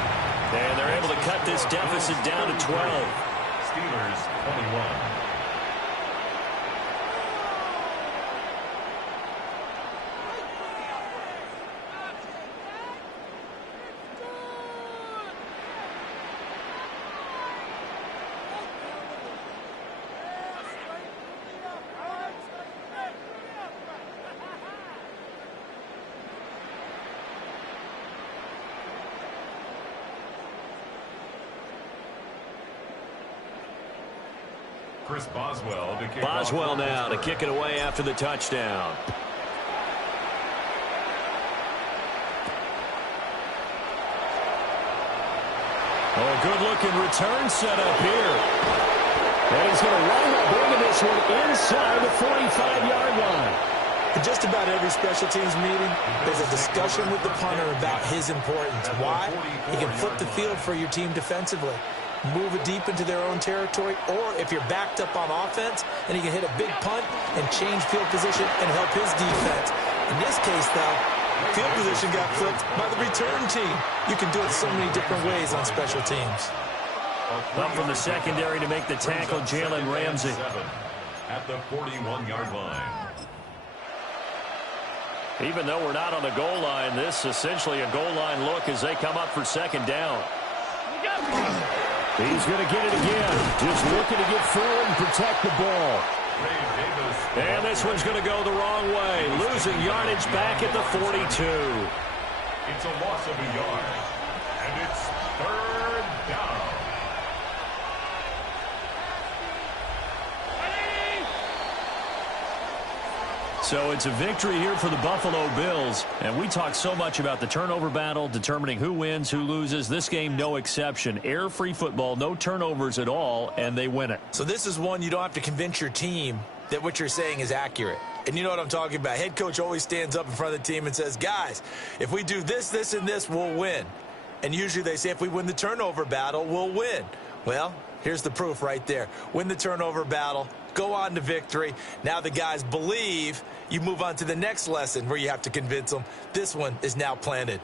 And they're able to cut this deficit down to 12. Steelers 21. Chris Boswell to kick Boswell now to kick it away after the touchdown. Oh, good-looking return set up here. And he's going to wind up bringing this one inside the 45-yard line. In just about every special teams meeting, there's a discussion with the punter about his importance. Why? He can flip the field for your team defensively, move it deep into their own territory, or if you're backed up on offense, then he can hit a big punt and change field position and help his defense. In this case, though, field position got flipped by the return team. You can do it so many different ways on special teams. Up from the secondary to make the tackle, Jalen Ramsey. At the 41-yard line. Even though we're not on the goal line, this is essentially a goal line look as they come up for second down. He's going to get it again. Just looking to get forward and protect the ball. And this one's going to go the wrong way. Losing yardage back at the 42. It's a loss of a yard. And it's third down. So it's a victory here for the Buffalo Bills. And we talk so much about the turnover battle, determining who wins, who loses. This game, no exception. Air-free football, no turnovers at all, and they win it. So this is one you don't have to convince your team that what you're saying is accurate. And you know what I'm talking about. Head coach always stands up in front of the team and says, guys, if we do this, this, and this, we'll win. And usually they say if we win the turnover battle, we'll win. Well, here's the proof right there. Win the turnover battle, go on to victory. Now the guys believe. You move on to the next lesson where you have to convince them. This one is now planted.